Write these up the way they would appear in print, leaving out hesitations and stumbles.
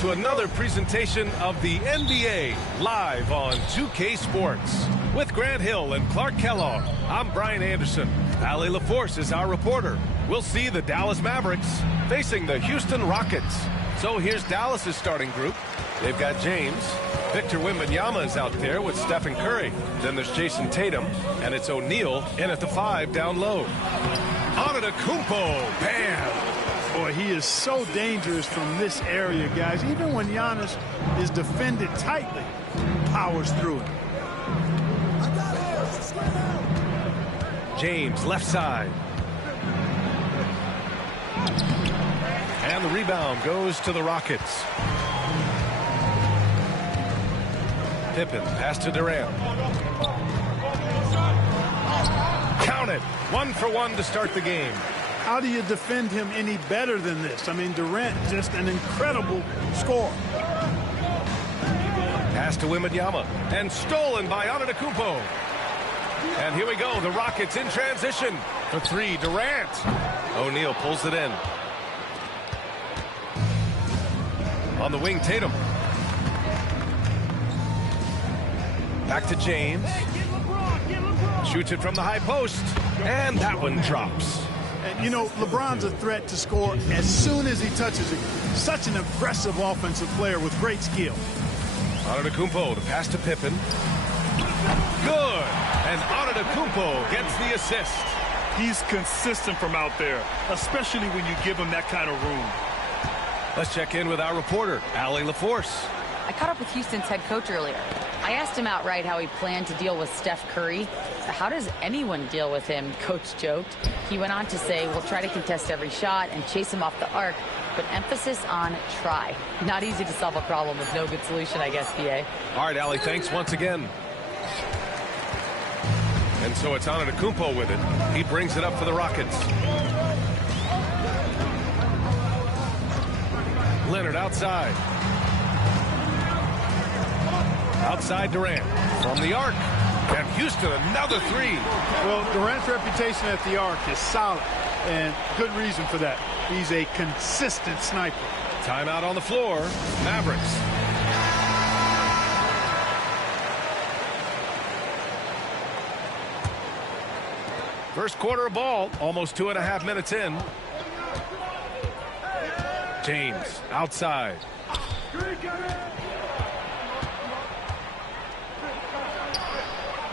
To another presentation of the NBA live on 2K Sports. With Grant Hill and Clark Kellogg, I'm Brian Anderson. Allie LaForce is our reporter. We'll see the Dallas Mavericks facing the Houston Rockets. So here's Dallas's starting group. They've got James. Victor Wembanyama is out there with Stephen Curry. Then there's Jason Tatum, and it's O'Neal in at the 5 down low. Antetokounmpo, bam! Boy, he is so dangerous from this area, guys. Even when Giannis is defended tightly, he powers through it. James, left side. And the rebound goes to the Rockets. Pippen, pass to Durant. Count it. 1 for 1 to start the game. How do you defend him any better than this? I mean, Durant, just an incredible scorer. Pass to Wembanyama, and stolen by Antetokounmpo. And here we go, the Rockets in transition. For 3, Durant. O'Neal pulls it in. On the wing, Tatum. Back to James. Shoots it from the high post, and that one drops. And, you know, LeBron's a threat to score as soon as he touches it. Such an aggressive offensive player with great skill. Antetokounmpo, the pass to Pippen. Good! And Antetokounmpo gets the assist. He's consistent from out there, especially when you give him that kind of room. Let's check in with our reporter, Allie LaForce. I caught up with Houston's head coach earlier. I asked him outright how he planned to deal with Steph Curry. How does anyone deal with him? Coach joked. He went on to say, we'll try to contest every shot and chase him off the arc, but emphasis on try. Not easy to solve a problem with no good solution, I guess, BA. All right, Allie, thanks once again. And so it's Antetokounmpo with it. He brings it up for the Rockets. Leonard outside. Outside Durant from the arc. And Houston, another 3. Well, Durant's reputation at the arc is solid, and good reason for that. He's a consistent sniper. Timeout on the floor. Mavericks. First quarter of ball, almost 2.5 minutes in. James outside.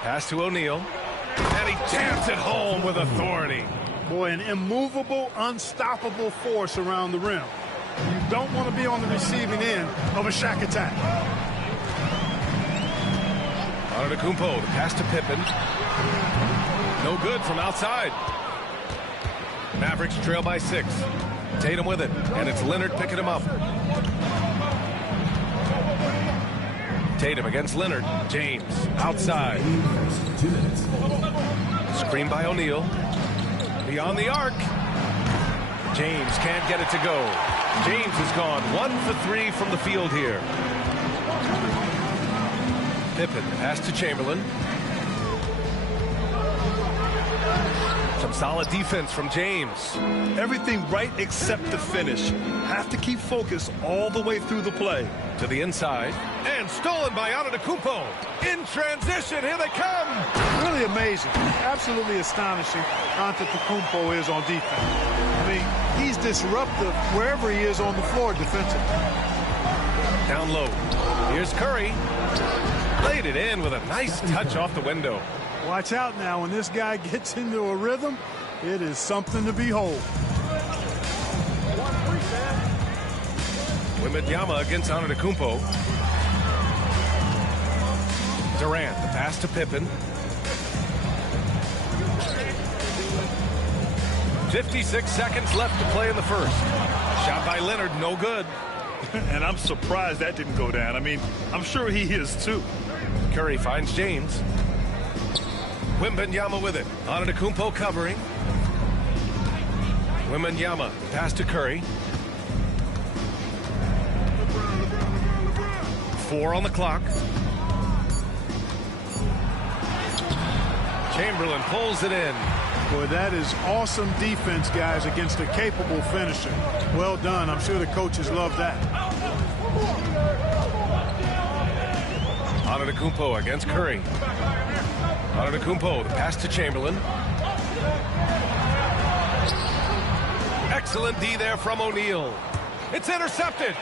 Pass to O'Neal, and he jams it home with authority. Boy, an immovable, unstoppable force around the rim. You don't want to be on the receiving end of a Shaq attack. Antetokounmpo, the pass to Pippen. No good from outside. Mavericks trail by 6. Tatum with it, and it's Leonard picking him up. Tatum against Leonard. James outside. Screen by O'Neal. Beyond the arc. James can't get it to go. James has gone 1 for 3 from the field here. Pippen pass to Chamberlain. To Some solid defense from James. Everything right except the finish. Have to keep focused all the way through the play. To the inside. And stolen by Antetokounmpo. In transition, here they come. Really amazing. Absolutely astonishing Antetokounmpo is on defense. I mean, he's disruptive wherever he is on the floor defensively. Down low. Here's Curry. Laid it in with a nice touch off the window. Watch out now. When this guy gets into a rhythm, it is something to behold. Wembanyama against Antetokounmpo. Durant, the pass to Pippen. 56 seconds left to play in the first. Shot by Leonard, no good. And I'm surprised that didn't go down. I mean, I'm sure he is too. Curry finds James. Wembanyama with it. Antetokounmpo covering. Wembanyama, pass to Curry. 4 on the clock. Chamberlain pulls it in. Boy, that is awesome defense, guys, against a capable finisher. Well done. I'm sure the coaches love that. Antetokounmpo against Curry. Antetokounmpo, the pass to Chamberlain. Excellent D there from O'Neal. It's intercepted.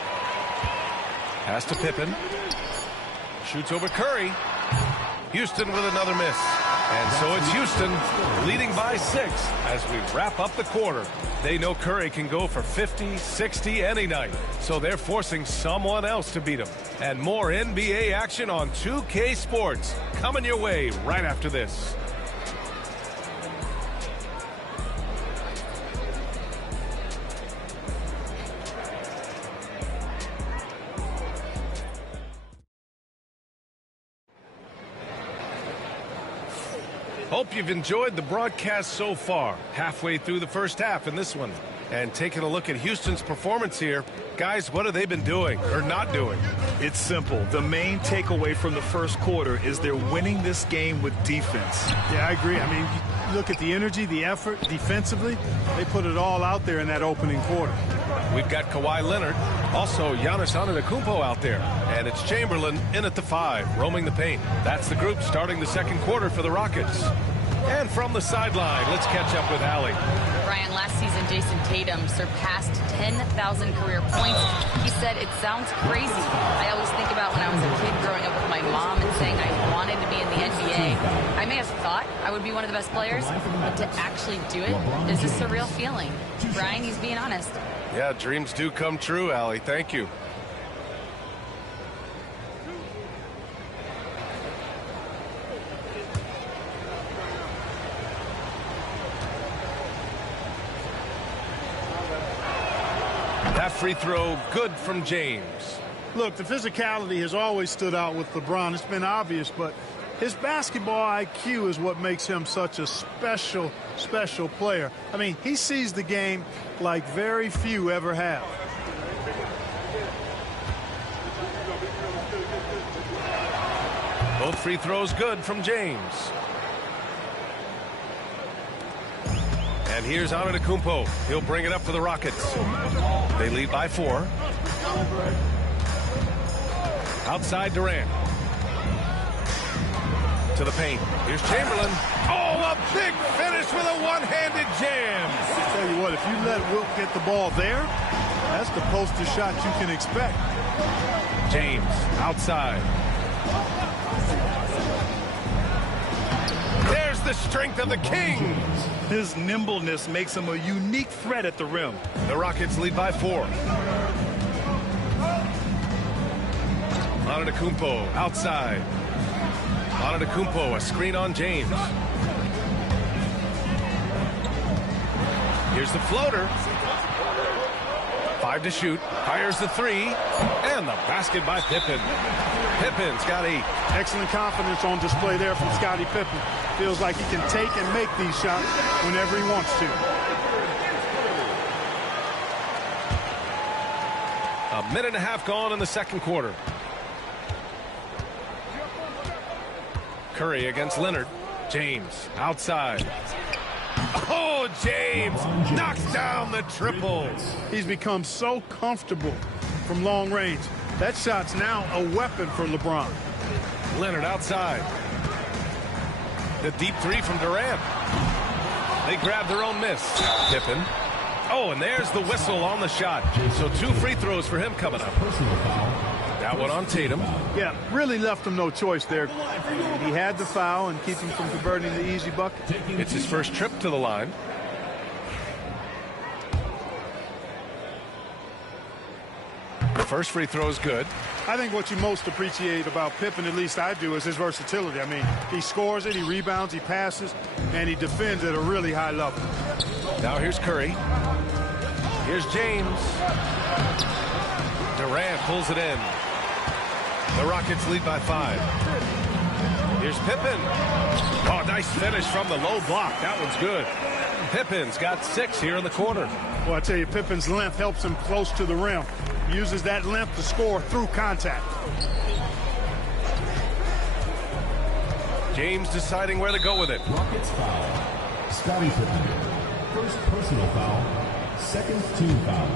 Pass to Pippen. Shoots over Curry. Houston with another miss. And so it's Houston leading by 6 as we wrap up the quarter. They know Curry can go for 50, 60 any night. So they're forcing someone else to beat him. And more NBA action on 2K Sports coming your way right after this. Hope you've enjoyed the broadcast so far. Halfway through the first half in this one. And taking a look at Houston's performance here. Guys, what have they been doing or not doing? It's simple. The main takeaway from the first quarter is they're winning this game with defense. Yeah, I agree. I mean, you look at the energy, the effort defensively. They put it all out there in that opening quarter. We've got Kawhi Leonard. Also, Giannis Antetokounmpo out there. And it's Chamberlain in at the 5, roaming the paint. That's the group starting the second quarter for the Rockets. And from the sideline, let's catch up with Allie. Brian, last season, Jason Tatum surpassed 10,000 career points. He said, it sounds crazy. I always think about when I was a kid growing up with my mom and saying I wanted to be in the NBA. I may have thought I would be one of the best players, but to actually do it is a surreal feeling. Brian, he's being honest. Yeah, dreams do come true, Allie. Thank you. That free throw good from James. Look, the physicality has always stood out with LeBron. It's been obvious, but his basketball IQ is what makes him such a special player. I mean, he sees the game like very few ever have. Both free throws good from James. And here's Antetokounmpo. He'll bring it up for the Rockets. They lead by 4. Outside Durant. To the paint. Here's Chamberlain. Oh, a big finish with a one-handed jam. I'll tell you what, if you let Wilt get the ball there, that's the poster shot you can expect. James outside. There's the strength of the Kings. His nimbleness makes him a unique threat at the rim. The Rockets lead by 4. Antetokounmpo outside. Antetokounmpo, a screen on James. Here's the floater. 5 to shoot. Fires the 3. And the basket by Pippen. Pippen's got 8. Excellent confidence on display there from Scottie Pippen. Feels like he can take and make these shots whenever he wants to. A minute and a half gone in the second quarter. Curry against Leonard. James outside. Oh, James knocks down the triple. He's become so comfortable from long range. That shot's now a weapon for LeBron. Leonard outside. The deep three from Durant. They grab their own miss. Pippen. Oh, and there's the whistle on the shot. So 2 free throws for him coming up. That one on Tatum. Yeah, really left him no choice there. He had the foul and keep him from converting the easy bucket. It's his first trip to the line. The first free throw is good. I think what you most appreciate about Pippen, at least I do, is his versatility. I mean, he scores it, he rebounds, he passes, and he defends at a really high level. Now here's Curry. Here's James. Durant pulls it in. The Rockets lead by 5. Here's Pippen. Oh, nice finish from the low block. That one's good. Pippen's got 6 here in the quarter. Well, I tell you, Pippen's length helps him close to the rim. Uses that length to score through contact. James deciding where to go with it. Rockets foul. Scottie Pippen. First personal foul. Second team foul.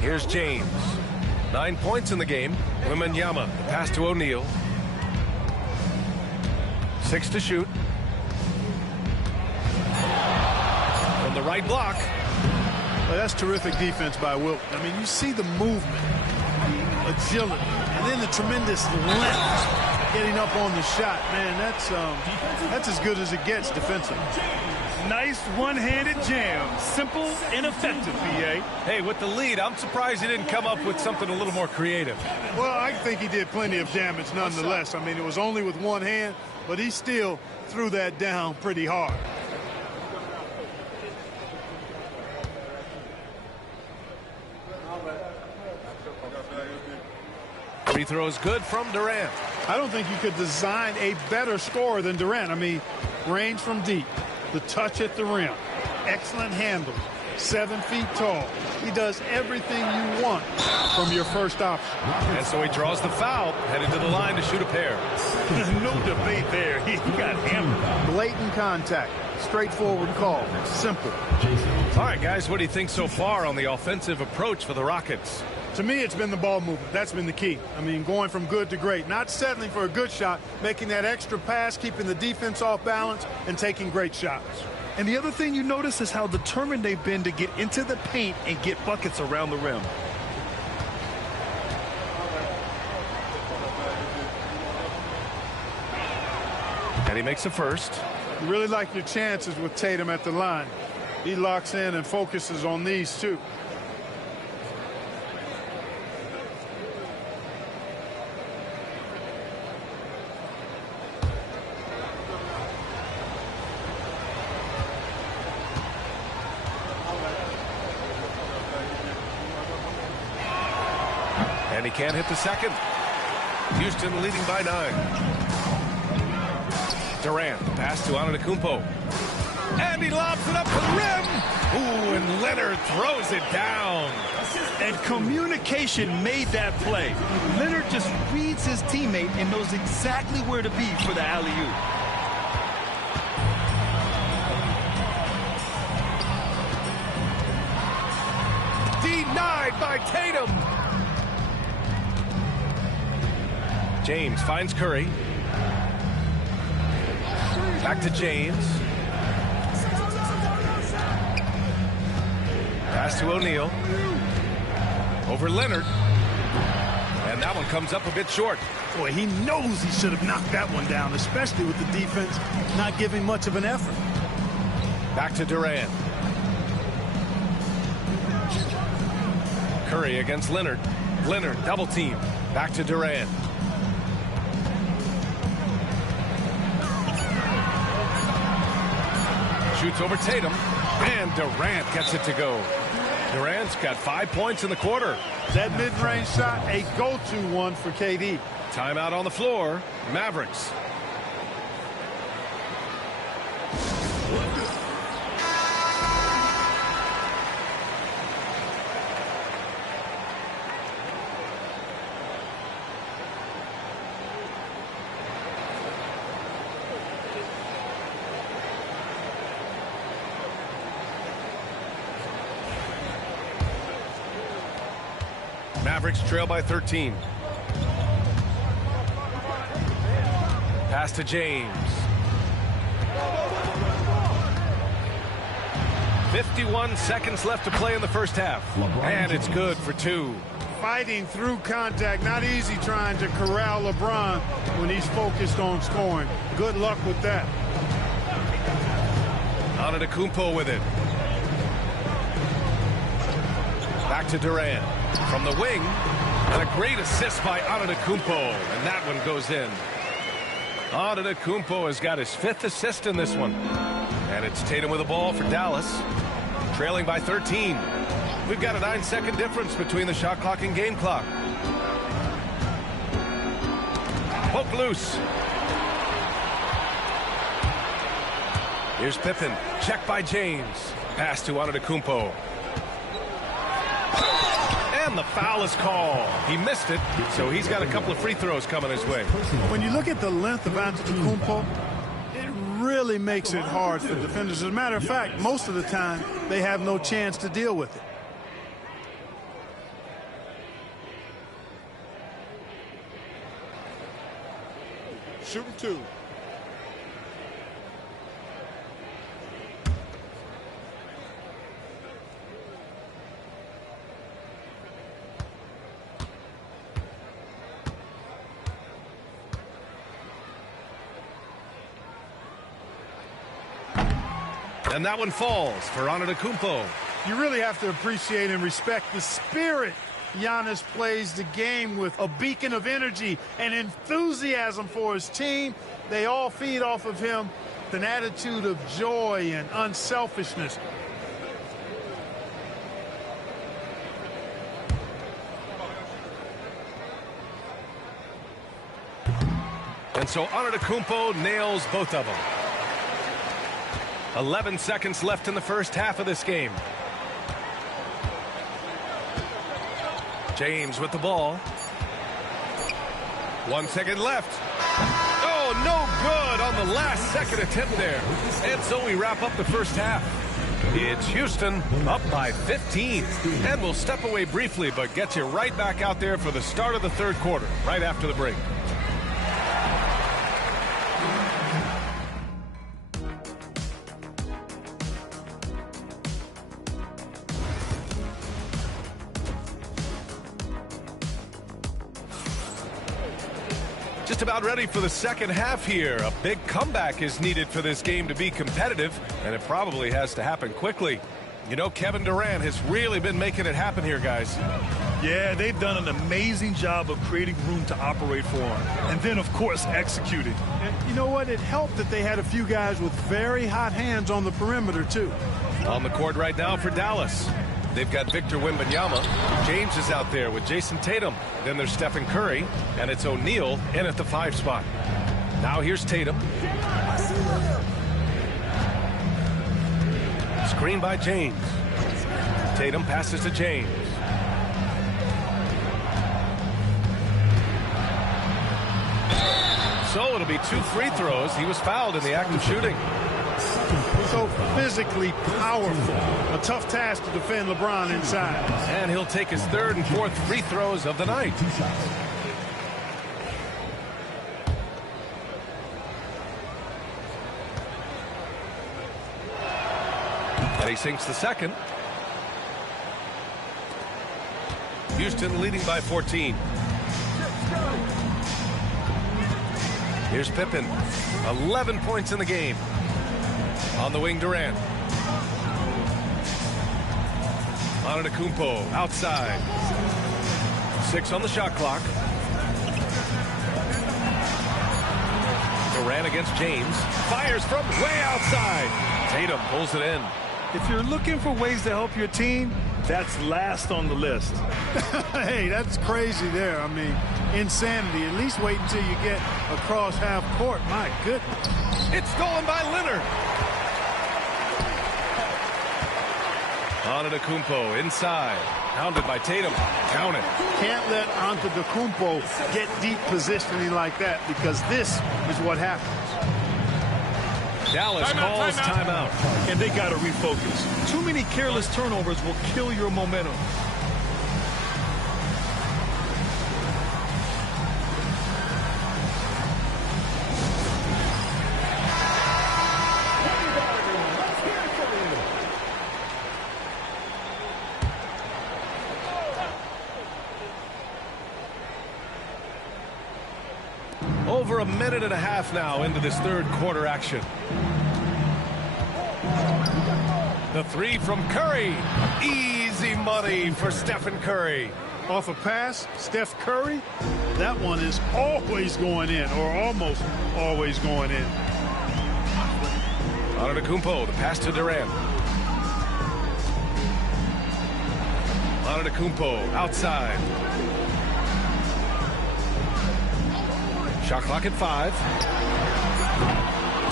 Here's James. 9 points in the game. Wembanyama, the pass to O'Neal. 6 to shoot. From the right block. Well, that's terrific defense by Wilt. I mean, you see the movement, the agility, and then the tremendous length getting up on the shot. Man, that's as good as it gets defensively. Nice one-handed jam. Simple and effective, B.A. Hey, with the lead, I'm surprised he didn't come up with something a little more creative. Well, I think he did plenty of damage nonetheless. I mean, it was only with one hand, but he still threw that down pretty hard. Free throw is good from Durant. I don't think you could design a better scorer than Durant. I mean, range from deep, the touch at the rim, excellent handle, 7 feet tall. He does everything you want from your first option. And so he draws the foul, headed to the line to shoot a pair. No debate there. He got hammered. Blatant contact, straightforward call, simple. All right, guys, what do you think so far on the offensive approach for the Rockets? To me, it's been the ball movement. That's been the key. I mean, going from good to great. Not settling for a good shot, making that extra pass, keeping the defense off balance, and taking great shots. And the other thing you notice is how determined they've been to get into the paint and get buckets around the rim. And he makes a first. You really like your chances with Tatum at the line. He locks in and focuses on these two. And he can't hit the second. Houston leading by 9. Durant, pass to Antetokounmpo. And he lobs it up to the rim. Ooh, and Leonard throws it down. And communication made that play. Leonard just reads his teammate and knows exactly where to be for the alley-oop. Denied by Tatum. James finds Curry. Back to James. Pass to O'Neal. Over Leonard. And that one comes up a bit short. Boy, he knows he should have knocked that one down, especially with the defense not giving much of an effort. Back to Durant. Curry against Leonard. Leonard double team. Back to Durant. Shoots over Tatum, and Durant gets it to go. Durant's got 5 points in the quarter. That mid-range shot, a go-to one for KD. Timeout on the floor. Mavericks. Mavericks trail by 13. Pass to James. 51 seconds left to play in the first half. And it's good for 2. Fighting through contact. Not easy trying to corral LeBron when he's focused on scoring. Good luck with that. Antetokounmpo with it. Back to Durant. From the wing. And a great assist by Antetokounmpo. And that one goes in. Antetokounmpo has got his 5th assist in this one. And it's Tatum with the ball for Dallas. Trailing by 13. We've got a 9-second difference between the shot clock and game clock. Poke loose. Here's Pippen. Check by James. Pass to Antetokounmpo. And the foul is called. He missed it, so he's got a couple of free throws coming his way. When you look at the length of Antetokounmpo, it really makes it hard for defenders. As a matter of fact, most of the time, they have no chance to deal with it. Shooting 2. And that one falls for Antetokounmpo. You really have to appreciate and respect the spirit Giannis plays the game with. A beacon of energy and enthusiasm for his team. They all feed off of him with an attitude of joy and unselfishness. And so Antetokounmpo nails both of them. 11 seconds left in the first half of this game. James with the ball. 1 second left. Oh, no good on the last second attempt there. And so we wrap up the first half. It's Houston up by 15. And we'll step away briefly, but get you right back out there for the start of the third quarter, right after the break. Just about ready for the second half here. A big comeback is needed for this game to be competitive, and it probably has to happen quickly. You know, Kevin Durant has really been making it happen here, guys. Yeah, they've done an amazing job of creating room to operate for him. And then, of course, executing. And you know what? It helped that they had a few guys with very hot hands on the perimeter, too. On the court right now for Dallas. They've got Victor Wembanyama. James is out there with Jason Tatum. Then there's Stephen Curry, and it's O'Neal in at the 5 spot. Now here's Tatum. Screen by James. Tatum passes to James. So it'll be 2 free throws. He was fouled in the act of shooting. So physically powerful. A tough task to defend LeBron inside. And he'll take his 3rd and 4th free throws of the night. And he sinks the 2nd. Houston leading by 14. Here's Pippen. 11 points in the game. On the wing, Durant. Antetokounmpo outside. 6 on the shot clock. Durant against James. Fires from way outside. Tatum pulls it in. If you're looking for ways to help your team, that's last on the list. Hey, that's crazy there. I mean, insanity. At least wait until you get across half court. My goodness. It's stolen by Leonard. Antetokounmpo inside. Hounded by Tatum. Count it. Can't let Antetokounmpo get deep positioning like that, because this is what happens. Dallas calls timeout. And they got to refocus. Too many careless turnovers will kill your momentum. minute and a half now into this third quarter action. The three from Curry. Easy money for Stephen Curry. Off a pass, Steph Curry, that one is always going in, or almost always going in. Antetokounmpo, the pass to Durant. Antetokounmpo outside. Shot clock at 5.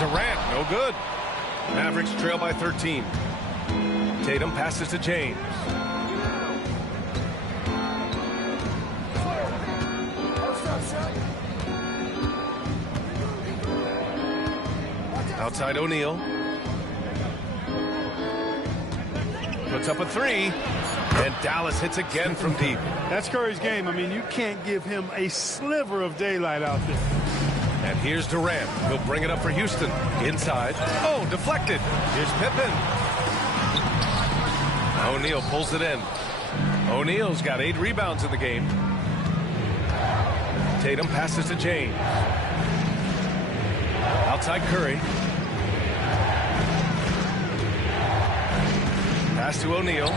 Durant, no good. Mavericks trail by 13. Tatum passes to James. Outside O'Neal. Puts up a 3. And Dallas hits again from deep. That's Curry's game. I mean, you can't give him a sliver of daylight out there. And here's Durant. He'll bring it up for Houston. Inside. Oh, deflected. Here's Pippen. O'Neal pulls it in. O'Neal's got 8 rebounds in the game. Tatum passes to James. Outside Curry. Pass to O'Neal.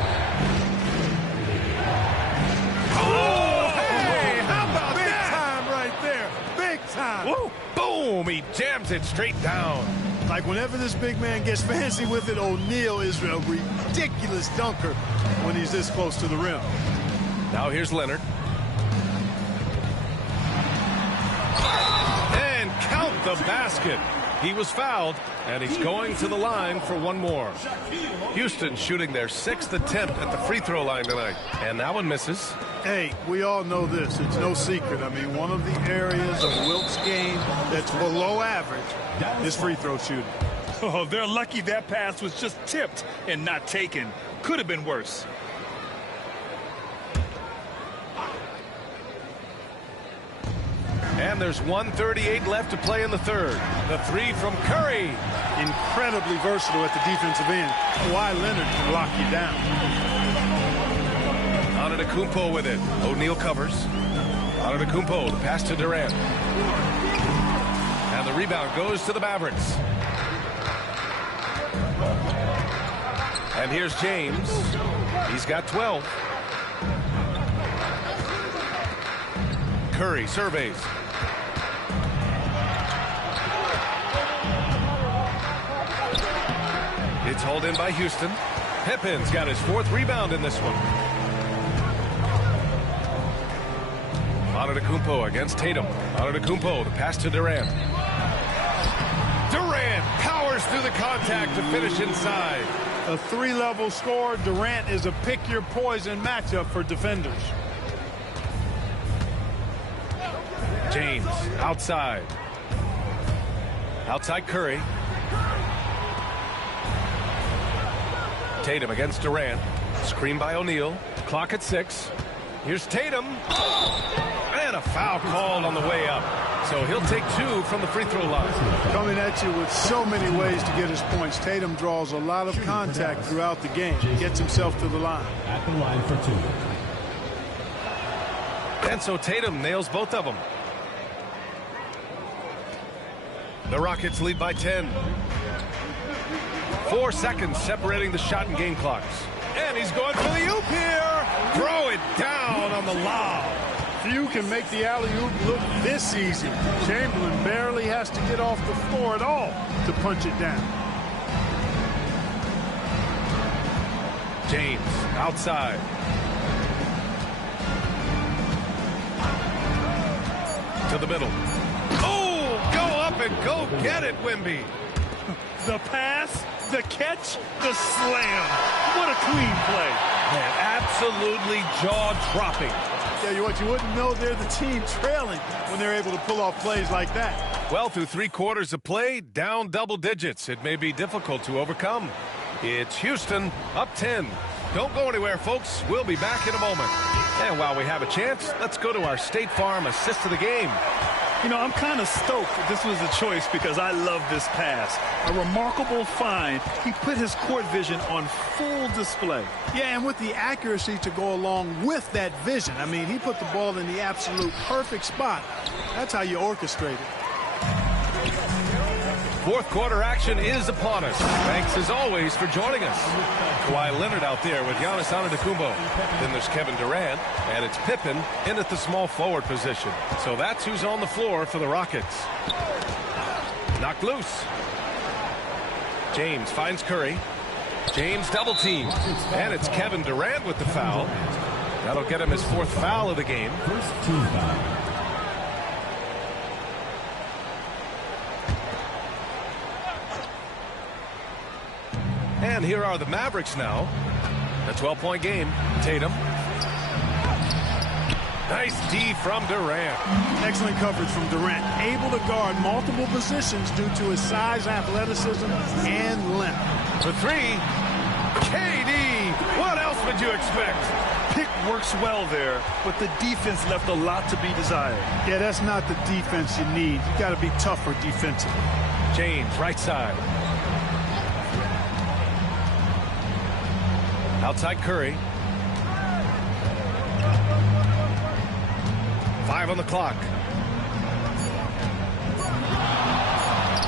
Oh, hey, how about Big that? time right there. Big time. Woo, boom, he jams it straight down. Like whenever this big man gets fancy with it, O'Neal is a ridiculous dunker when he's this close to the rim. Now here's Leonard. And count the basket. He was fouled, and he's going to the line for one more. Houston shooting their 6th attempt at the free throw line tonight. And that one misses. Hey, we all know this. It's no secret. I mean, one of the areas of Wilt's game that's below average is free throw shooting. Oh, they're lucky that pass was just tipped and not taken. Could have been worse. And there's 1:38 left to play in the third. The 3 from Curry. Incredibly versatile at the defensive end. Kawhi Leonard can lock you down. Antetokounmpo with it. O'Neal covers. Antetokounmpo, the pass to Durant. And the rebound goes to the Mavericks. And here's James. He's got 12. Curry surveys. It's hauled in by Houston. Pippen's got his 4th rebound in this one. Antetokounmpo against Tatum. Antetokounmpo, the pass to Durant. Durant powers through the contact to finish inside. A 3-level scorer, Durant is a pick-your-poison matchup for defenders. James outside. Outside Curry. Tatum against Durant. Screen by O'Neal. Clock at 6. Here's Tatum. And a foul called on the way up. So he'll take 2 from the free throw line. Coming at you with so many ways to get his points. Tatum draws a lot of contact throughout the game. Gets himself to the line. At the line for 2. And so Tatum nails both of them. The Rockets lead by 10. 4 seconds separating the shot and game clocks. And he's going for the oop here. Throw it down on the lob. Few can make the alley-oop look this easy. Chamberlain barely has to get off the floor at all to punch it down. James outside. To the middle. Oh, go up and go get it, Wemby. The pass, the catch, the slam. What a clean play. Man, absolutely jaw-dropping. Tell you what, you wouldn't know they're the team trailing when they're able to pull off plays like that. Well, through 3 quarters of play, down double digits. It may be difficult to overcome. It's Houston up 10. Don't go anywhere, folks. We'll be back in a moment. And while we have a chance, let's go to our State Farm assist of the game. You know, I'm kind of stoked this was a choice because I love this pass. A remarkable find. He put his court vision on full display. Yeah, and with the accuracy to go along with that vision. I mean, he put the ball in the absolute perfect spot. That's how you orchestrate it. Fourth quarter action is upon us. Thanks as always for joining us. Kawhi Leonard out there with Giannis Antetokounmpo. Then there's Kevin Durant, and it's Pippen in at the small forward position. So that's who's on the floor for the Rockets. Knocked loose. James finds Curry. James double teamed. And it's Kevin Durant with the foul. That'll get him his fourth foul of the game. First team foul. And here are the Mavericks now. A 12-point game. Tatum. Nice D from Durant. Excellent coverage from Durant. Able to guard multiple positions due to his size, athleticism, and length. For three. KD. What else would you expect? Pick works well there, but the defense left a lot to be desired. Yeah, that's not the defense you need. You got to be tougher defensively. James, right side. Outside Curry. 5 on the clock.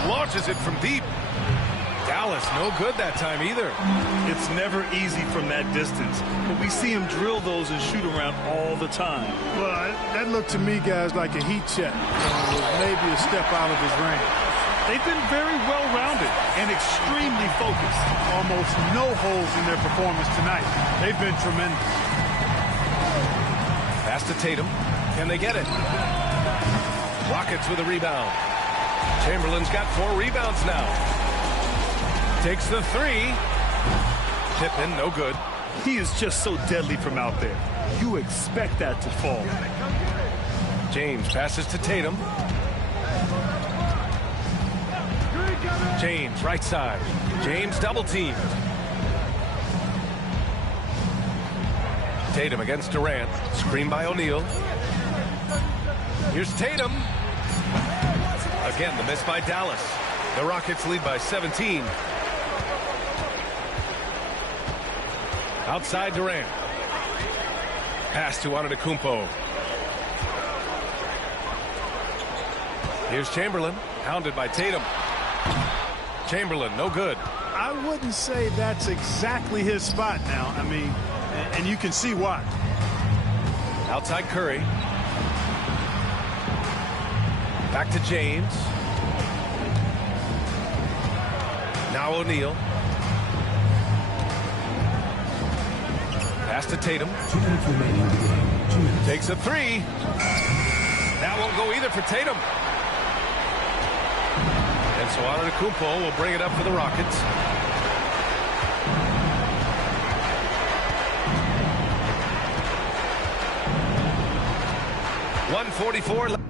Launches it from deep. Dallas, no good that time either. It's never easy from that distance, but we see him drill those and shoot around all the time. Well, that looked to me, guys, like a heat check. It was maybe a step out of his range. They've been very well-rounded and extremely focused. Almost no holes in their performance tonight. They've been tremendous. Pass to Tatum. Can they get it? Rockets with a rebound. Chamberlain's got 4 rebounds now. Takes the 3. Pippen, no good. He is just so deadly from out there. You expect that to fall. James passes to Tatum. James, right side. James double team. Tatum against Durant. Screen by O'Neal. Here's Tatum. Again, the miss by Dallas. The Rockets lead by 17. Outside Durant. Pass to Antetokounmpo. Here's Chamberlain. Hounded by Tatum. Chamberlain, no good. I wouldn't say that's exactly his spot now. I mean, and you can see why. Outside Curry. Back to James. Now O'Neal. Pass to Tatum. 2 minutes remaining in the game. 2 minutes. Takes a 3. That won't go either for Tatum. And so Antetokounmpo will bring it up for the Rockets. 1:44 left.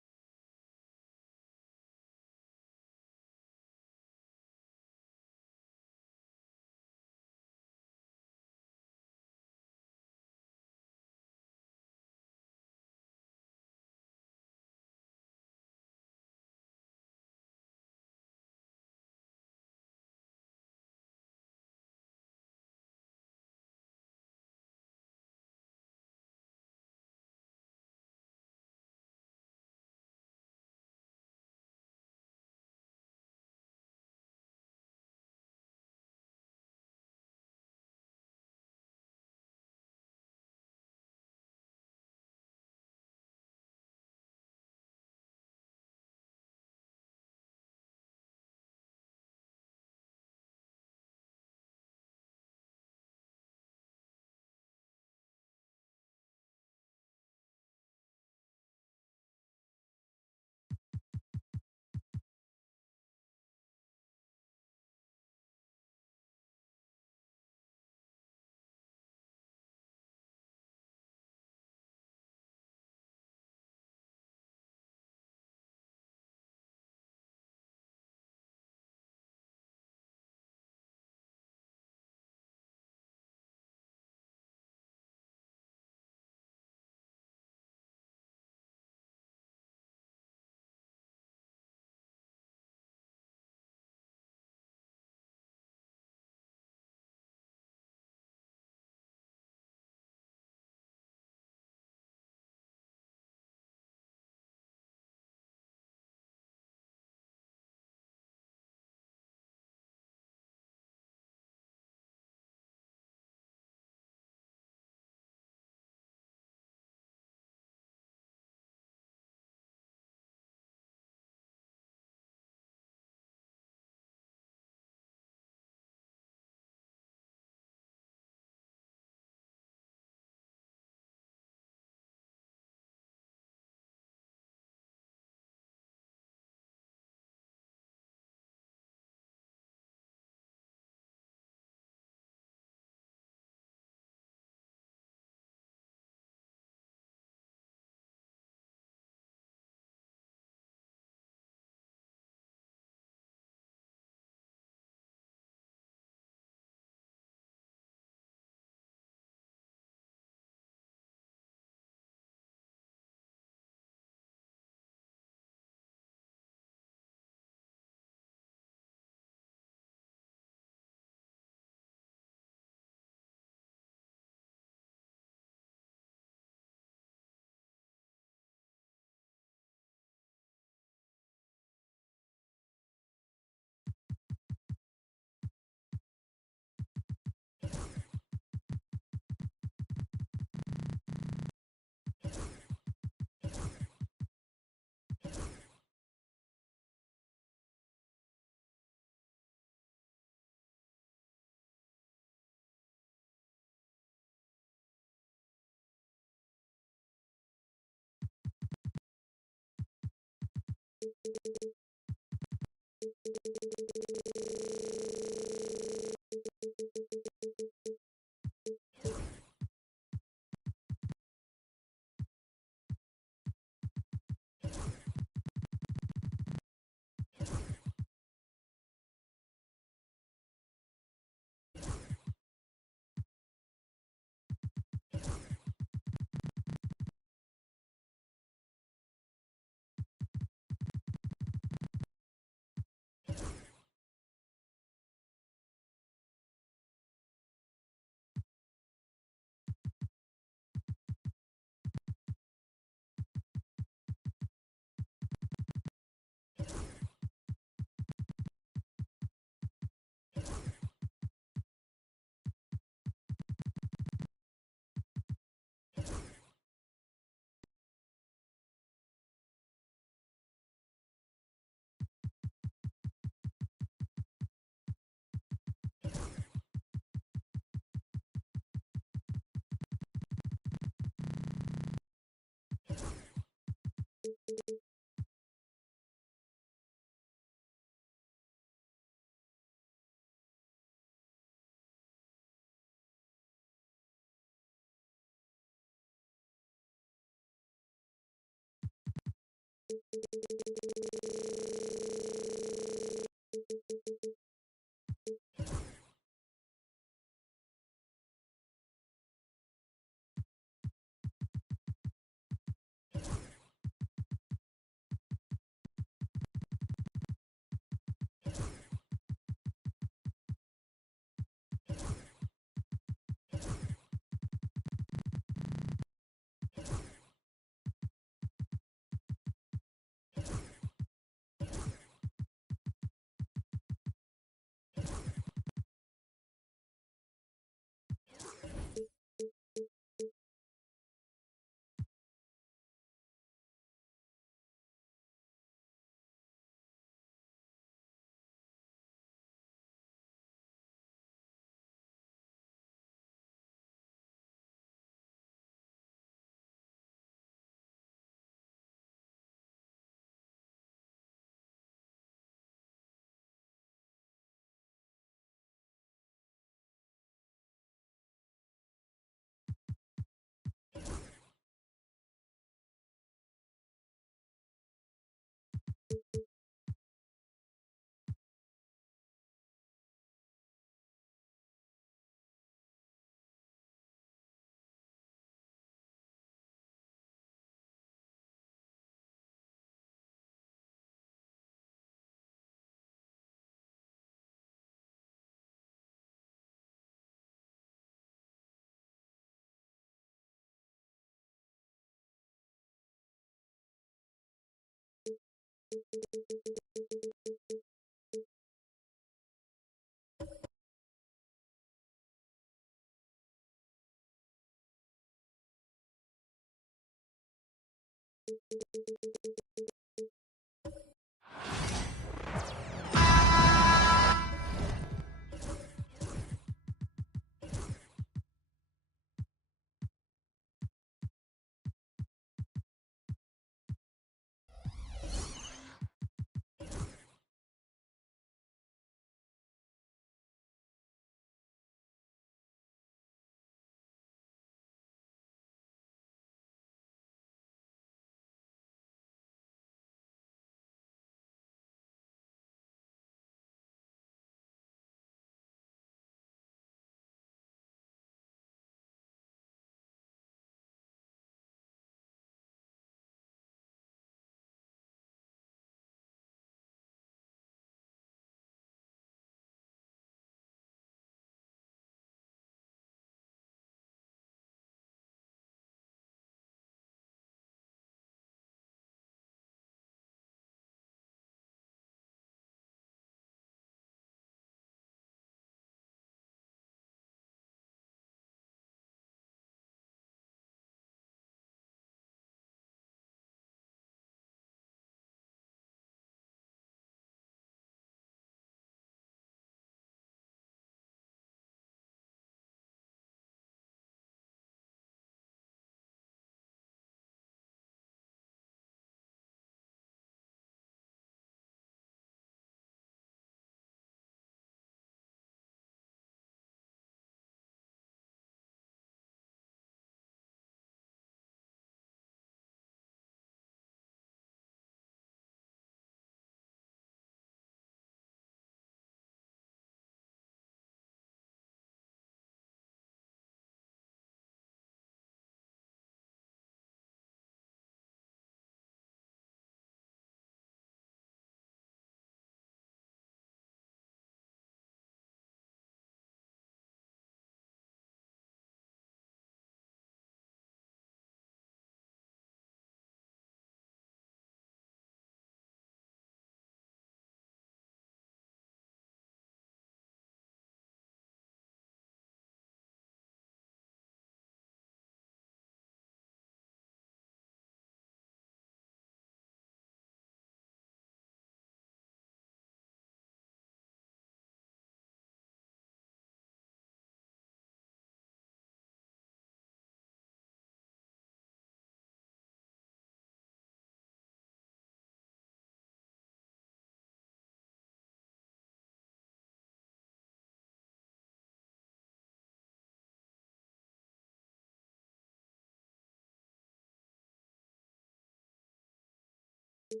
The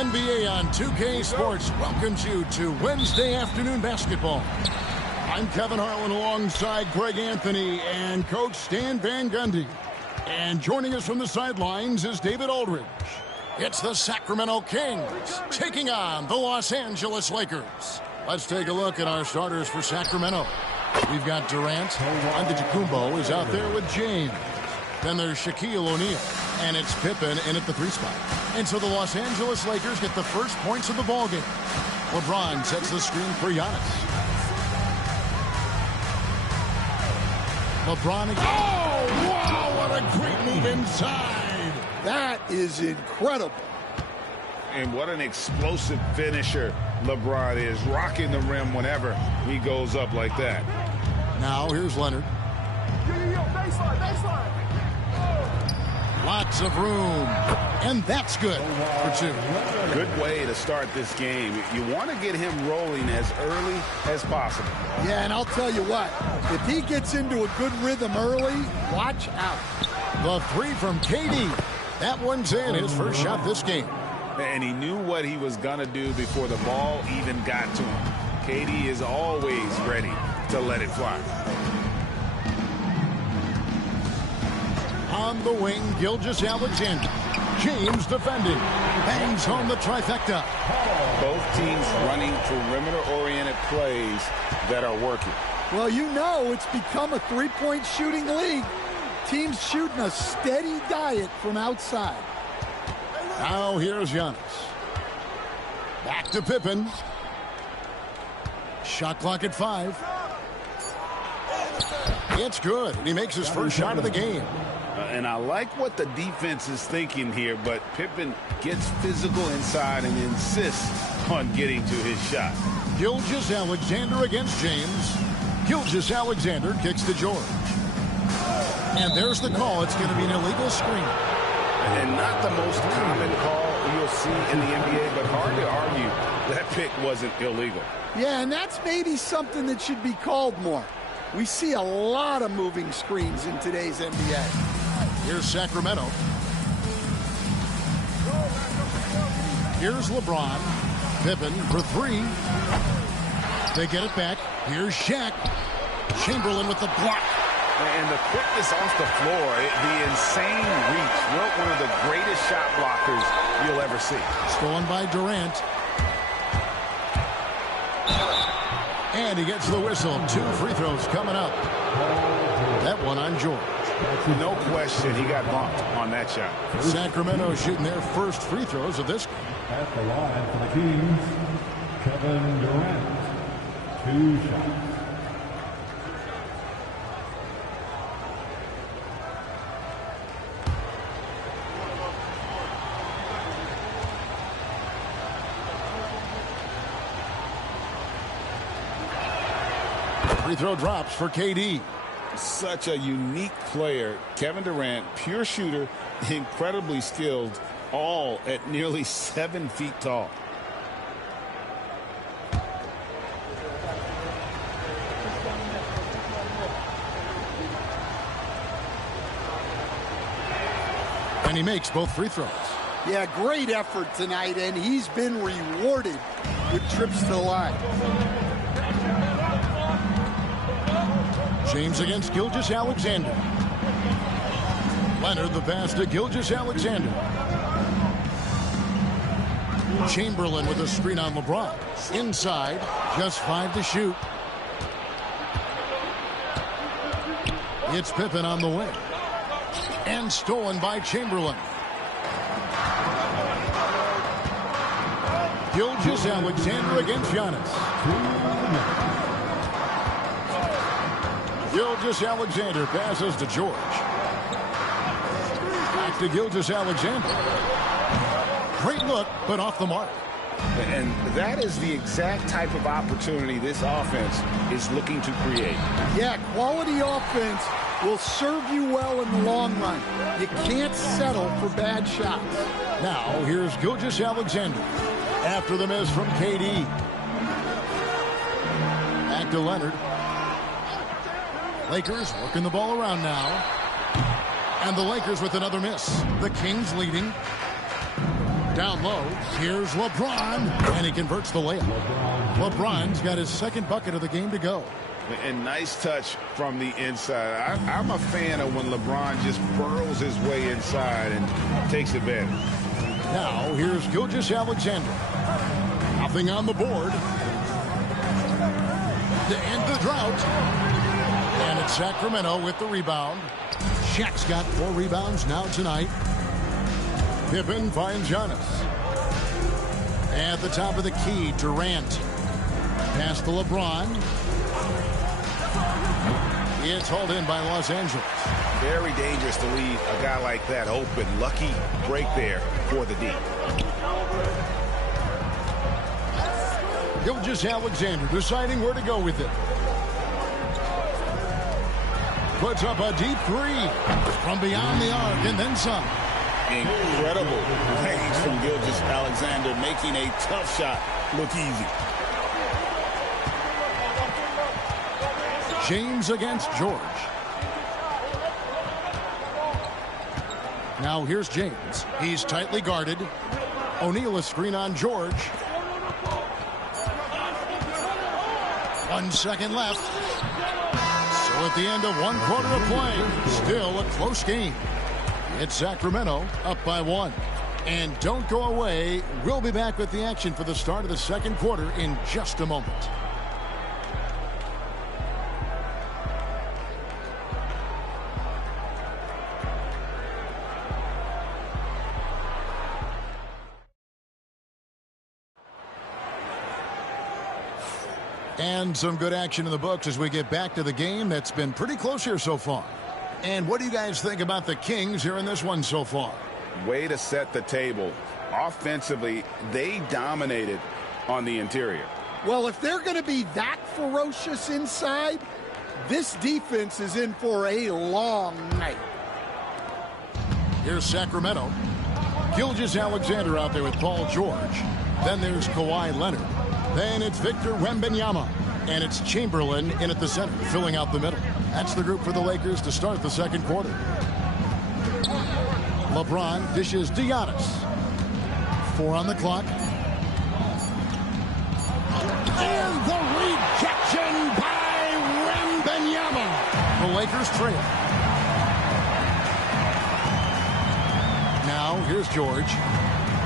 NBA on 2K Sports welcomes you to Wednesday afternoon basketball. I'm Kevin Harlan alongside Greg Anthony and Coach Stan Van Gundy. And joining us from the sidelines is David Aldridge. It's the Sacramento Kings taking on the Los Angeles Lakers. Let's take a look at our starters for Sacramento. We've got Durant. Antetokounmpo is out there with James. Then there's Shaquille O'Neal. And it's Pippen in at the 3 spot. And so the Los Angeles Lakers get the first points of the ballgame. LeBron sets the screen for Giannis. LeBron again. Oh, wow, what a great move inside. That is incredible. And what an explosive finisher LeBron is, rocking the rim whenever he goes up like that. Now here's Leonard. Baseline. Lots of room. And that's good for 2. Good way to start this game. You want to get him rolling as early as possible. Yeah, and I'll tell you what, if he gets into a good rhythm early, watch out. The 3 from KD. That one's in, his first shot this game. And he knew what he was going to do before the ball even got to him. KD is always ready to let it fly. On the wing, Gilgeous-Alexander. James defending. Bangs home the trifecta. Both teams running perimeter-oriented plays that are working. Well, you know it's become a three-point shooting league. Teams shooting a steady diet from outside. Now here's Giannis. Back to Pippen. Shot clock at 5. It's good, and he makes his first shot of the game. And I like what the defense is thinking here, but Pippen gets physical inside and insists on getting to his shot. Gilgeous-Alexander against James. Gilgeous-Alexander kicks to George. And there's the call. It's going to be an illegal screen. And not the most common call you'll see in the NBA, but hard to argue that pick wasn't illegal. Yeah, and that's maybe something that should be called more. We see a lot of moving screens in today's NBA. Here's Sacramento. Here's LeBron. Pippen for 3. They get it back. Here's Shaq. Chamberlain with the block. And the quickness off the floor, the insane reach. One of the greatest shot blockers you'll ever see. Stolen by Durant. And he gets the whistle. 2 free throws coming up. That one on George. No question, he got bumped on that shot. Sacramento shooting their first free throws of this game. At the line for the Kings, Kevin Durant. 2 shots. Free throw drops for KD. Such a unique player. Kevin Durant, pure shooter, incredibly skilled, all at nearly 7 feet tall. And he makes both free throws. Yeah, great effort tonight, and he's been rewarded with trips to the line. James against Gilgeous-Alexander. Leonard the pass to Gilgeous-Alexander. Chamberlain with a screen on LeBron. Inside, just 5 to shoot. It's Pippen on the wing. And stolen by Chamberlain. Gilgeous-Alexander against Giannis. Gilgeous-Alexander passes to George. Back to Gilgeous-Alexander. Great look, but off the mark. And that is the exact type of opportunity this offense is looking to create. Yeah, quality offense will serve you well in the long run. You can't settle for bad shots. Now, here's Gilgeous-Alexander after the miss from KD. Back to Leonard. Lakers working the ball around now. And the Lakers with another miss. The Kings leading. Down low, here's LeBron, and he converts the layup. LeBron's got his second bucket of the game to go. And nice touch from the inside. I'm a fan of when LeBron just burrows his way inside and takes advantage. Now, here's Gilgeous-Alexander. Nothing on the board. To end the drought. And it's Sacramento with the rebound. Shaq's got 4 rebounds now tonight. Pippen finds Giannis. At the top of the key, Durant. Pass to LeBron. It's hauled in by Los Angeles. Very dangerous to leave a guy like that open. Lucky break there for the D. Gilgeous-Alexander deciding where to go with it. Puts up a deep 3 from beyond the arc and then some. Incredible range from Gilgeous-Alexander, making a tough shot look easy. James against George. Now here's James. He's tightly guarded. O'Neal a screen on George. 1 second left. So at the end of 1 quarter of play, still a close game. It's Sacramento up by 1. And don't go away. We'll be back with the action for the start of the second quarter in just a moment. And some good action in the books as we get back to the game that's been pretty close here so far. And what do you guys think about the Kings here in this one so far? Way to set the table. Offensively, they dominated on the interior. Well, if they're going to be that ferocious inside, this defense is in for a long night. Here's Sacramento. Gilgeous-Alexander out there with Paul George. Then there's Kawhi Leonard. Then it's Victor Wembanyama. And it's Chamberlain in at the center, filling out the middle. That's the group for the Lakers to start the second quarter. LeBron dishes to Giannis. 4 on the clock. And the rejection by Wembanyama. The Lakers trail. Now here's George.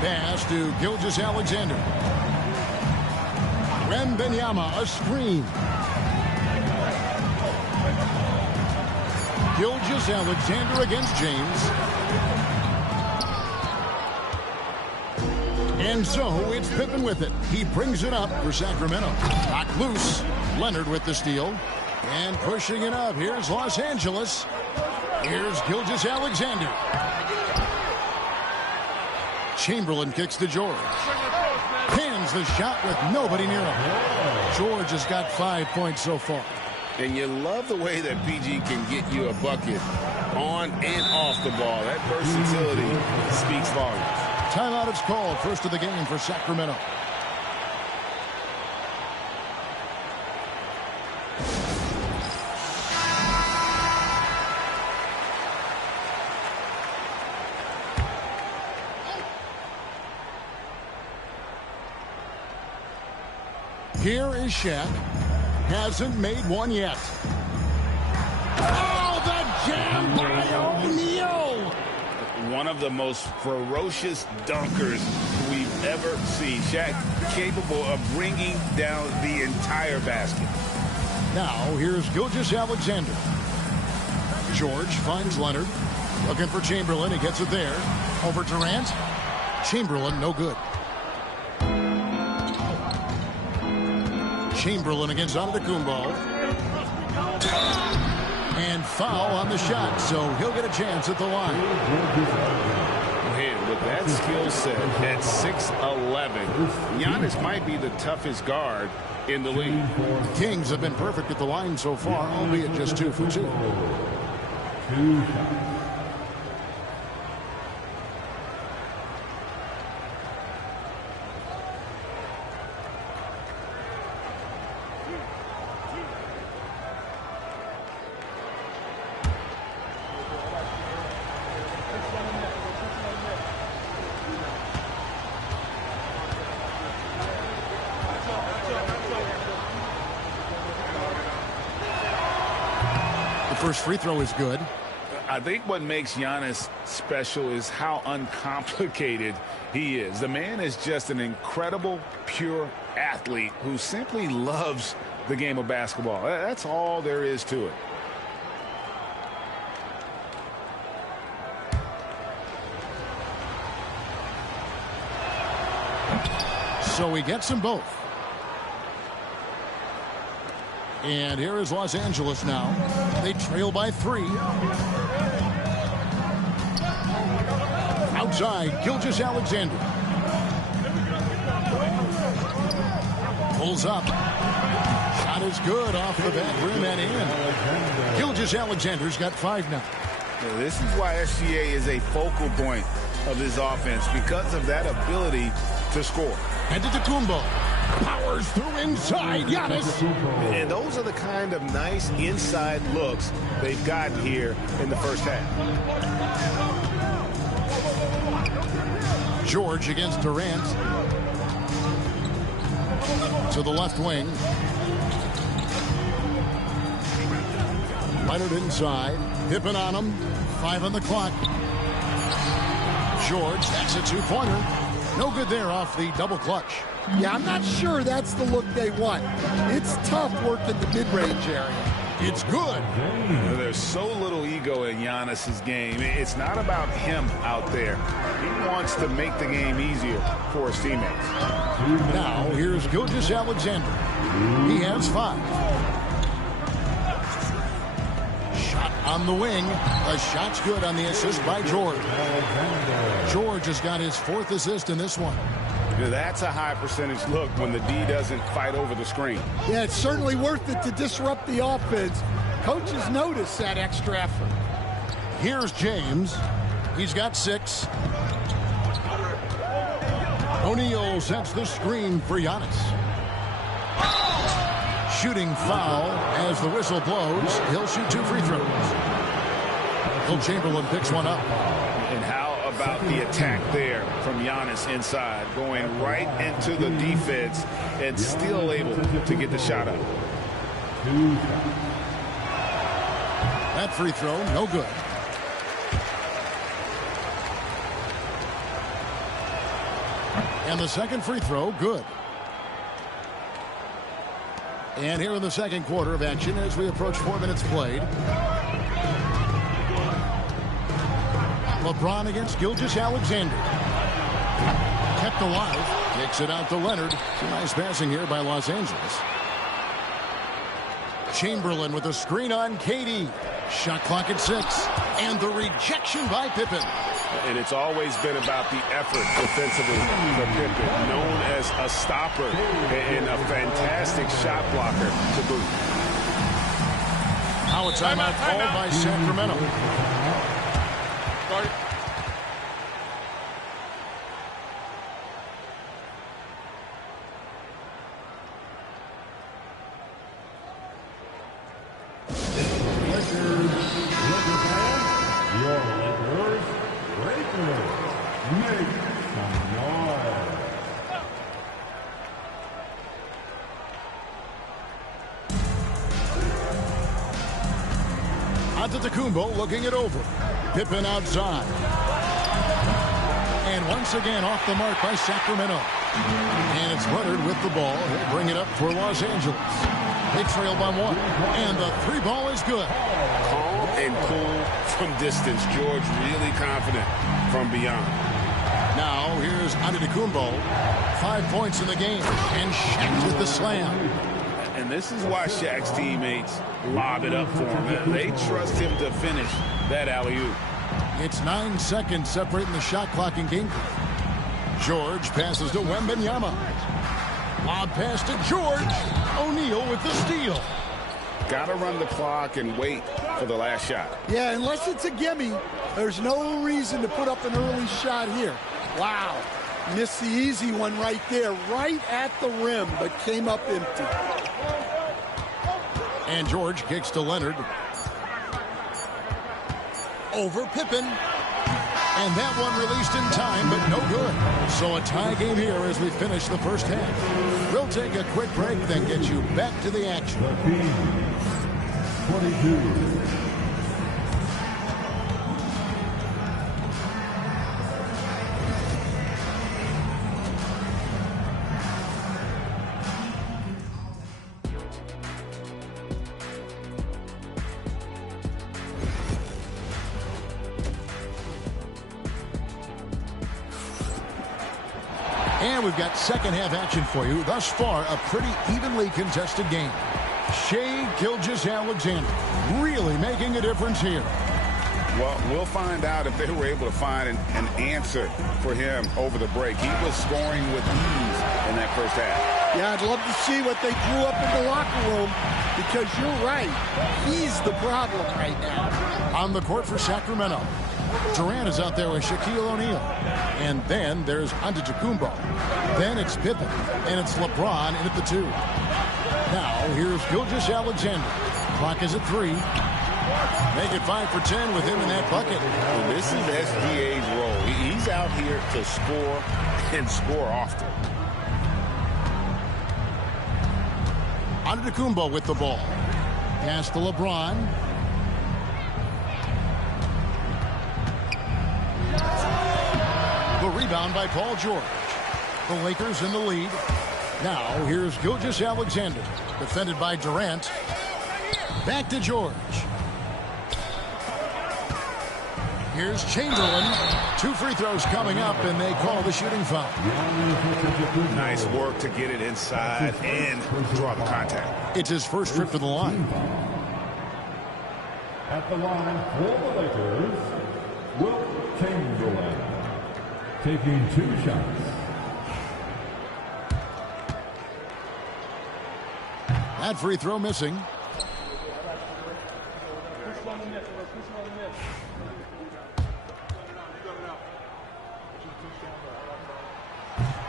Pass to Gilgeous-Alexander. Wembanyama, a screen. Gilgeous-Alexander against James. And so it's Pippen with it. He brings it up for Sacramento. Knocked loose. Leonard with the steal. And pushing it up. Here's Los Angeles. Here's Gilgeous-Alexander. Chamberlain kicks to George. Pins the shot with nobody near him. George has got 5 points so far. And you love the way that PG can get you a bucket on and off the ball. That versatility speaks volumes. Timeout is called. First of the game for Sacramento. Here is Shaq. Hasn't made one yet. Oh, the jam by O'Neal. one of the most ferocious dunkers we've ever seen. Shaq capable of bringing down the entire basket. Now, here's Gilgeous-Alexander. George finds Leonard. Looking for Chamberlain. He gets it there. Over Durant. Chamberlain, no good. Chamberlain against Antetokounmpo. And foul on the shot, so he'll get a chance at the line. Man, with that skill set at 6'11", Giannis might be the toughest guard in the league. The Kings have been perfect at the line so far, albeit just 2 for 2. First free throw is good. I think what makes Giannis special is how uncomplicated he is. The man is just an incredible, pure athlete who simply loves the game of basketball. That's all there is to it. So he gets them both. And here is Los Angeles now. They trail by 3. Outside, Gilgeous-Alexander. Pulls up. Shot is good off the back rim and in. Gilgeous-Alexander's got 5 now. This is why SGA is a focal point of this offense, because of that ability to score. Antetokounmpo powers through inside. Giannis. And those are the kind of nice inside looks they've gotten here in the first half. George against Durant. To the left wing. Leonard inside. Pippen on him. 5 on the clock. George, that's a 2-pointer. No good there off the double clutch. Yeah, I'm not sure that's the look they want. It's tough working the mid-range area. It's good. There's so little ego in Giannis's game. It's not about him out there. He wants to make the game easier for his teammates. Now, here's Gilgeous-Alexander. He has 5. Shot on the wing. A shot's good on the assist by George. George has got his 4th assist in this one. That's a high percentage look when the D doesn't fight over the screen. Yeah, it's certainly worth it to disrupt the offense. Coaches notice that extra effort. Here's James. He's got 6. O'Neal sets the screen for Giannis. Shooting foul as the whistle blows. He'll shoot 2 free throws. Will Chamberlain picks one up. And how about the attack there from Giannis inside, going right into the defense and still able to get the shot up. That free throw, no good. And the second free throw, good. And here in the second quarter of action as we approach 4 minutes played. LeBron against Gilgeous-Alexander. Kept alive. Kicks it out to Leonard. Some nice passing here by Los Angeles. Chamberlain with a screen on KD. Shot clock at 6. And the rejection by Pippen. And it's always been about the effort defensively for Pippen, known as a stopper and a fantastic shot blocker to boot. Now a timeout called by Sacramento. Antetokounmpo looking it over. Pippen outside. once again off the mark by Sacramento. And it's Leonard with the ball. He'll bring it up for Los Angeles. They trail by 1. And the 3 ball is good. Calm and cool from distance. George really confident from beyond. Now here's Antetokounmpo. 5 points in the game. And Shaq with the slam. And this is why Shaq's teammates lob it up for him. They trust him to finish that alley-oop. It's 9 seconds separating the shot clock and game clock. George passes to Wembanyama. Lob pass to George. O'Neal with the steal. Got to run the clock and wait for the last shot. Yeah, unless it's a gimme, there's no reason to put up an early shot here. Wow. Missed the easy one right there, right at the rim, but came up empty. And George kicks to Leonard. Over Pippen. And that one released in time, but no good. So a tie game here as we finish the first half. We'll take a quick break, then get you back to the action. 22. And we've got second half action for you. Thus far, a pretty evenly contested game. Shai Gilgeous-Alexander really making a difference here. Well, we'll find out if they were able to find an answer for him over the break. He was scoring with ease in that first half. Yeah, I'd love to see what they drew up in the locker room, because you're right. He's the problem right now. On the court for Sacramento, Durant is out there with Shaquille O'Neal. And then there's Antetokounmpo. Then it's Pippen. And it's LeBron in at the 2. Now, here's Gilgeous-Alexander. Clock is at 3. Make it 5 for 10 with him in that bucket. And this is SGA's role. He's out here to score and score often. Antetokounmpo with the ball. Pass to LeBron. The rebound by Paul George. The Lakers in the lead. Now, here's Gilgeous-Alexander. Defended by Durant. Back to George. Here's Chamberlain. 2 free throws coming up, and they call the shooting foul. Nice work to get it inside and draw the contact. It's his first trip to the line. At the line for the Lakers, Wilt Chamberlain, taking 2 shots. That free throw missing.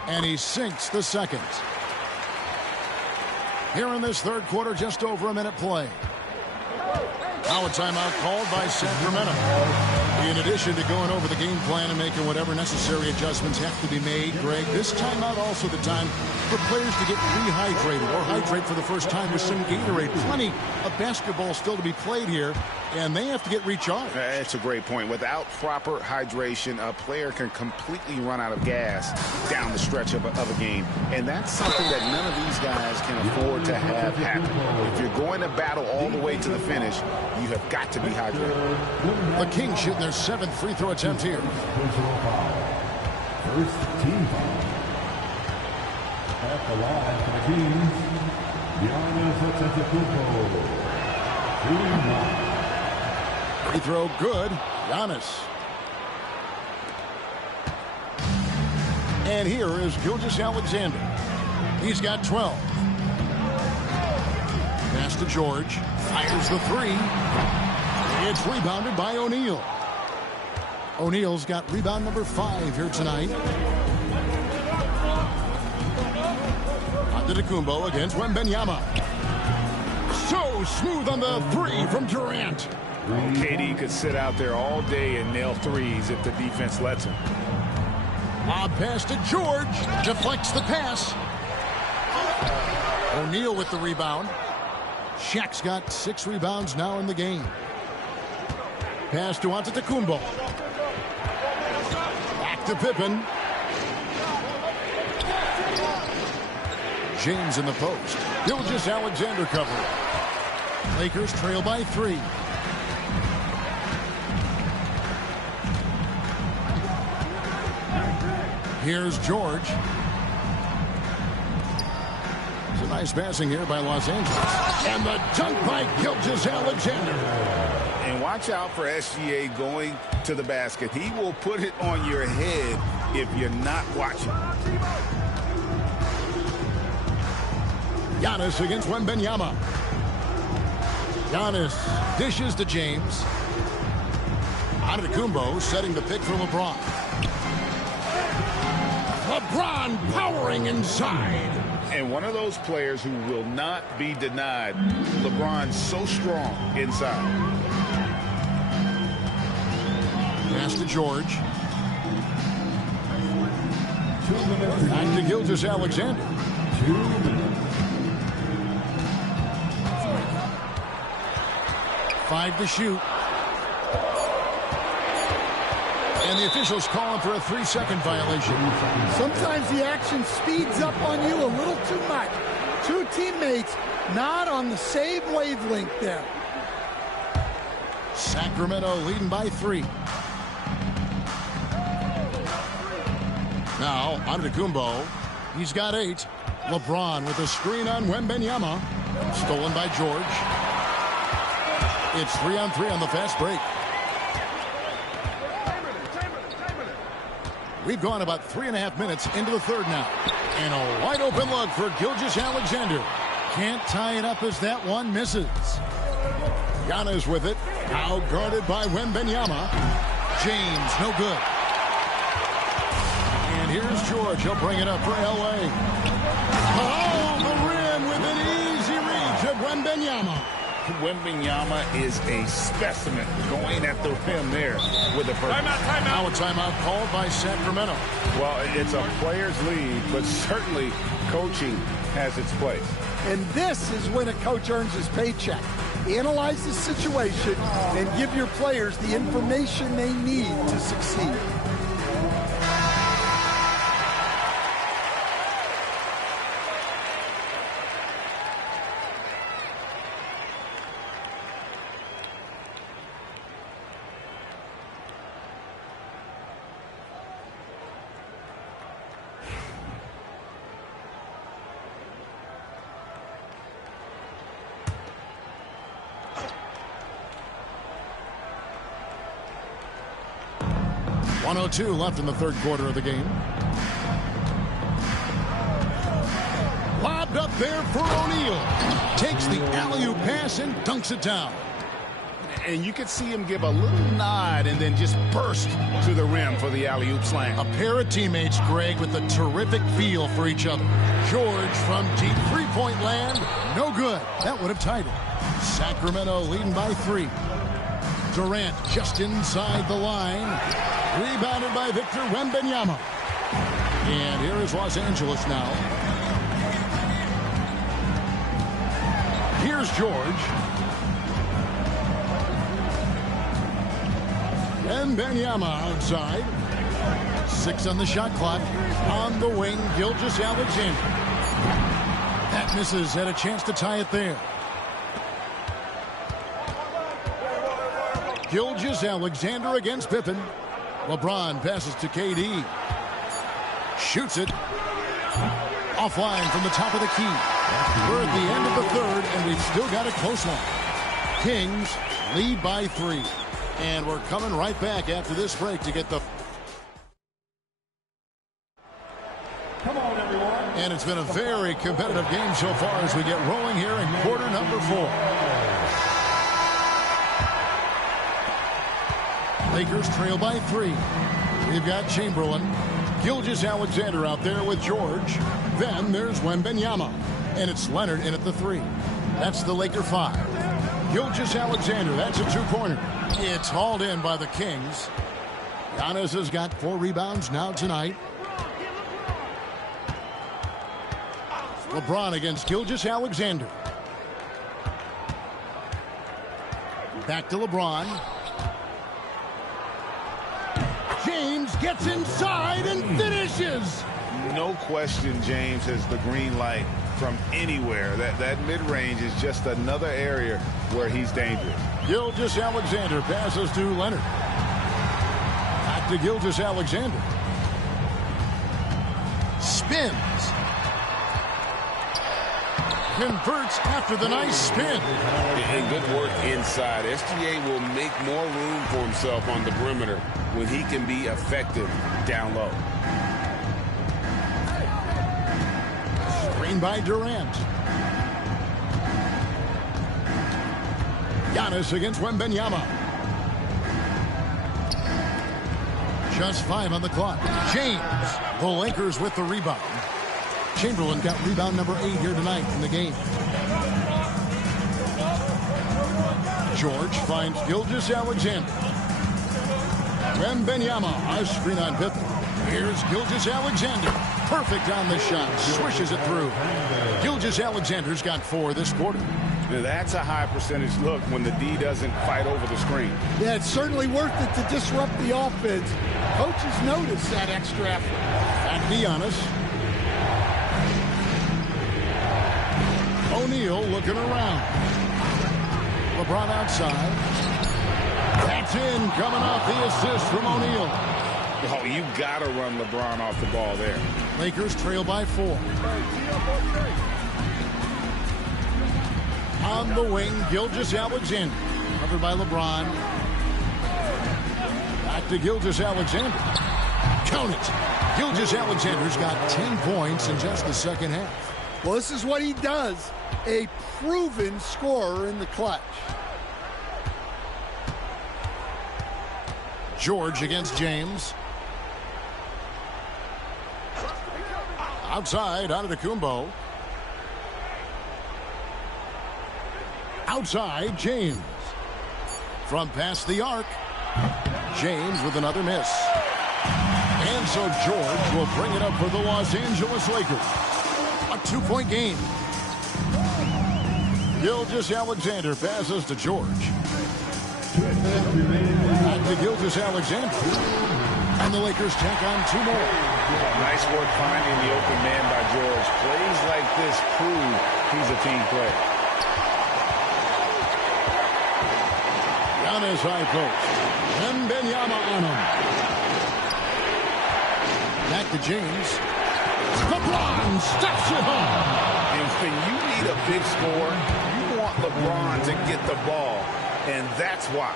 And he sinks the second. Here in this third quarter, just over a minute play. Now a timeout called by Sacramento. In addition to going over the game plan and making whatever necessary adjustments have to be made, Greg, this timeout also the time for players to get rehydrated or hydrate for the first time with some Gatorade. Plenty of basketball still to be played here, and they have to get recharged. That's a great point. Without proper hydration, a player can completely run out of gas down the stretch of a game. And that's something that none of these guys can afford to have happen. If you're going to battle all the way to the finish, you have got to be hydrated. The Kings shooting their 7th free throw attempt here. First team foul. At the line for the Kings, Giannis Antetokounmpo. Free throw good. Giannis. And here is Gilgeous-Alexander. He's got 12. Pass to George. Fires the 3. It's rebounded by O'Neal. O'Neal's got rebound number 5 here tonight. Antetokounmpo against Wembanyama. So smooth on the 3 from Durant. KD could sit out there all day and nail threes if the defense lets him. Lob pass to George. Deflects the pass. O'Neal with the rebound. Shaq's got 6 rebounds now in the game. Pass to Antetokounmpo. Back to Pippen. James in the post. Gilgeous-Alexander cover. Lakers trail by 3. Here's George. It's a nice passing here by Los Angeles. And the dunk by Gilgeous-Alexander. And watch out for SGA going to the basket. He will put it on your head if you're not watching. Giannis against Wembanyama. Giannis dishes to James. Antetokounmpo setting the pick for LeBron. LeBron powering inside. And one of those players who will not be denied. LeBron's so strong inside. Pass to George. Back to Gilgeous-Alexander. 2 minutes. 5 to shoot. And the officials calling for a 3-second violation. Sometimes the action speeds up on you a little too much. Two teammates not on the same wavelength there. Sacramento leading by 3. Now, Antetokounmpo. He's got 8. LeBron with a screen on Wembanyama. Stolen by George. It's 3-on-3 on the fast break. We've gone about 3.5 minutes into the third now. And a wide open look for Gilgeous-Alexander. Can't tie it up as that one misses. Giannis with it. Now guarded by Wembanyama. James, no good. And here's George. He'll bring it up for L.A. Oh, the rim with an easy reach of Wembanyama. Wembanyama is a specimen going at the rim there with a purpose. Timeout. Now a timeout called by Sacramento. Well, it's a player's lead, but certainly coaching has its place. And this is when a coach earns his paycheck. Analyze the situation and give your players the information they need to succeed. .102 left in the third quarter of the game. Lobbed up there for O'Neal. Takes the alley-oop pass and dunks it down. And you could see him give a little nod and then just burst to the rim for the alley-oop slam. A pair of teammates, Greg, with a terrific feel for each other. George from deep three-point land. No good. That would have tied it. Sacramento leading by 3. Durant just inside the line. Rebounded by Victor Wembanyama. And here is Los Angeles now. Here's George. Wembanyama outside. 6 on the shot clock. On the wing, Gilgeous-Alexander. That misses. Had a chance to tie it there. Gilgeous-Alexander against Pippen. LeBron passes to KD. Shoots it. Offline from the top of the key. We're at the end of the third, and we've still got a close one. Kings lead by 3. And we're coming right back after this break to get the... Come on, everyone. And it's been a very competitive game so far as we get rolling here in quarter number 4. Lakers trail by 3. We've got Chamberlain. Gilgeous-Alexander out there with George. Then there's Wembanyama. And it's Leonard in at the 3. That's the Laker 5. Gilgeous-Alexander, that's a 2-pointer. It's hauled in by the Kings. Giannis has got 4 rebounds now tonight. LeBron against Gilgeous-Alexander. Back to LeBron. James gets inside and finishes. No question James has the green light from anywhere. That mid-range is just another area where he's dangerous. Gilgeous-Alexander passes to Leonard. Back to Gilgeous-Alexander. Spins. Converts after the nice spin. And good work inside. SGA will make more room for himself on the perimeter when he can be effective down low. Screen by Durant. Giannis against Wembanyama. Just 5 on the clock. James, the Lakers with the rebound. Chamberlain got rebound number 8 here tonight in the game. George finds Gilgeous-Alexander. Wembanyama, a screen on Pippen. Here's Gilgeous-Alexander. Perfect on the shot. Swishes it through. Gilgeous-Alexander's got 4 this quarter. Now, that's a high percentage look when the D doesn't fight over the screen. Yeah, it's certainly worth it to disrupt the offense. Coaches notice that extra effort. Back to Giannis. O'Neal looking around. LeBron outside. That's in, coming off the assist from O'Neal. Oh, you got to run LeBron off the ball there. Lakers trail by 4. On the wing, Gilgeous-Alexander. Covered by LeBron. Back to Gilgeous-Alexander. Count it. Gilgeous-Alexander's got 10 points in just the second half. Well, this is what he does. A proven scorer in the clutch. George against James. Outside, Antetokounmpo. Outside, James. From past the arc. James with another miss. And so George will bring it up for the Los Angeles Lakers. A 2-point game. Gilgeous-Alexander passes to George. Back to Gilgeous-Alexander. And the Lakers tack on 2 more. Nice work finding the open man by George. Plays like this prove he's a team player. Giannis high post. Wembanyama on him. Back to James. LeBron steps it home. And when you need a big score, you want LeBron to get the ball. And that's why.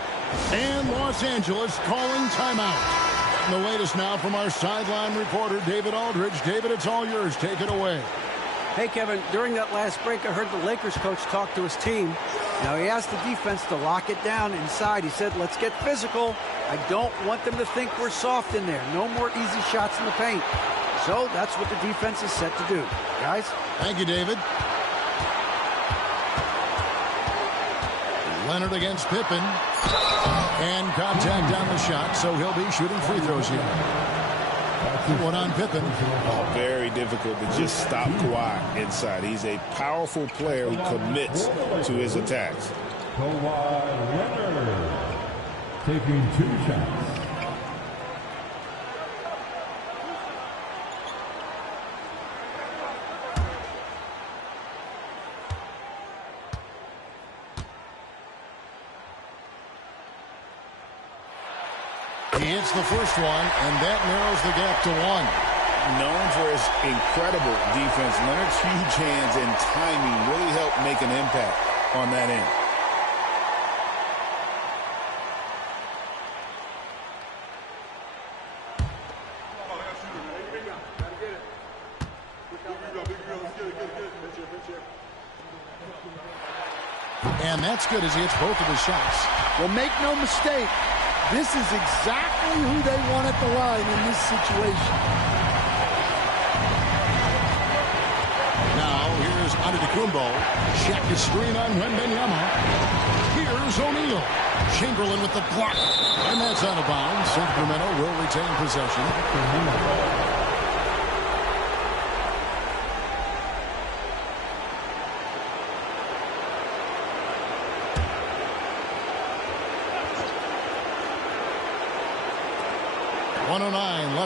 And Los Angeles calling timeout. And the latest now from our sideline reporter, David Aldridge. David, it's all yours. Take it away. Hey, Kevin, during that last break, I heard the Lakers coach talk to his team. Now, he asked the defense to lock it down inside. He said, let's get physical. I don't want them to think we're soft in there. No more easy shots in the paint. So that's what the defense is set to do. Guys? Thank you, David. Leonard against Pippen. And contact on the shot, so he'll be shooting free throws here. One on Pippen. Oh, very difficult to just stop Kawhi inside. He's a powerful player who commits to his attacks. Kawhi Leonard taking 2 shots. He hits the first one, and that narrows the gap to 1. Known for his incredible defense, Leonard's huge hands and timing really helped make an impact on that end. And that's good as he hits both of his shots. Well, make no mistake. This is exactly who they want at the line in this situation. Now, here's Antetokounmpo. Check the screen on Wembanyama. Here's O'Neal. Chamberlain with the block. And that's out of bounds. Sacramento will retain possession.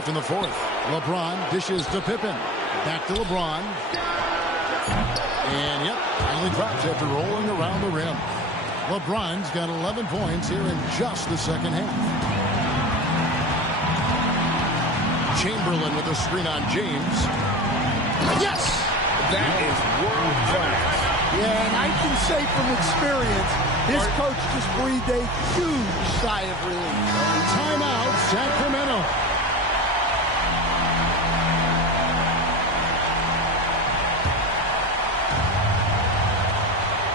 left in the fourth. LeBron dishes to Pippen. Back to LeBron. And, yep, finally drops after rolling around the rim. LeBron's got 11 points here in just the second half. Chamberlain with a screen on James. Yes! That is world class. Yeah, and I can say from experience, his coach just breathed a huge sigh of relief. Timeout, Sacramento.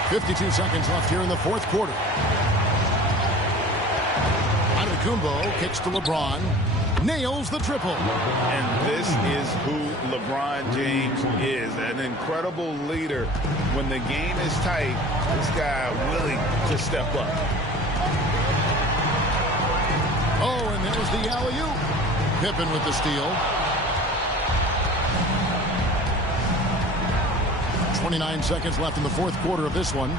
.52 seconds left here in the fourth quarter. Antetokounmpo kicks to LeBron. Nails the triple. And this is who LeBron James is. An incredible leader. When the game is tight, this guy willing to step up. Oh, and there was the alley-oop. Pippen with the steal. 29 seconds left in the fourth quarter of this one.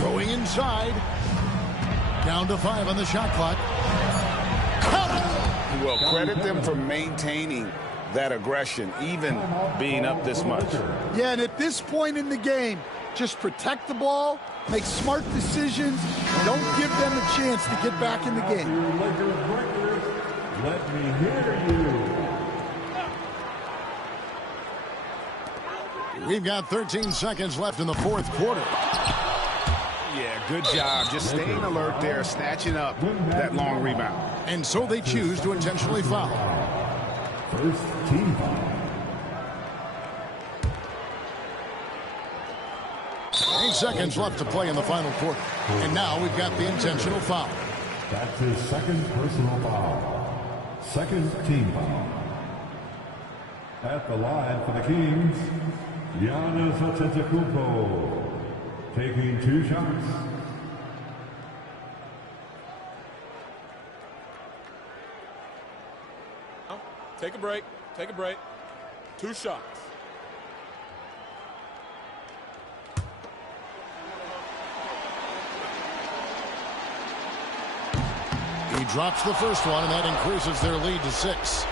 Going inside. Down to 5 on the shot clock. Well, credit them for maintaining that aggression, even being up this much. Yeah, and at this point in the game, just protect the ball, make smart decisions, and don't give them a chance to get back in the game. Let me hear you. We've got 13 seconds left in the fourth quarter. Yeah, good job. Just staying alert there, snatching up that long rebound. And so they choose to intentionally foul. First team foul. 8 seconds left to play in the final quarter. And now we've got the intentional foul. That's his second personal foul. Second team foul. At the line for the Kings, Giannis Antetokounmpo. Taking 2 shots. Take a break. Take a break. 2 shots. He drops the first one, and that increases their lead to 6.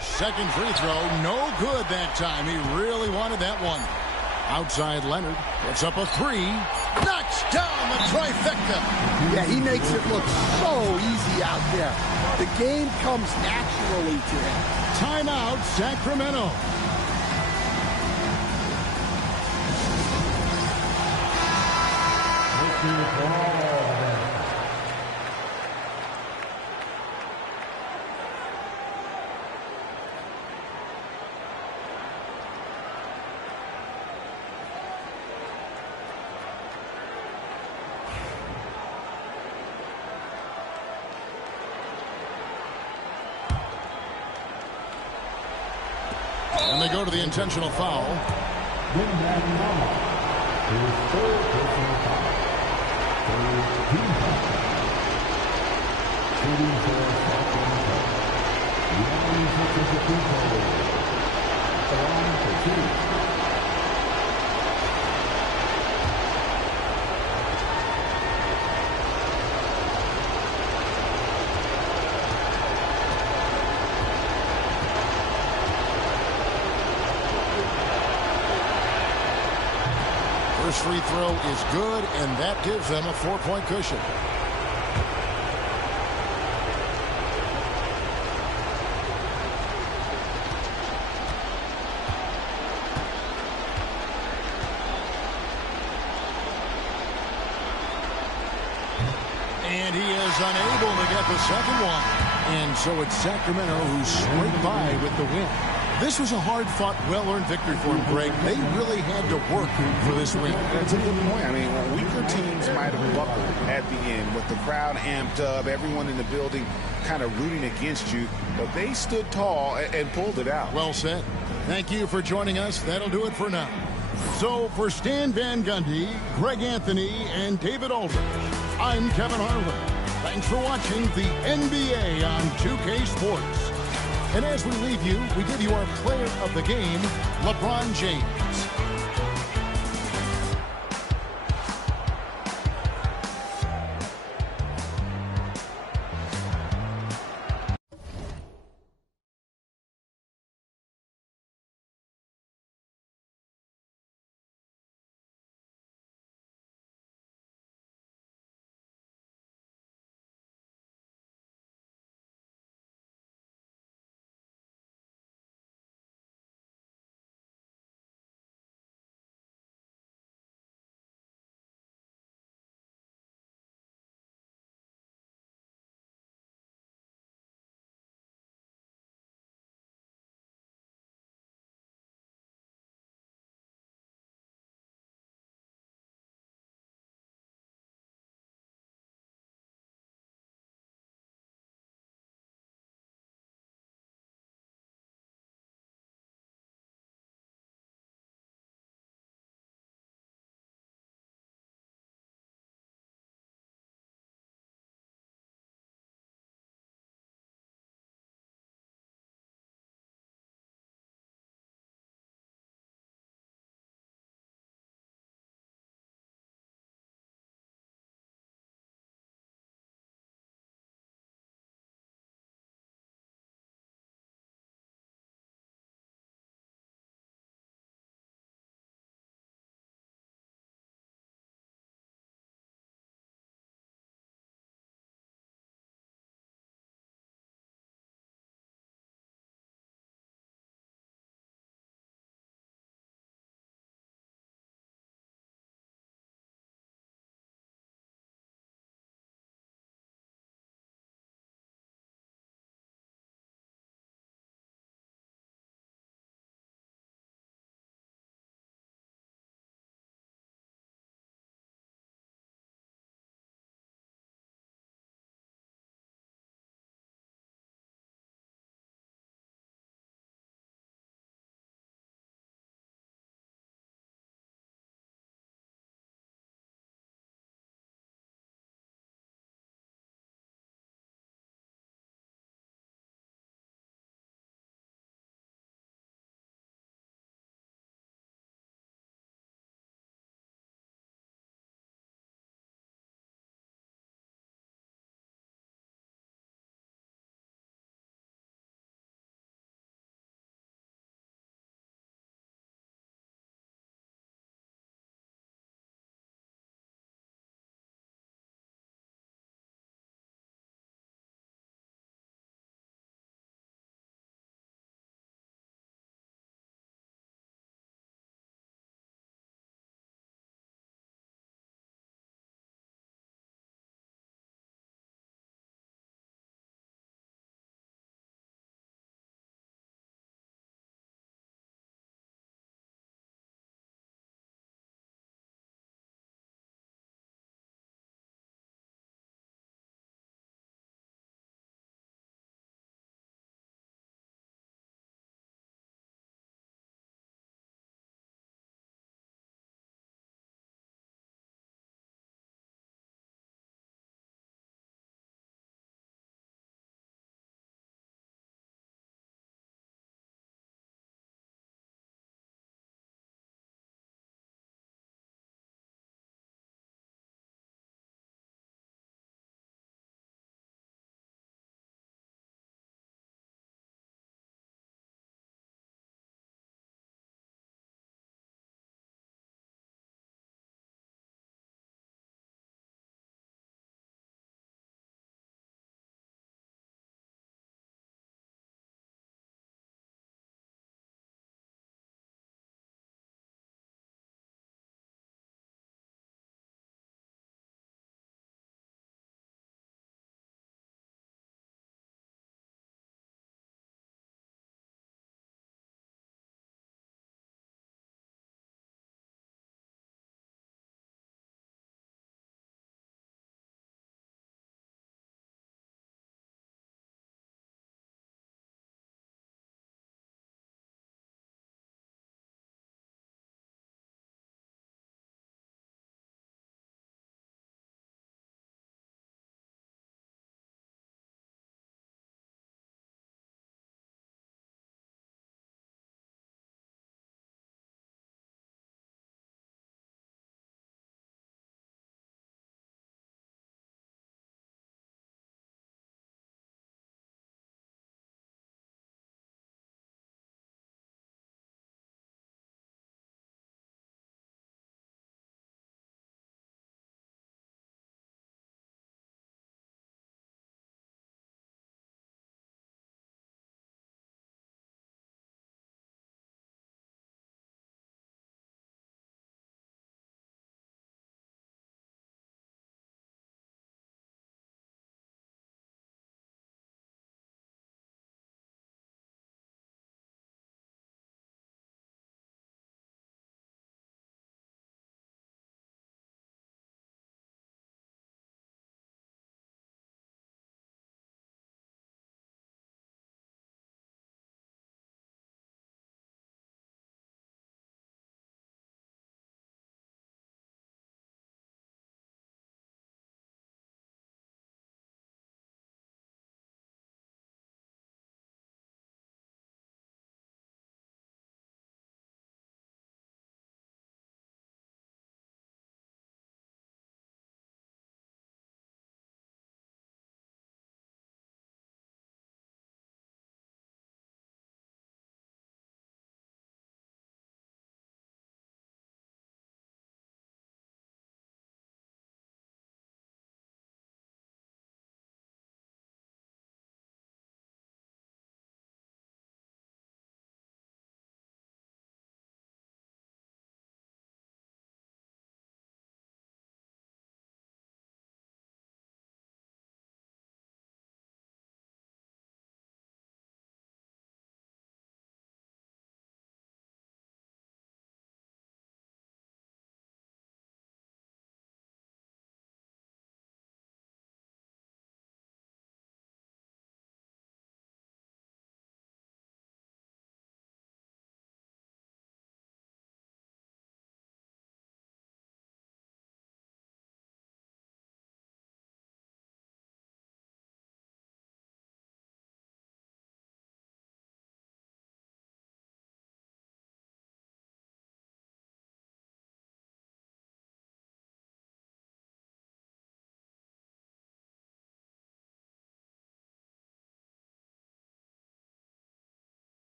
Second free throw, no good that time. He really wanted that one. Outside Leonard, puts up a 3. Knocks down the trifecta. Yeah, he makes it look so easy out there. The game comes naturally to him. Timeout, Sacramento. And they go to the intentional foul. First free throw is good, and that gives them a 4-point cushion. And he is unable to get the second one. And so it's Sacramento who scraped by with the win. This was a hard-fought, well-earned victory for him, Greg. They really had to work for this win. That's a good point. I mean, weaker teams might have buckled at the end with the crowd amped up, everyone in the building kind of rooting against you, but they stood tall and pulled it out. Well said. Thank you for joining us. That'll do it for now. So for Stan Van Gundy, Greg Anthony, and David Aldridge, I'm Kevin Harlan. Thanks for watching the NBA on 2K Sports. And as we leave you, we give you our player of the game, LeBron James.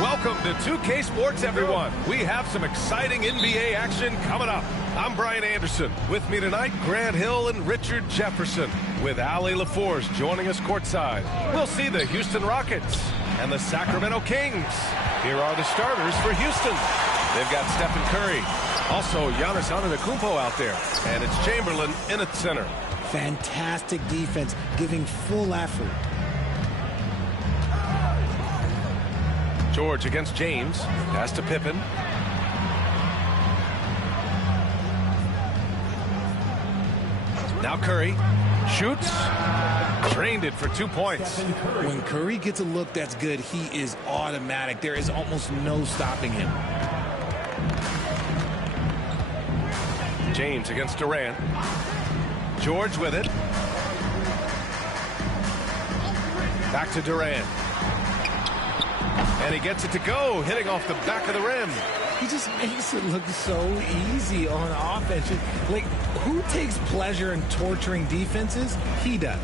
Welcome to 2K Sports, everyone. We have some exciting NBA action coming up. I'm Brian Anderson. With me tonight, Grant Hill and Richard Jefferson. With Allie LaForce joining us courtside. We'll see the Houston Rockets and the Sacramento Kings. Here are the starters for Houston. They've got Stephen Curry. Also, Giannis Antetokounmpo out there. And it's Chamberlain in at center. Fantastic defense, giving full effort. George against James. Pass to Pippen. Now Curry shoots. Drained it for 2 points. When Curry gets a look that's good, he is automatic. There is almost no stopping him. James against Durant. George with it. Back to Durant. And he gets it to go, hitting off the back of the rim. He just makes it look so easy on offense. Like, who takes pleasure in torturing defenses? He does.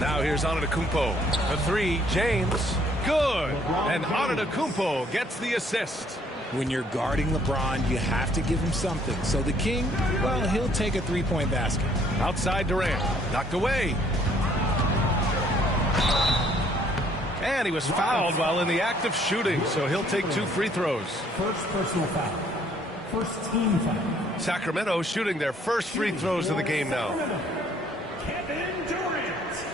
Now here's Antetokounmpo. The three, James. Good. And Antetokounmpo gets the assist. When you're guarding LeBron, you have to give him something. So the King, well, he'll take a three-point basket. Outside Durant. Knocked away. And he was fouled while in the act of shooting, so he'll take 2 free throws. First personal foul. First team foul. Sacramento shooting their first free throws of the game now. Kevin Durant.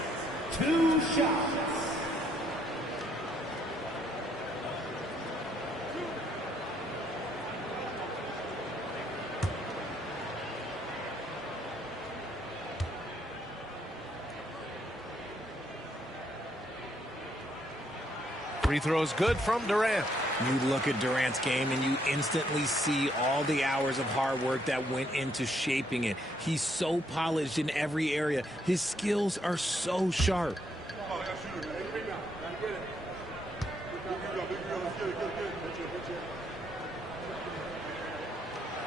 2 shots. Free throws good from Durant. You look at Durant's game and you instantly see all the hours of hard work that went into shaping it. He's so polished in every area. His skills are so sharp.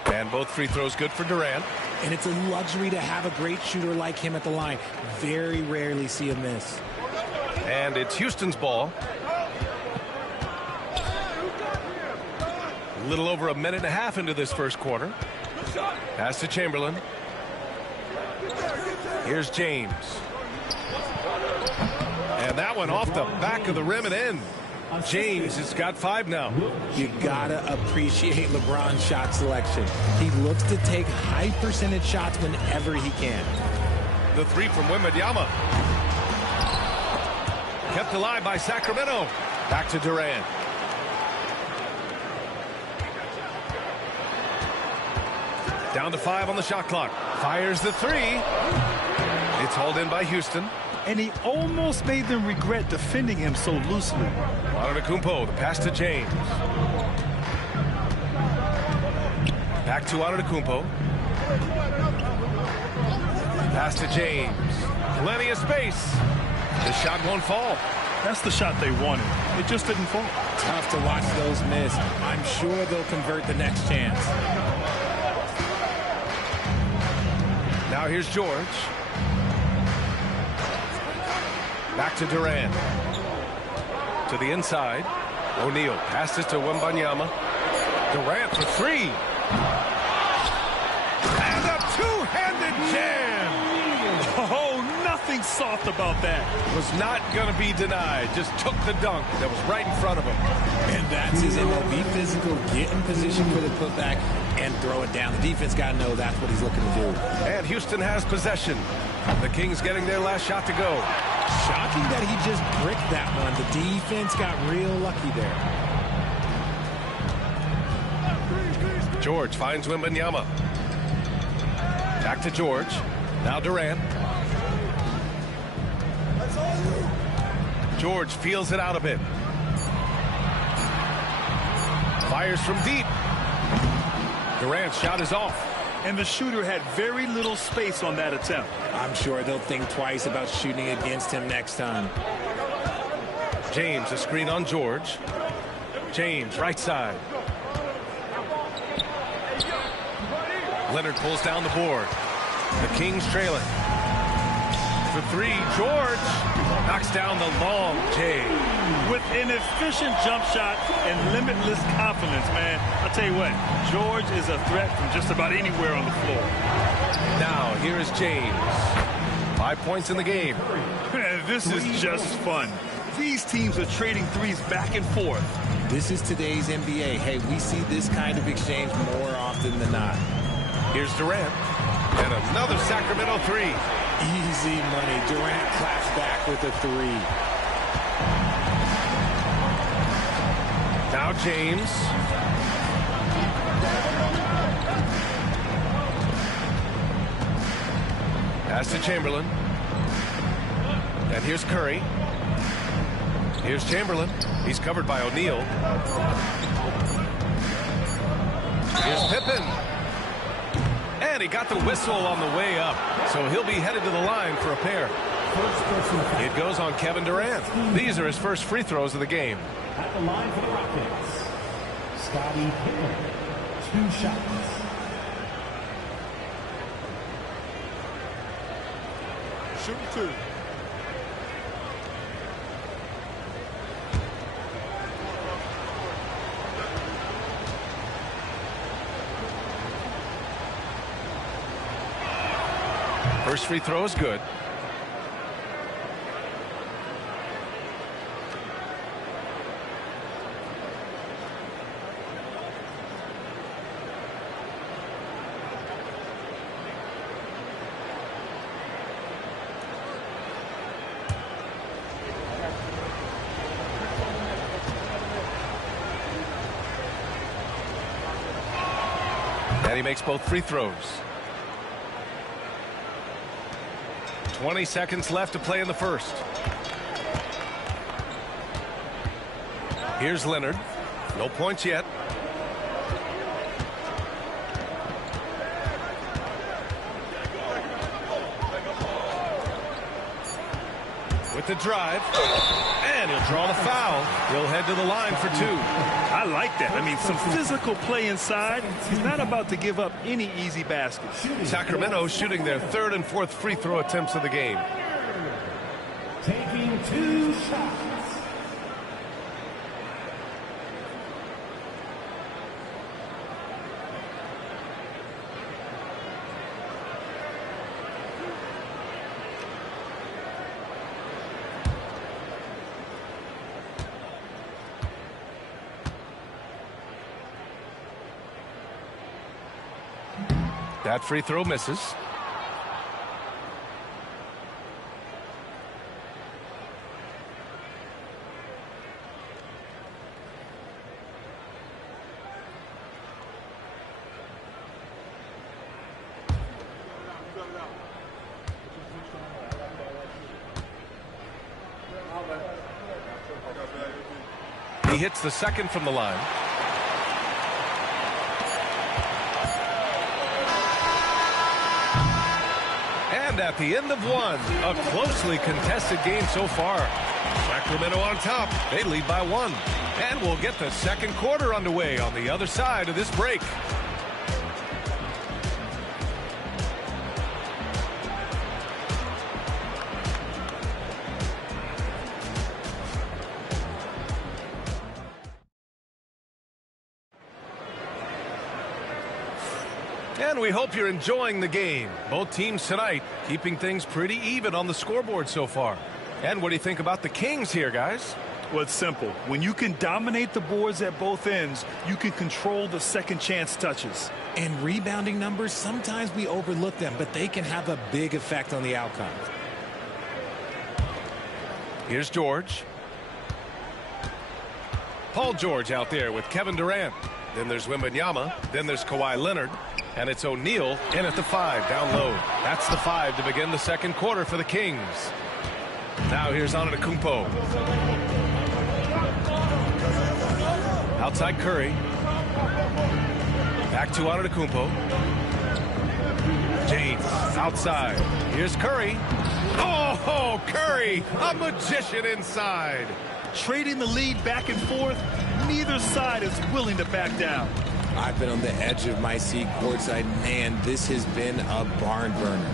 And both free throws good for Durant. And it's a luxury to have a great shooter like him at the line. Very rarely see him miss. And it's Houston's ball. A little over a minute and a half into this first quarter. Pass to Chamberlain. Here's James. And that one off the back of the rim and in. James has got 5 now. You gotta appreciate LeBron's shot selection. He looks to take high percentage shots whenever he can. The 3 from Wembanyama. Kept alive by Sacramento. Back to Durant. Down to 5 on the shot clock. Fires the 3. It's hauled in by Houston. And he almost made them regret defending him so loosely. Antetokounmpo, the pass to James. Back to Antetokounmpo. Pass to James. Plenty of space. The shot won't fall. That's the shot they wanted. It just didn't fall. Tough to watch those miss. I'm sure they'll convert the next chance. Now here's George. Back to Durant. To the inside. O'Neal passes to Wembanyama. Durant for 3. And a two-handed jam. Oh, nothing soft about that. Was not going to be denied. Just took the dunk that was right in front of him. And that's his MO. Be physical, get in position for the putback, and throw it down. The defense got to know that's what he's looking to do. And Houston has possession. The Kings getting their last shot to go. Shocking that he just bricked that one. The defense got real lucky there. George finds Wembanyama. Back to George. Now Durant. George feels it out a bit. Fires from deep. Durant's shot is off. And the shooter had very little space on that attempt. I'm sure they'll think twice about shooting against him next time. James, a screen on George. James, right side. Leonard pulls down the board. The Kings trailing. For three, George knocks down the long J. With an efficient jump shot and limitless confidence, man. I'll tell you what, George is a threat from just about anywhere on the floor. Now, here is James. 5 points in the game. This is just fun. These teams are trading threes back and forth. This is today's NBA. Hey, we see this kind of exchange more often than not. Here's Durant. And another Sacramento three. Easy money. Durant claps back with a three. Now James. Pass to Chamberlain. And here's Curry. Here's Chamberlain. He's covered by O'Neal. Here's Pippen. And he got the whistle on the way up. So he'll be headed to the line for a pair. It goes on Kevin Durant. These are his first free throws of the game. At the line for the Rockets, Scottie Pippen, 2 shots. Shooting 2. First free throw is good. And he makes both free throws. 20 seconds left to play in the first. Here's Leonard. No points yet. With the drive. And he'll draw the foul. He'll head to the line for 2. I like that. I mean, some physical play inside. He's not about to give up any easy baskets. Sacramento shooting their 3rd and 4th free throw attempts of the game. Taking 2 shots. That free throw misses. He hits the second from the line. And at the end of one, a closely contested game so far. Sacramento on top. They lead by 1. And we'll get the second quarter underway on the other side of this break. And we hope you're enjoying the game. Both teams tonight keeping things pretty even on the scoreboard so far. And what do you think about the Kings here, guys? Well, it's simple. When you can dominate the boards at both ends, you can control the second chance touches. And rebounding numbers, sometimes we overlook them, but they can have a big effect on the outcome. Here's George. Paul George out there with Kevin Durant. Then there's Wembanyama. Then there's Kawhi Leonard. And it's O'Neal in at the 5 down low. That's the 5 to begin the second quarter for the Kings. Now here's Antetokounmpo. Outside Curry. Back to Antetokounmpo. James outside. Here's Curry. Oh, Curry, a magician inside. Trading the lead back and forth, neither side is willing to back down. I've been on the edge of my seat courtside. Man, this has been a barn burner.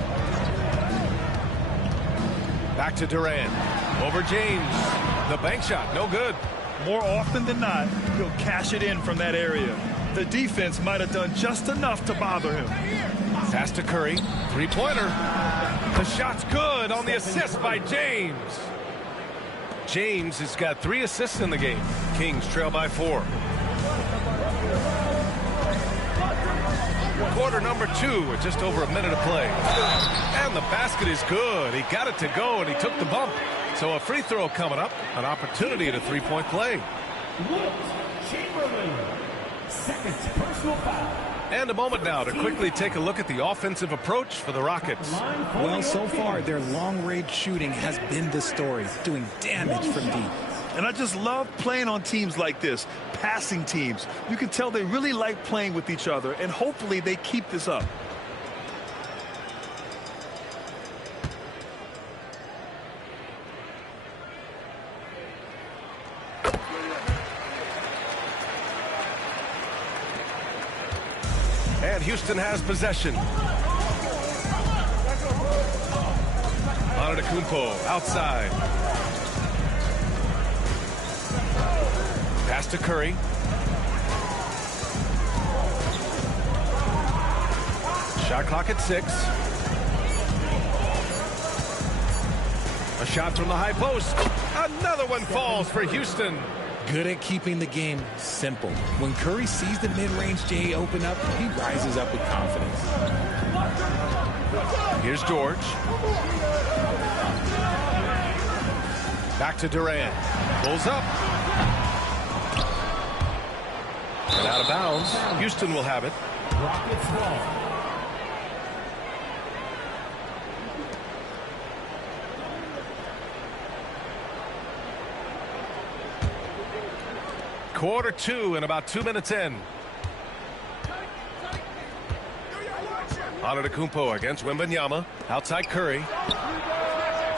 Back to Durant. Over James. The bank shot, no good. More often than not, he'll cash it in from that area. The defense might have done just enough to bother him. Pass to Curry. Three-pointer. The shot's good on the assist by James. James has got 3 assists in the game. Kings trail by 4. Quarter number 2 with just over a minute of play. And the basket is good. He got it to go, and he took the bump. So a free throw coming up. An opportunity at a 3-point play. Wilt Chamberlain, second personal foul. And a moment now to quickly take a look at the offensive approach for the Rockets. Well, so far, their long-range shooting has been the story, doing damage from deep. And I just love playing on teams like this, passing teams. You can tell they really like playing with each other, and hopefully they keep this up. And Houston has possession. Antetokounmpo outside. Pass to Curry. Shot clock at 6. A shot from the high post. Another one falls for Houston. Good at keeping the game simple. When Curry sees the mid-range J open up, he rises up with confidence. Here's George. Back to Durant. Pulls up. And out of bounds. Houston will have it. Rockets ball. Quarter 2 and about 2 minutes in. Antetokounmpo against Wembanyama. Outside Curry.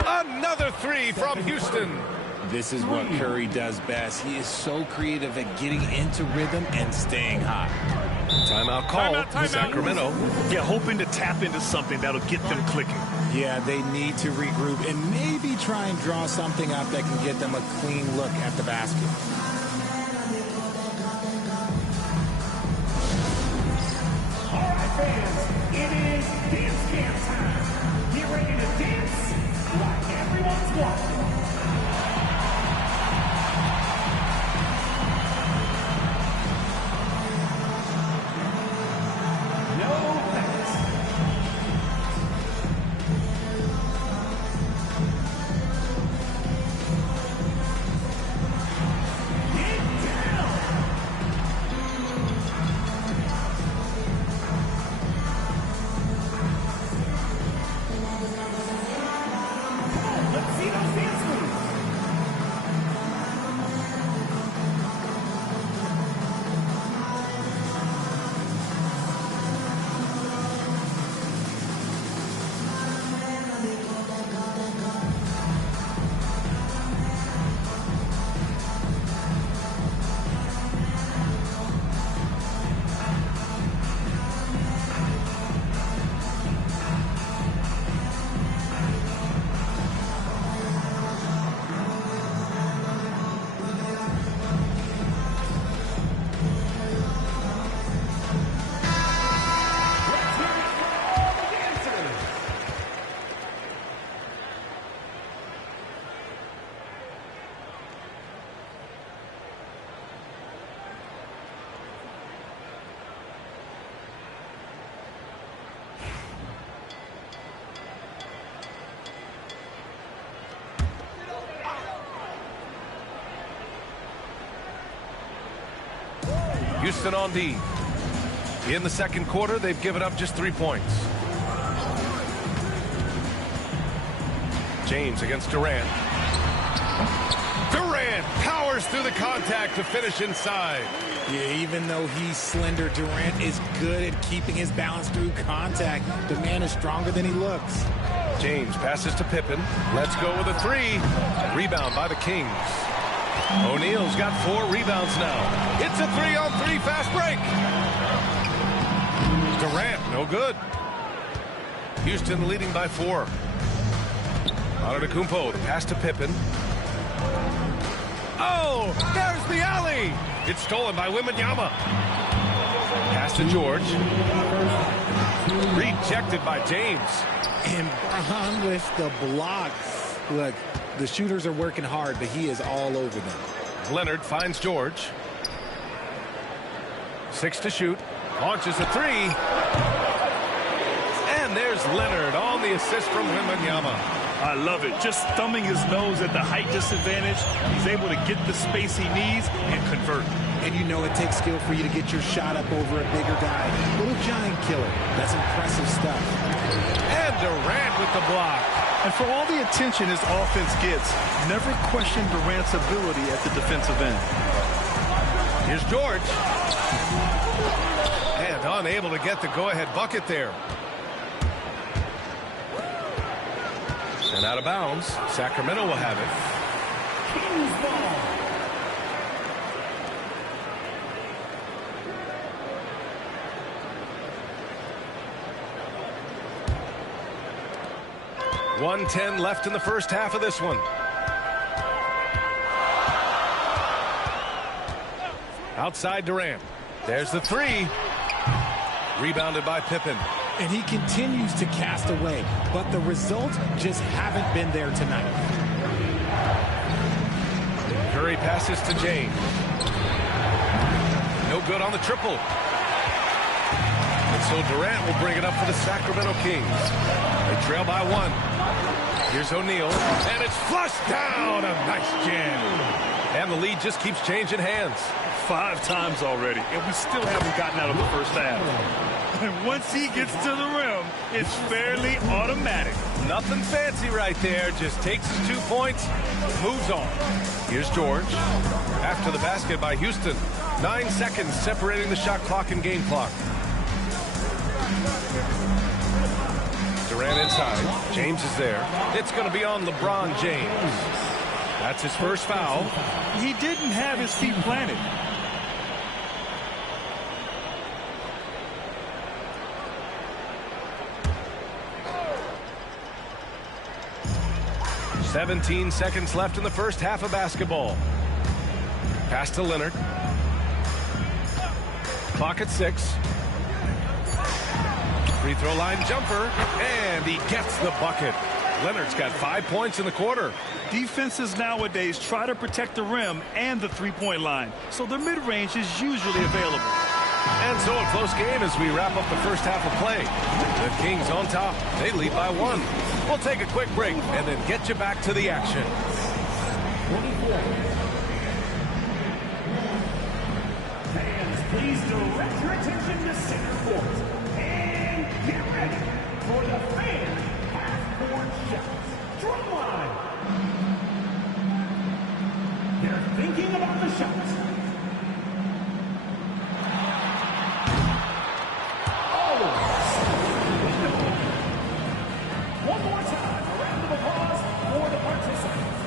Another 3 from Houston. This is what Curry does best. He is so creative at getting into rhythm and staying hot. Timeout call for Sacramento. Yeah, hoping to tap into something that'll get them clicking. Yeah, they need to regroup and maybe try and draw something up that can get them a clean look at the basket. Fans, it is dance camp time. Get ready to dance like everyone's watching. No thanks. Get down. Let's see those dance Houston on D. In the second quarter, they've given up just 3 points. James against Durant. Durant powers through the contact to finish inside. Yeah, even though he's slender, Durant is good at keeping his balance through contact. The man is stronger than he looks. James passes to Pippen. Let's go with a 3. Rebound by the Kings. O'Neal's got 4 rebounds now. It's a 3-on-3 fast break. Durant, no good. Houston leading by 4. Antetokounmpo, the pass to Pippen. Oh, there's the alley. It's stolen by Wembanyama. Pass to George. Rejected by James. And Bron with the block. Look, the shooters are working hard, but he is all over them. Leonard finds George. 6 to shoot. Launches a 3. And there's Leonard on the assist from Wembanyama. I love it. Just thumbing his nose at the height disadvantage. He's able to get the space he needs and convert. And you know it takes skill for you to get your shot up over a bigger guy. Little giant killer. That's impressive stuff. And Durant with the block. And for all the attention his offense gets, never question Durant's ability at the defensive end. Here's George. And unable to get the go-ahead bucket there. And out of bounds. Sacramento will have it. Kings ball. .110 left in the first half of this one. Outside Durant. There's the 3. Rebounded by Pippen. And he continues to cast away, but the results just haven't been there tonight. Curry passes to James. No good on the triple. And so Durant will bring it up for the Sacramento Kings. They trail by 1. Here's O'Neal, and it's flushed down. A nice jam. And the lead just keeps changing hands. 5 times already, and we still haven't gotten out of the first half. And once he gets to the rim, it's fairly automatic. Nothing fancy right there. Just takes his 2 points, moves on. Here's George. After the basket by Houston. 9 seconds separating the shot clock and game clock. Durant inside. James is there. It's going to be on LeBron James. That's his first foul. He didn't have his feet planted. .17 seconds left in the first half of basketball. Pass to Leonard. Clock at 6. Free throw line jumper, and he gets the bucket. Leonard's got 5 points in the quarter. Defenses nowadays try to protect the rim and the three-point line, so the mid-range is usually available. And so a close game as we wrap up the first half of play. The Kings on top. They lead by 1. We'll take a quick break and then get you back to the action. 24. Fans, please direct your attention to center court. And get ready for the fan half-court shots. Drumline. They're thinking about the shots. One more time, a round of applause for the participants.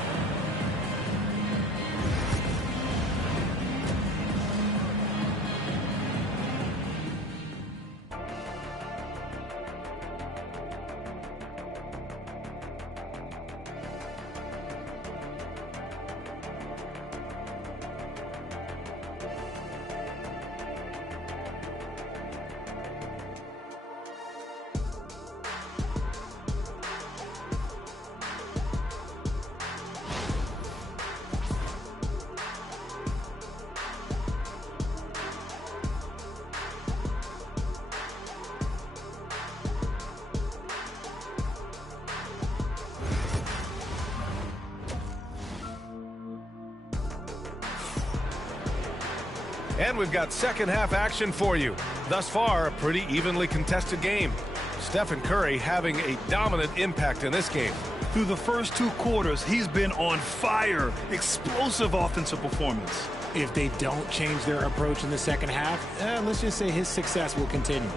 And we've got second half action for you. Thus far, a pretty evenly contested game. Stephen Curry having a dominant impact in this game. Through the first 2 quarters, he's been on fire. Explosive offensive performance. If they don't change their approach in the second half, let's just say his success will continue.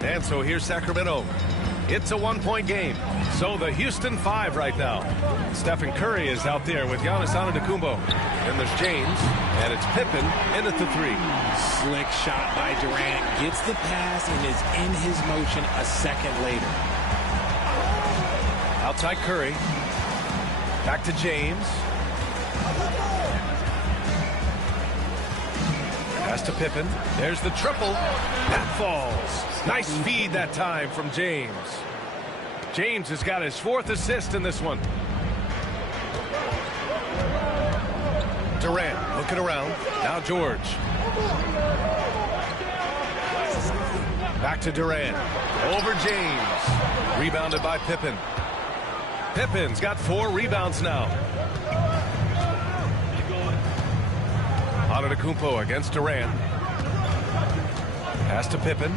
And so here's Sacramento. It's a 1-point game. So the Houston 5 right now. Stephen Curry is out there with Giannis Antetokounmpo. Then there's James, and it's Pippen in at the 3. Slick shot by Durant. Gets the pass and is in his motion a second later. Outside Curry. Back to James. Pass to Pippen. There's the triple. That falls. Nice feed that time from James. James has got his 4th assist in this one. Durant looking around. Now George. Back to Durant. Over James. Rebounded by Pippen. Pippen's got 4 rebounds now. Antetokounmpo against Durant. Pass to Pippen.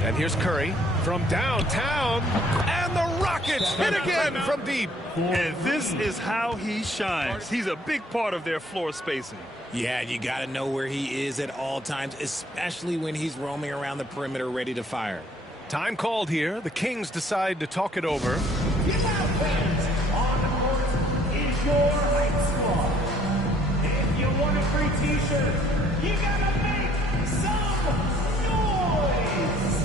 And here's Curry from downtown. And the Rockets hit again from deep. And this is how he shines. He's a big part of their floor spacing. Yeah, you got to know where he is at all times, especially when he's roaming around the perimeter ready to fire. Time called here. The Kings decide to talk it over. On the court is your Heights Squad. If you want a free t-shirt, you gotta make some noise.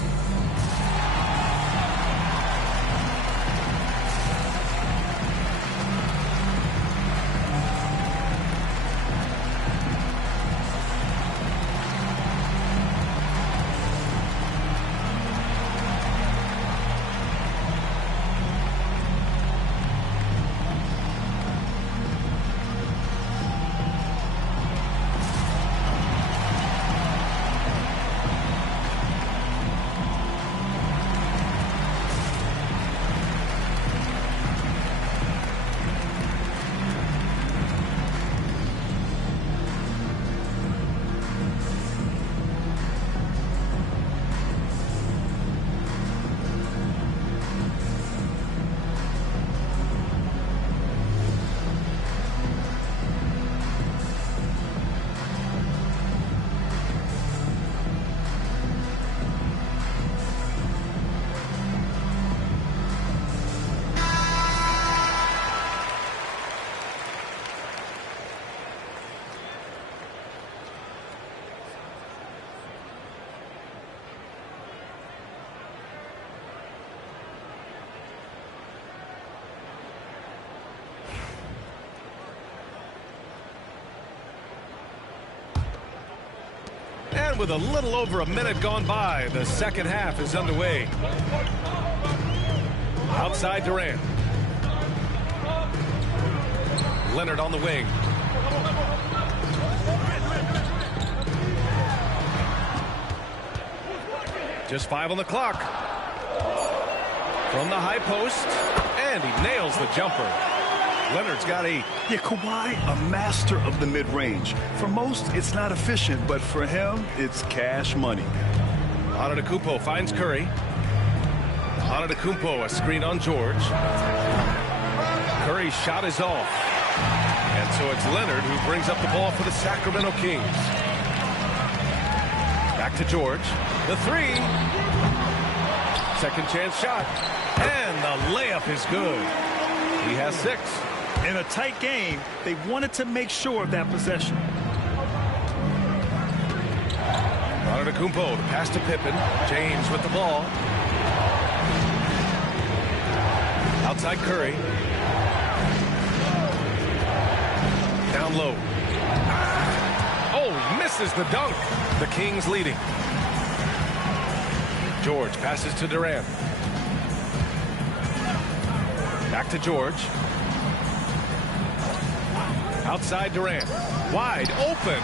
And with a little over a minute gone by, the second half is underway. Outside Durant. Leonard on the wing. Just 5 on the clock. From the high post, and he nails the jumper. Leonard's got 8. Yeah, Kawhi, a master of the mid-range. For most, it's not efficient, but for him, it's cash money. Antetokounmpo finds Curry. Antetokounmpo, a screen on George. Curry's shot is off. And so it's Leonard who brings up the ball for the Sacramento Kings. Back to George. The 3. Second chance shot. And the layup is good. He has 6. In a tight game, they wanted to make sure of that possession. Antetokounmpo, the pass to Pippen. James with the ball. Outside Curry. Down low. Oh, misses the dunk. The Kings leading. George passes to Durant. Back to George. Outside Durant. Wide open.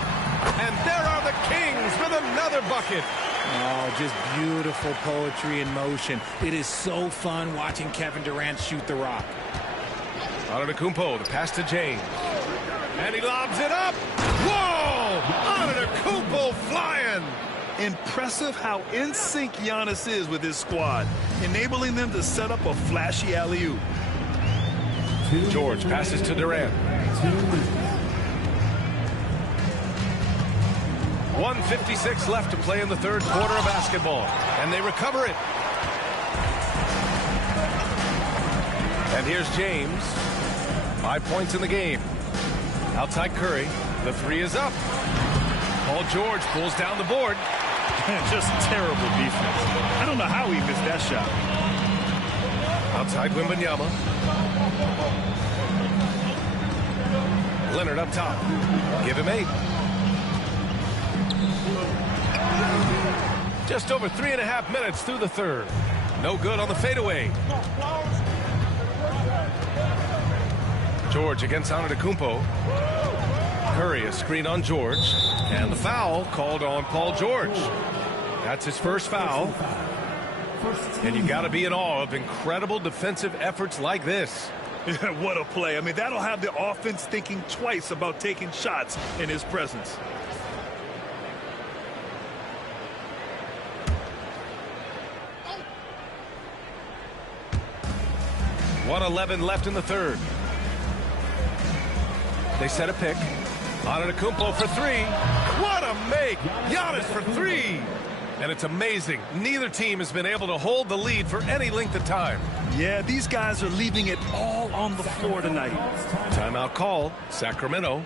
And there are the Kings with a another bucket. Oh, just beautiful poetry in motion. It is so fun watching Kevin Durant shoot the rock. Antetokounmpo, the pass to James. And he lobs it up. Whoa! Antetokounmpo flying. Impressive how in sync Giannis is with his squad, enabling them to set up a flashy alley-oop. George passes to Durant. 1:56 left to play in the third quarter of basketball. And they recover it. And here's James. 5 points in the game. Outside Curry. The three is up. Paul George pulls down the board. Just terrible defense. I don't know how he missed that shot. Outside Wembanyama. Leonard up top. Give him 8. Just over 3.5 minutes through the third. No good on the fadeaway. George against Antetokounmpo. Curry, a screen on George. And the foul called on Paul George. That's his first foul. And you got to be in awe of incredible defensive efforts like this. What a play. I mean, that'll have the offense thinking twice about taking shots in his presence. .111 left in the third. They set a pick. Antetokounmpo for 3. What a make! Giannis for 3. And it's amazing. Neither team has been able to hold the lead for any length of time. Yeah, these guys are leaving it all on the floor tonight. Timeout call, Sacramento.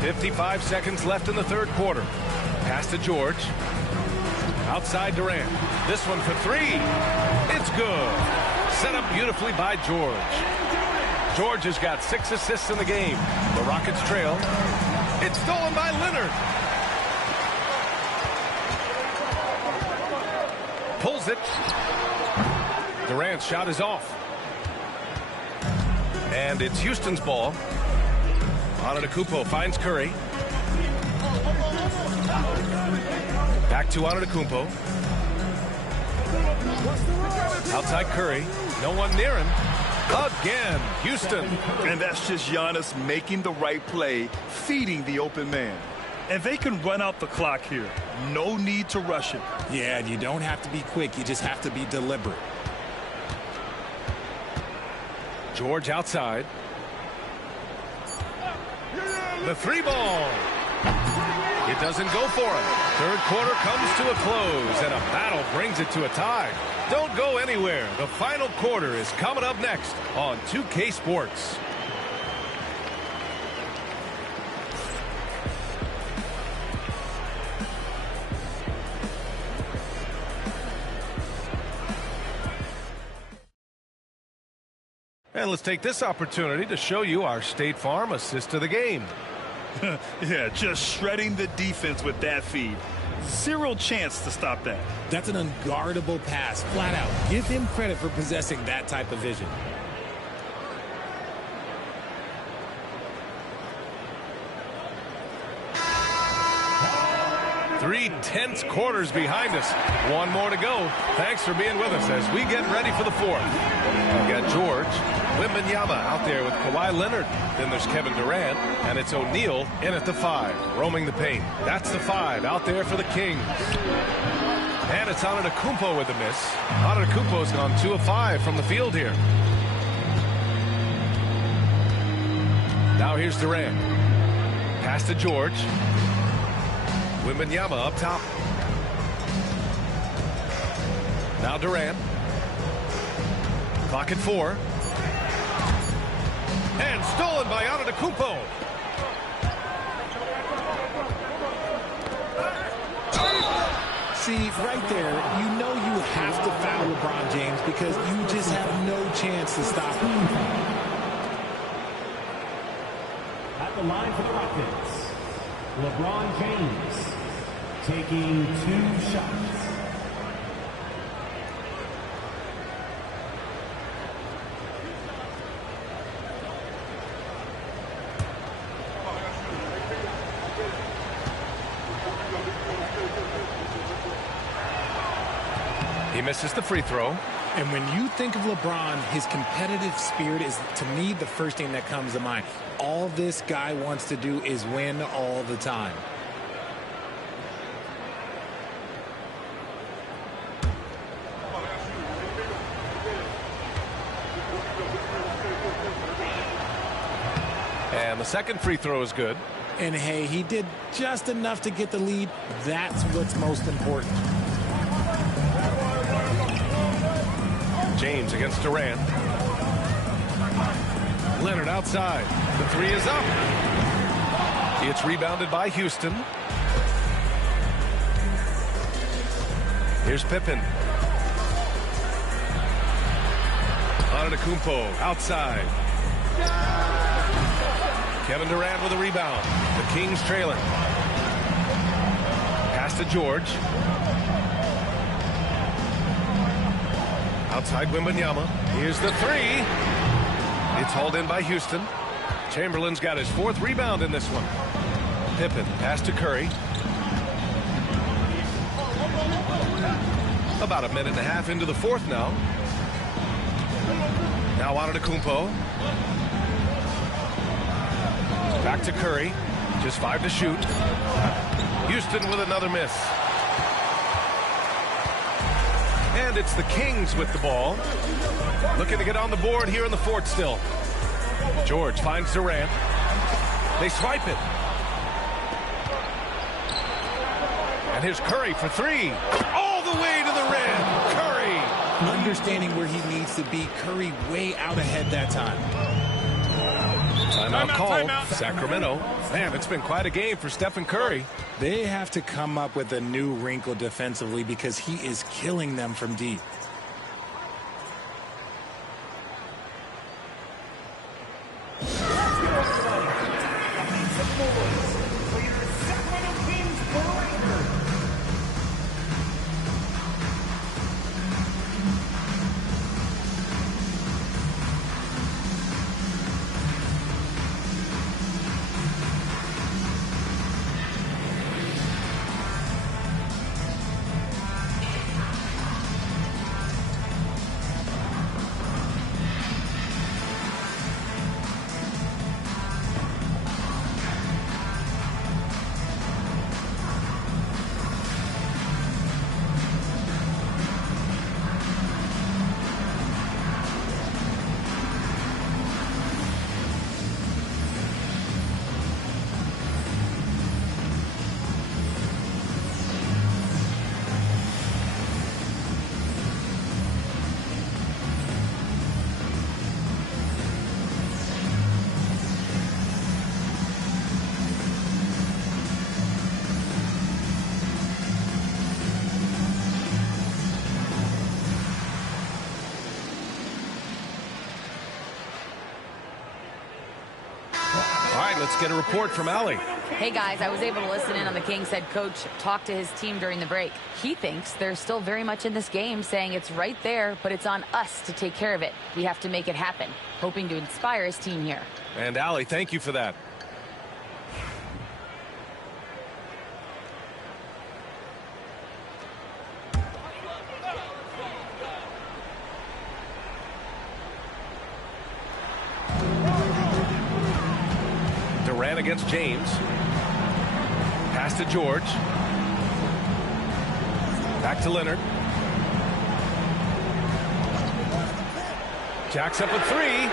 .55 seconds left in the third quarter. Pass to George. Outside Durant. This one for 3. It's good. Set up beautifully by George. George has got 6 assists in the game. The Rockets trail. It's stolen by Leonard. Pulls it. Durant's shot is off. And it's Houston's ball. Antetokounmpo finds Curry. Back to Antetokounmpo. Outside Curry. No one near him. Again, Houston. And that's just Giannis making the right play, feeding the open man. And they can run out the clock here. No need to rush it. Yeah, you don't have to be quick. You just have to be deliberate. George outside. The 3 ball. It doesn't go for him. Third quarter comes to a close, and a battle brings it to a tie. Don't go anywhere. The final quarter is coming up next on 2K Sports. And let's take this opportunity to show you our State Farm assist to the game. Yeah, just shredding the defense with that feed. Zero chance to stop that. That's an unguardable pass, flat out. Give him credit for possessing that type of vision. Three tense quarters behind us. One more to go. Thanks for being with us as we get ready for the fourth. We've got George Wembanyama out there with Kawhi Leonard. Then there's Kevin Durant, and it's O'Neal in at the 5, roaming the paint. That's the 5 out there for the Kings. And it's Antetokounmpo with the miss. Antetokounmpo's gone 2 of 5 from the field here. Now here's Durant. Pass to George. Wembanyama up top. Now Durant. Clock at 4. And stolen by Antetokounmpo. See, right there, you know you have to foul LeBron James because you just have no chance to stop him. At the line for the Rockets, LeBron James taking 2 shots. He misses the free throw. And when you think of LeBron, his competitive spirit is, to me, the first thing that comes to mind. All this guy wants to do is win all the time. And the second free throw is good. And hey, he did just enough to get the lead. That's what's most important. James against Durant. Leonard outside. The 3 is up. It's rebounded by Houston. Here's Pippen. Antetokounmpo outside. Kevin Durant with a rebound. The Kings trailing. Pass to George. Outside Wembanyama. Here's the 3. It's hauled in by Houston. Chamberlain's got his 4th rebound in this one. Pippen, pass to Curry. About a minute and a half into the 4th now. Now Antetokounmpo. Back to Curry. Just 5 to shoot. Houston with another miss. And it's the Kings with the ball. Looking to get on the board here in the 4th still. George finds Durant. They swipe it. And here's Curry for 3. All the way to the rim. Curry. Understanding where he needs to be. Curry way out ahead that time. Timeout called. Sacramento. Man, it's been quite a game for Stephen Curry. They have to come up with a new wrinkle defensively because he is killing them from deep. All right, let's get a report from Allie. Hey guys, I was able to listen in on the Kings head coach talk to his team during the break. He thinks they're still very much in this game, saying it's right there, but it's on us to take care of it. We have to make it happen, hoping to inspire his team here. And Allie, thank you for that. Durant against James. Pass to George. Back to Leonard. Jacks up a three.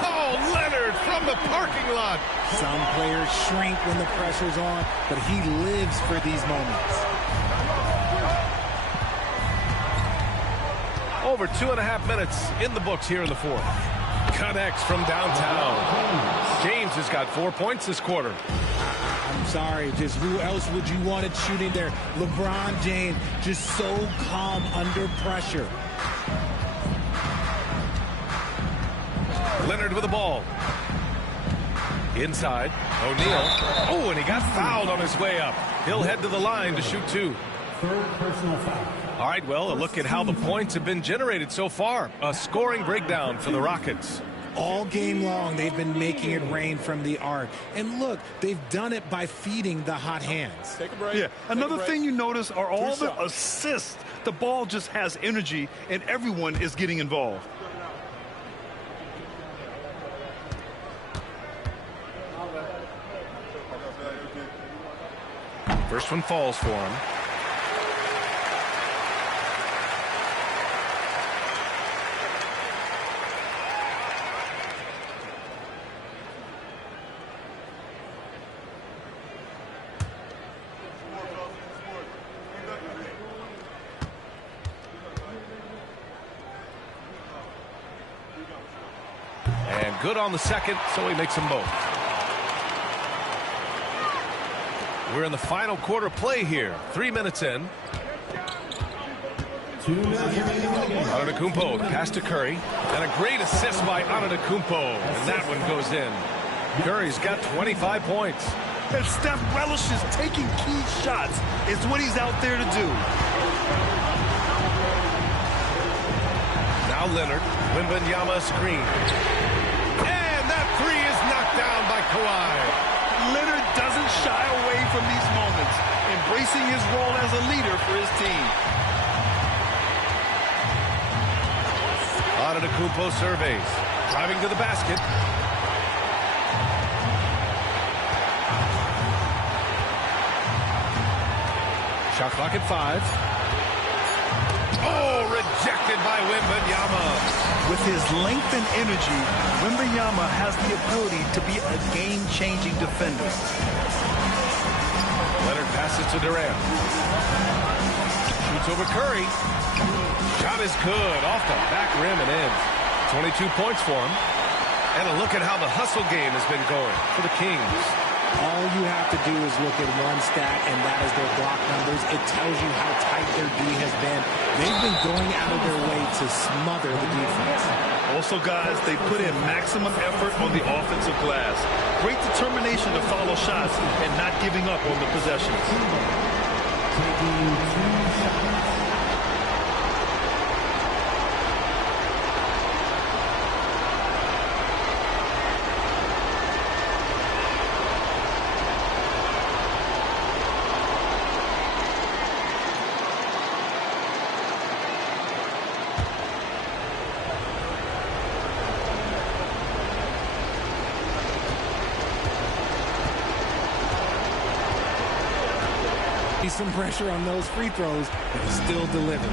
Oh, Leonard from the parking lot. Some players shrink when the pressure's on, but he lives for these moments. Over 2.5 minutes in the books here in the fourth. Connects from downtown. James has got 4 points this quarter. I'm sorry, just who else would you want it shooting there? LeBron James, just so calm under pressure. Leonard with the ball. Inside, O'Neal. Oh, and he got fouled on his way up. He'll head to the line to shoot two. Third personal foul. All right, well, a look at how the points have been generated so far. A scoring breakdown for the Rockets. All game long, they've been making it rain from the arc. And look, they've done it by feeding the hot hands. Take a break. Yeah, another thing you notice are all the shots. assists. The ball just has energy, and everyone is getting involved. First one falls for him. And good on the second, so he makes them both. We're in the final quarter play here. 3 minutes in. Antetokounmpo pass to Curry. And a great assist by Antetokounmpo. And that one goes in. Curry's got 25 points. And Steph relishes taking key shots. It's what he's out there to do. Now Leonard. Wembanyama screen. And that three is knocked down by Kawhi. Leonard doesn't shy away from these moments, embracing his role as a leader for his team. Antetokounmpo surveys. Driving to the basket. Shot clock at 5. Oh, rejected by Wembanyama. With his length and energy, Wembanyama has the ability to be a game-changing defender. Leonard passes to Durant. Shoots over Curry. Shot is good. Off the back rim and in. 22 points for him. And a look at how the hustle game has been going for the Kings. All you have to do is look at one stat, and that is their block numbers. It tells you how tight their D has been. They've been going out of their way to smother the defense. Also, guys, they put in maximum effort on the offensive glass. Great determination to follow shots and not giving up on the possessions. Taking 2 shots. Some pressure on those free throws, but he still delivered.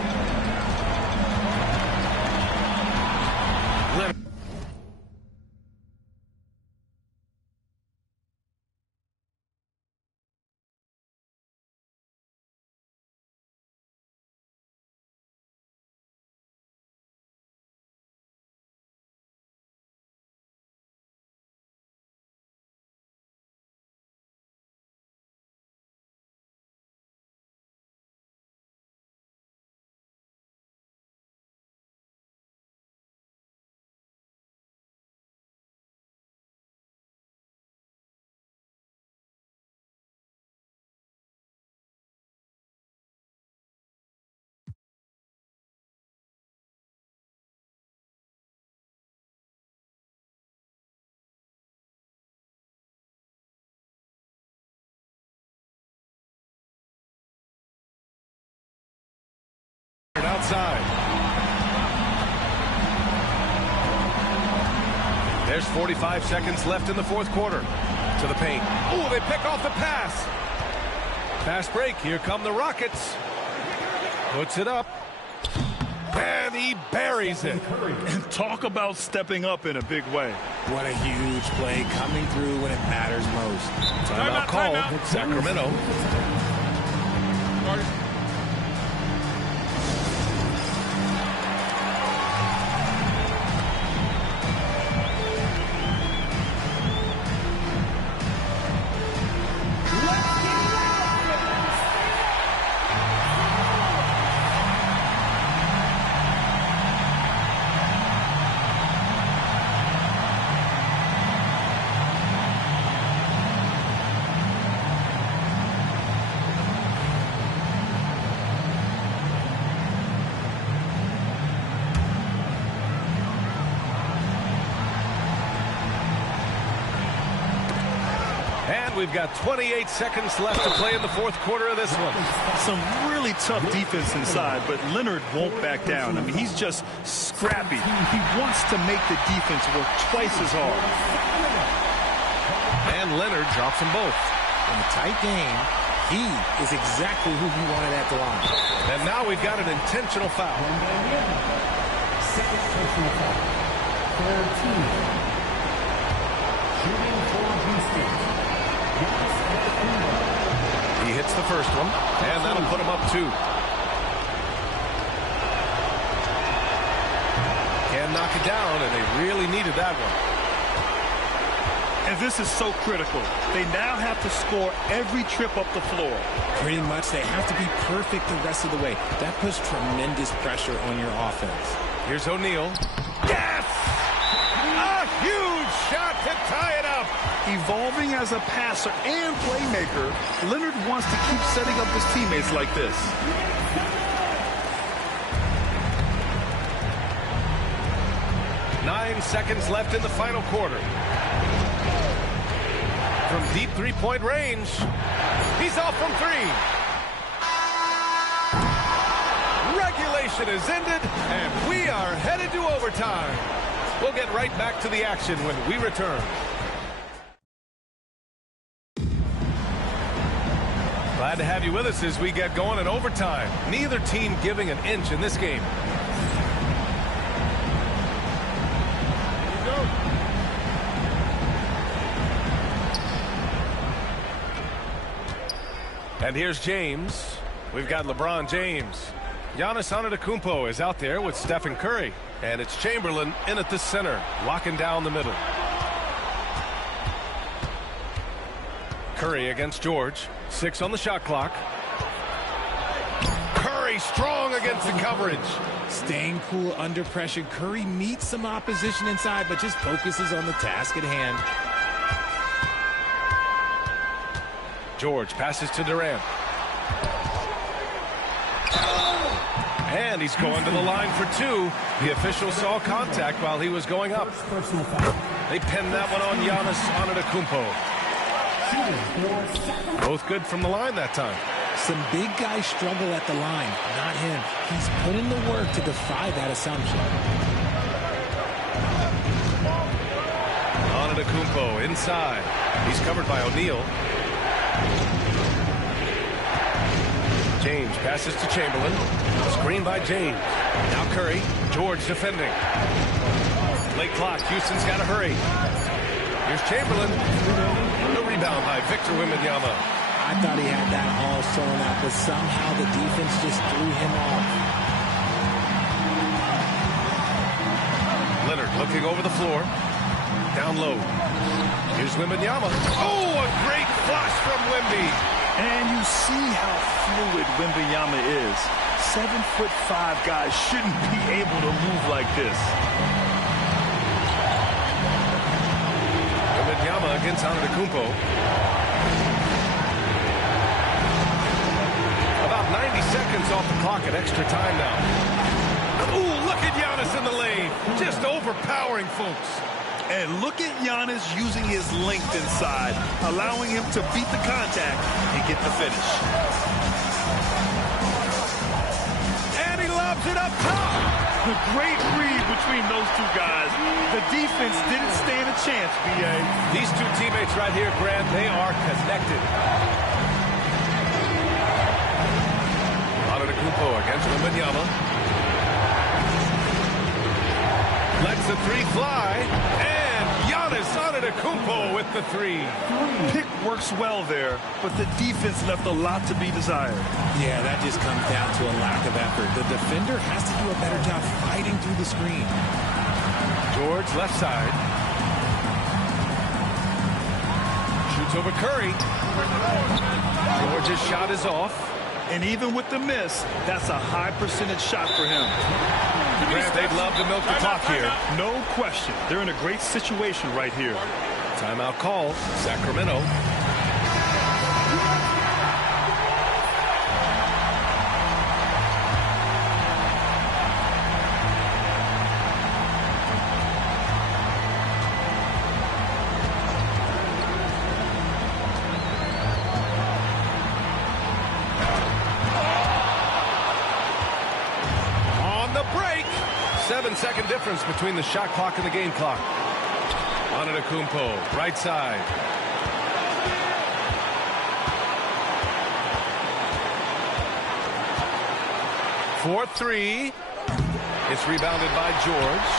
outside. There's 45 seconds left in the fourth quarter. To the paint. Oh, they pick off the pass. Fast break. Here come the Rockets. Puts it up. And he buries it. And talk about stepping up in a big way. What a huge play coming through when it matters most. Timeout called. Sacramento. We've got 28 seconds left to play in the fourth quarter of this one. Some really tough defense inside, but Leonard won't back down. I mean, he's just scrappy. He wants to make the defense work twice as hard. And Leonard drops them both. In a tight game, he is exactly who he wanted at the line. And now we've got an intentional foul. Second personal foul. Third team. Shooting for Houston. He hits the first one, and that'll put him up 2. Can knock it down, and they really needed that one. And this is so critical. They now have to score every trip up the floor. Pretty much, they have to be perfect the rest of the way. That puts tremendous pressure on your offense. Here's O'Neal. Yes! A huge shot to tie it up. Evolving as a passer and playmaker, Leonard wants to keep setting up his teammates like this. Nine seconds left in the final quarter. From deep three-point range, he's off from 3. Regulation is ended, and we are headed to overtime. We'll get right back to the action when we return. Glad to have you with us as we get going in overtime. Neither team giving an inch in this game. And here's James. We've got LeBron James. Giannis Antetokounmpo is out there with Stephen Curry. And it's Chamberlain in at the center, locking down the middle. Curry against George. 6 on the shot clock. Curry strong against the coverage. Staying cool under pressure. Curry meets some opposition inside, but just focuses on the task at hand. George passes to Durant. And he's going to the line for 2. The official saw contact while he was going up. They pinned that one on Giannis Antetokounmpo. Both good from the line that time. Some big guys struggle at the line, not him. He's put in the work to defy that assumption. Antetokounmpo inside. He's covered by O'Neal. James passes to Chamberlain. Screen by James. Now Curry. George defending. Late clock. Houston's got to hurry. Here's Chamberlain. The rebound by Victor Wembanyama. I thought he had that all sewn out, but somehow the defense just threw him off. Leonard looking over the floor. Down low. Here's Wembanyama. Oh, a great flush from Wemby. And you see how fluid Wembanyama is. 7'5" guys shouldn't be able to move like this. Wembanyama against Antetokounmpo. About 90 seconds off the clock at extra time now. Ooh, look at Giannis in the lane. Just overpowering folks. And look at Giannis using his length inside, allowing him to beat the contact and get the finish. And he loves lobs it up top. The great read between those two guys. The defense didn't stand a chance, B.A. These two teammates right here, Grant, they are connected. Antetokounmpo against Wembanyama. Lets the three fly. And Giannis Antetokounmpo with the three. Pick works well there, but the defense left a lot to be desired. Yeah, that just comes down to a lack of effort. The defender has to do a better job fighting through the screen. George left side. Shoots over Curry. George's shot is off. And even with the miss, that's a high percentage shot for him. Grant, they'd love to milk the clock here. No question. They're in a great situation right here. Timeout call, Sacramento. On the break, 7-second difference between the shot clock and the game clock. Antetokounmpo, right side. For three. It's rebounded by George.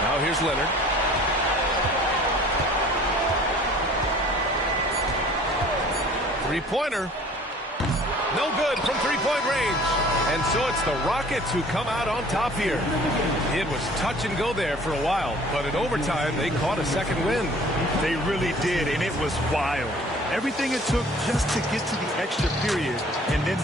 Now here's Leonard. Three-pointer. No good from three-point range. And so it's the Rockets who come out on top here. It was touch and go there for a while, but in overtime, they caught a second win. They really did, and it was wild. Everything it took just to get to the extra period, and then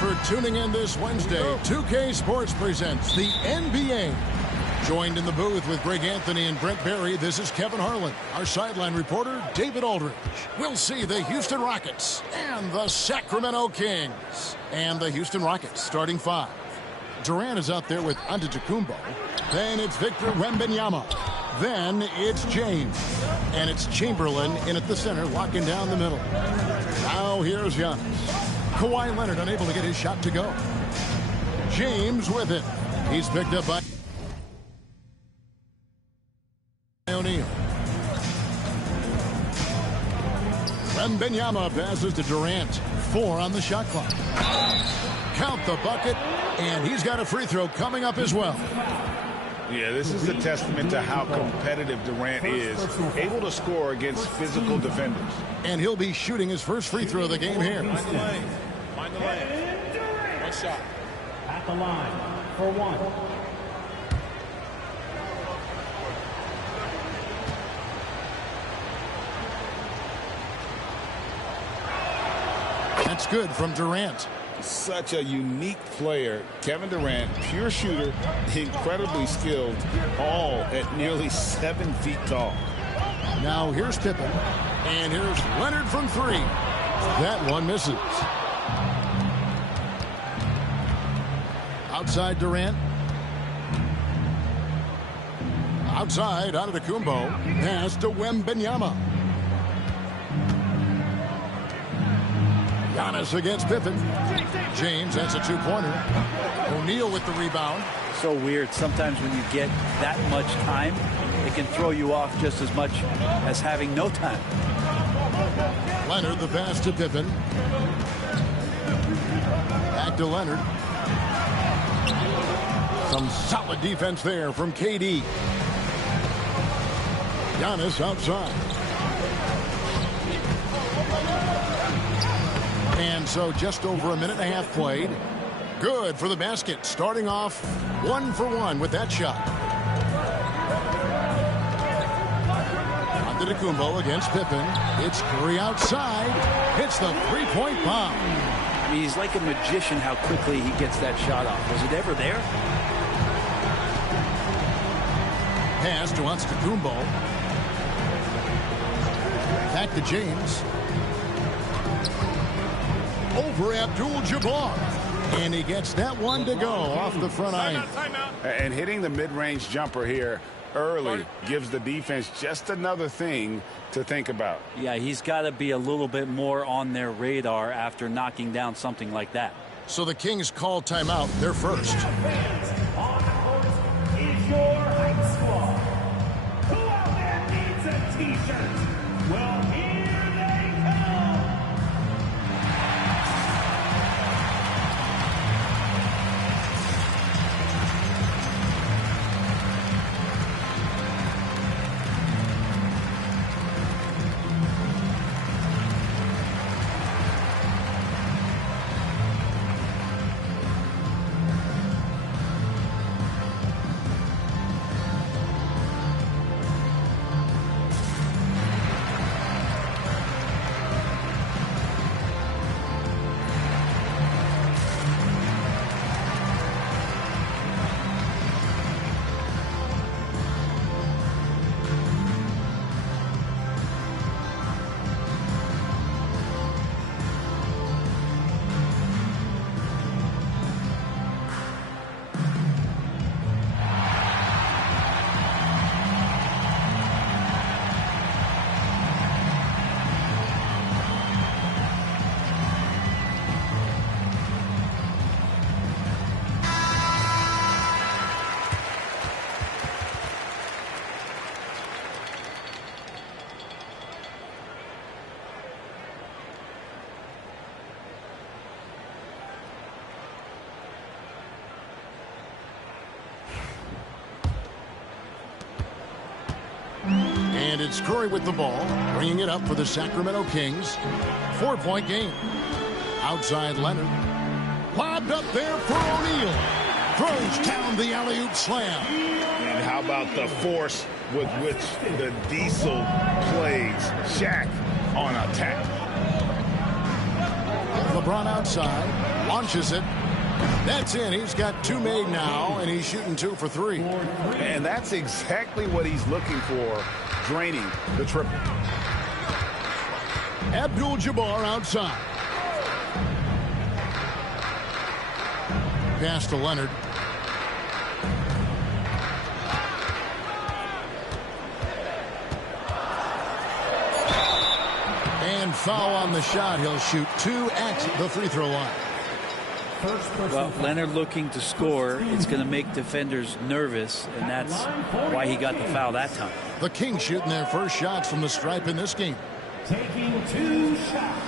for tuning in this Wednesday. 2K Sports presents the NBA. Joined in the booth with Greg Anthony and Brent Barry, this is Kevin Harlan. Our sideline reporter, David Aldridge. We'll see the Houston Rockets and the Sacramento Kings. And the Houston Rockets starting 5. Durant is out there with Antetokounmpo. Then it's Victor Wembanyama. Then it's James. And it's Chamberlain in at the center, locking down the middle. Now here's Giannis. Kawhi Leonard unable to get his shot to go. James with it. He's picked up by O'Neal. Wembanyama passes to Durant. 4 on the shot clock. Count the bucket, and he's got a free throw coming up as well. Yeah, this is a testament to how competitive Durant is, able to score against physical defenders. And he'll be shooting his first free throw of the game here. Mind the lane. Mind the lane. One shot. At the line for 1. That's good from Durant. Such a unique player. Kevin Durant, pure shooter, incredibly skilled, all at nearly 7 feet tall. Now here's Pippen. And here's Leonard from 3. That one misses. Outside Durant. Outside Antetokounmpo. Pass to Wembanyama. Giannis against Pippen. James, that's a 2-pointer. O'Neal with the rebound. So weird. Sometimes when you get that much time, it can throw you off just as much as having no time. Leonard, the pass to Pippen. Back to Leonard. Some solid defense there from KD. Giannis outside. And so just over a minute and a half played. Good for the basket. Starting off 1 for 1 with that shot. Antetokounmpo against Pippen. It's Curry outside. Hits the 3-point bomb. I mean, he's like a magician how quickly he gets that shot off. Was it ever there? Pass to Antetokounmpo. Back to James. Over Abdul-Jabbar. And he gets that one to go off the front iron. And hitting the mid-range jumper here early gives the defense just another thing to think about. Yeah, he's got to be a little bit more on their radar after knocking down something like that. So the Kings call timeout. They're first. On the court is your hype squad. Who out there needs a t-shirt? Well, here they come. And it's Curry with the ball, bringing it up for the Sacramento Kings. 4-point game. Outside Leonard. Lobbed up there for O'Neal. Throws down the alley-oop slam. And how about the force with which the Diesel plays Shaq on attack? LeBron outside. Launches it. That's in. He's got 2 made now, and he's shooting 2 for 3. And that's exactly what he's looking for, draining the triple. Abdul-Jabbar outside. Pass to Leonard. And foul on the shot. He'll shoot 2 at the free throw line. Well, Leonard looking to score. It's going to make defenders nervous, and that's why he got the foul that time. The Kings shooting their first shots from the stripe in this game. Taking 2 shots.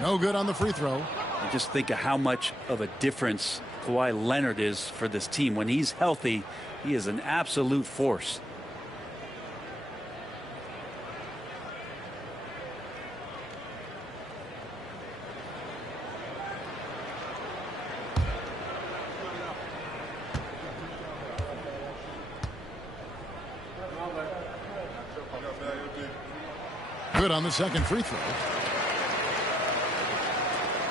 No good on the free throw. I just think of how much of a difference Kawhi Leonard is for this team. When he's healthy, he is an absolute force. Good on the second free throw.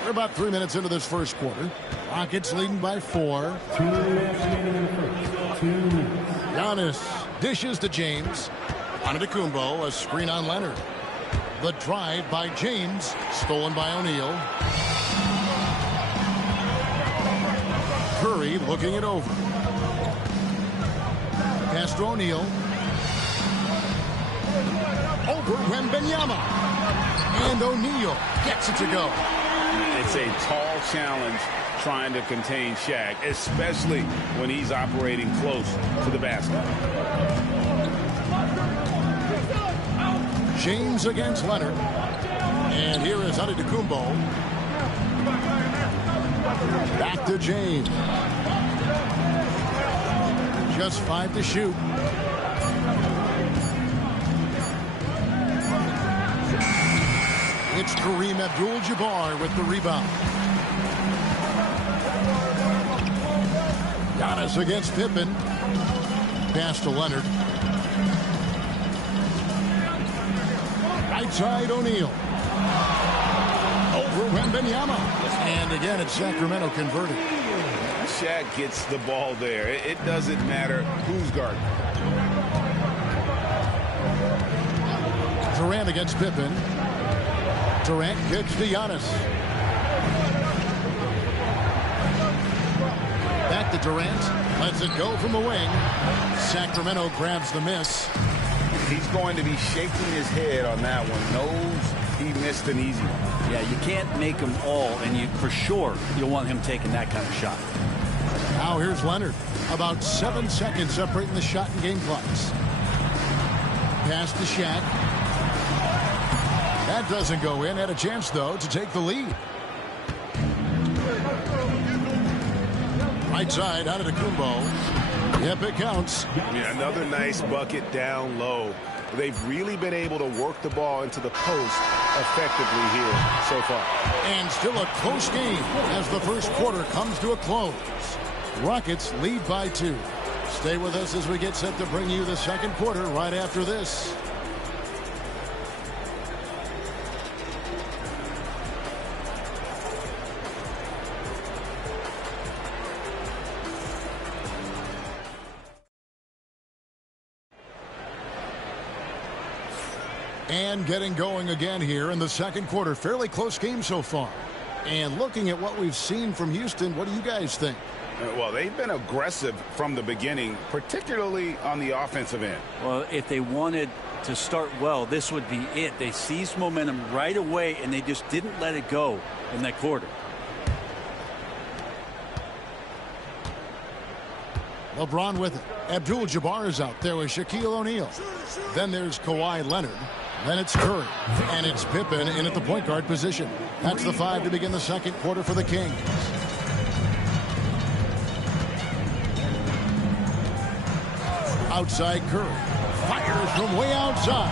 We're about 3 minutes into this first quarter. Rockets leading by 4. 2 minutes remaining in the first. 2 minutes. Giannis dishes to James. Antetokounmpo, a screen on Leonard. The drive by James, stolen by O'Neal. Curry looking it over. Pass to O'Neal. Over Wembanyama. And O'Neal gets it to go. It's a tall challenge trying to contain Shaq, especially when he's operating close to the basket. James against Leonard. And here is Antetokounmpo. Back to James. Just 5 to shoot. It's Kareem Abdul-Jabbar with the rebound. Giannis against Pippen. Pass to Leonard. Right side O'Neal. Over Wembanyama. And again, it's Sacramento converted. Shaq gets the ball there. It doesn't matter who's guarding. Durant against Pippen. Durant kicks to Giannis. Back to Durant. Lets it go from the wing. Sacramento grabs the miss. He's going to be shaking his head on that one. Knows he missed an easy one. Yeah, you can't make them all, and you for sure you'll want him taking that kind of shot. Now here's Leonard. About 7 seconds separating the shot and game clocks. Pass to Shaq. That doesn't go in. Had a chance, though, to take the lead. Right side, Antetokounmpo. Yep, it counts. Yeah, another nice bucket down low. They've really been able to work the ball into the post effectively here so far. And still a close game as the first quarter comes to a close. Rockets lead by 2. Stay with us as we get set to bring you the second quarter right after this. And getting going again here in the second quarter. Fairly close game so far. And looking at what we've seen from Houston, what do you guys think? Well, they've been aggressive from the beginning, particularly on the offensive end. Well, if they wanted to start well, this would be it. They seized momentum right away, and they just didn't let it go in that quarter. LeBron with it. Abdul-Jabbar is out there with Shaquille O'Neal. Then there's Kawhi Leonard. Then it's Curry. And it's Pippen in at the point guard position. That's the 5 to begin the second quarter for the Kings. Outside Curry. Fires from way outside.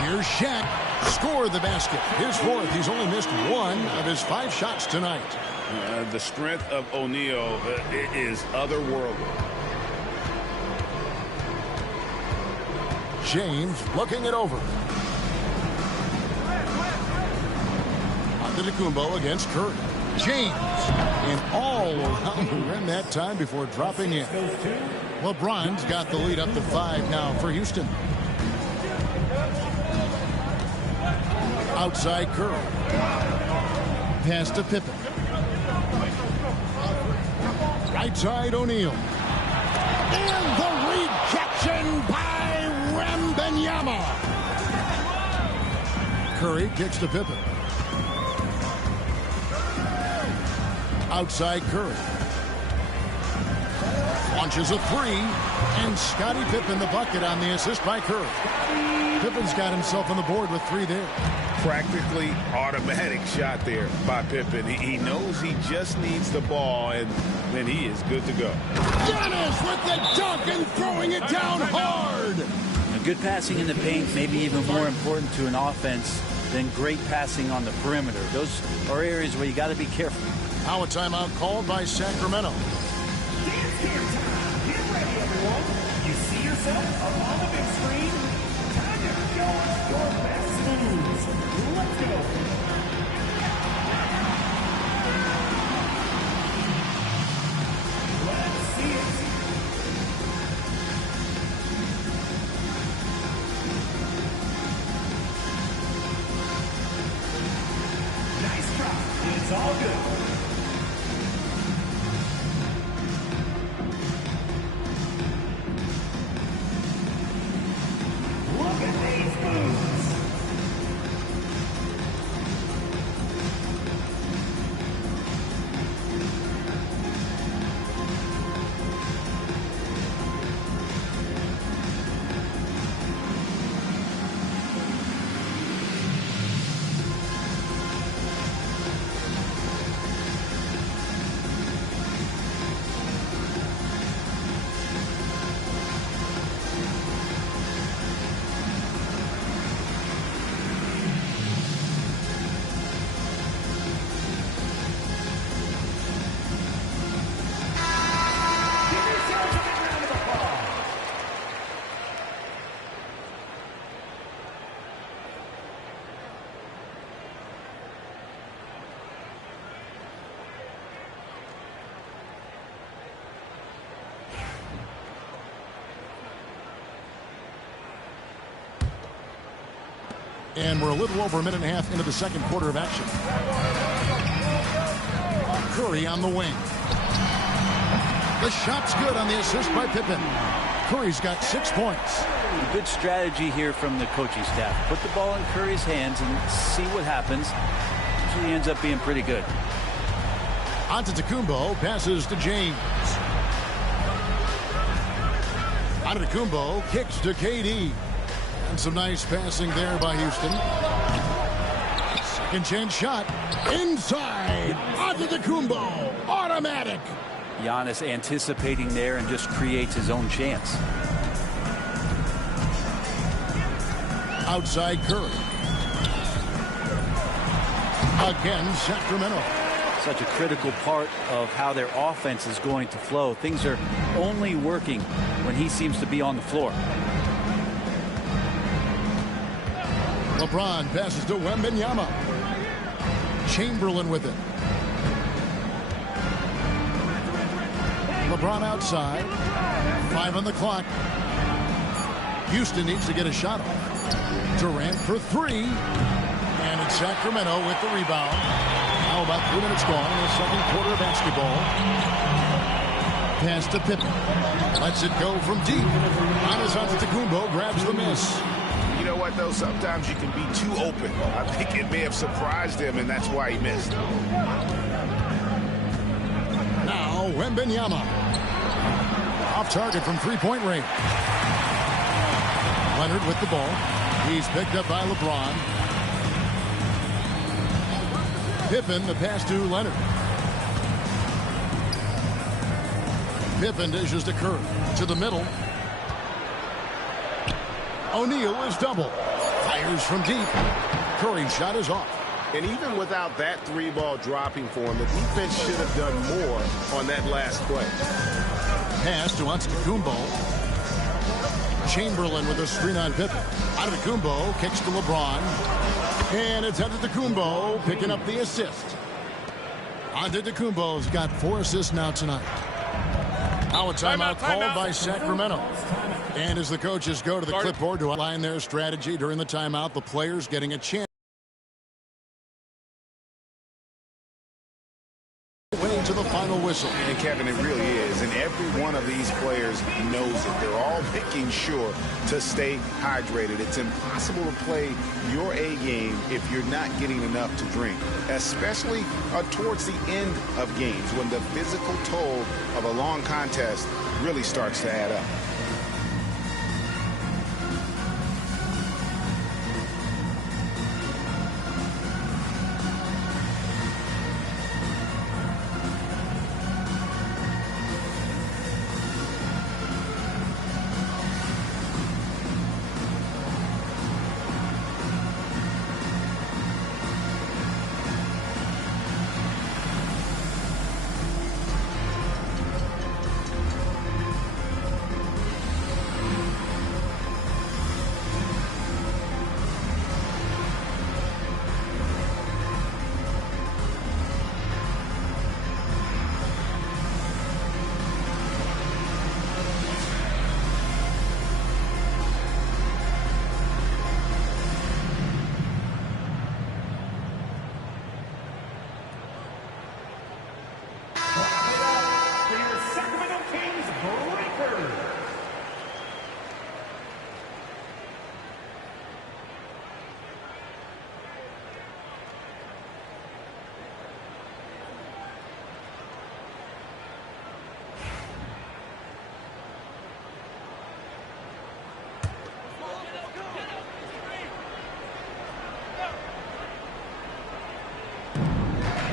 Here's Shaq. scored the basket. His fourth. He's only missed one of his 5 shots tonight. The strength of O'Neal is otherworldly. James looking it over. Antetokounmpo against Curry. James and all around the rim that time before dropping in. LeBron's got the lead up to 5 now for Houston. Outside Curry. Pass to Pippen. Right side O'Neal. And the rejection by Wembanyama. Curry kicks to Pippen. Outside Curry. Launches a 3. And Scottie Pippen the bucket on the assist by Curry. Pippen's got himself on the board with 3 there. Practically automatic shot there by Pippen. He knows he just needs the ball, and then he is good to go. Giannis with the dunk and throwing it down hard. Good passing in the paint may be even more important to an offense than great passing on the perimeter. Those are areas where you got to be careful. Now a timeout called by Sacramento. Dance Camp time. Get ready, everyone. You see yourself up on the big screen? Time to show us your best moves. Let's go. Let's see it. Nice try. It's all good. Look at these moves. And we're a little over a minute and a half into the second quarter of action. Curry on the wing. The shot's good on the assist by Pippen. Curry's got 6 points. A good strategy here from the coaching staff. Put the ball in Curry's hands and see what happens. Usually ends up being pretty good. Antetokounmpo passes to James. Antetokounmpo kicks to KD. And some nice passing there by Houston. Second chance shot. Inside. Antetokounmpo. Automatic. Giannis anticipating there and just creates his own chance. Outside Curry. Again, Sacramento. Such a critical part of how their offense is going to flow. Things are only working when he seems to be on the floor. LeBron passes to Wembanyama. Chamberlain with it. LeBron outside. 5 on the clock. Houston needs to get a shot off. Durant for 3. And it's Sacramento with the rebound. Now about 3 minutes gone in the second quarter of basketball. Pass to Pippen. Lets it go from deep. Giannis Antetokounmpo grabs the miss. You know what, though? Sometimes you can be too open. I think it may have surprised him, and that's why he missed. Now, Wembanyama. Off target from three-point range. Leonard with the ball. He's picked up by LeBron. Pippen, the pass to Leonard. Pippen dishes to Curry. To the middle. O'Neal is double. Fires from deep. Curry's shot is off. And even without that three-ball dropping for him, the defense should have done more on that last play. Pass to Antetokounmpo. Chamberlain with a screen on Pippen. Antetokounmpo kicks to LeBron. And it's Antetokounmpo picking up the assist. Antetokounmpo's got 4 assists now tonight. Now a timeout called by Sacramento. And as the coaches go to the clipboard to outline their strategy during the timeout, the players getting a chance to the final whistle. And Kevin, it really is. And every one of these players knows it. They're all making sure to stay hydrated. It's impossible to play your A game if you're not getting enough to drink, especially towards the end of games when the physical toll of a long contest really starts to add up.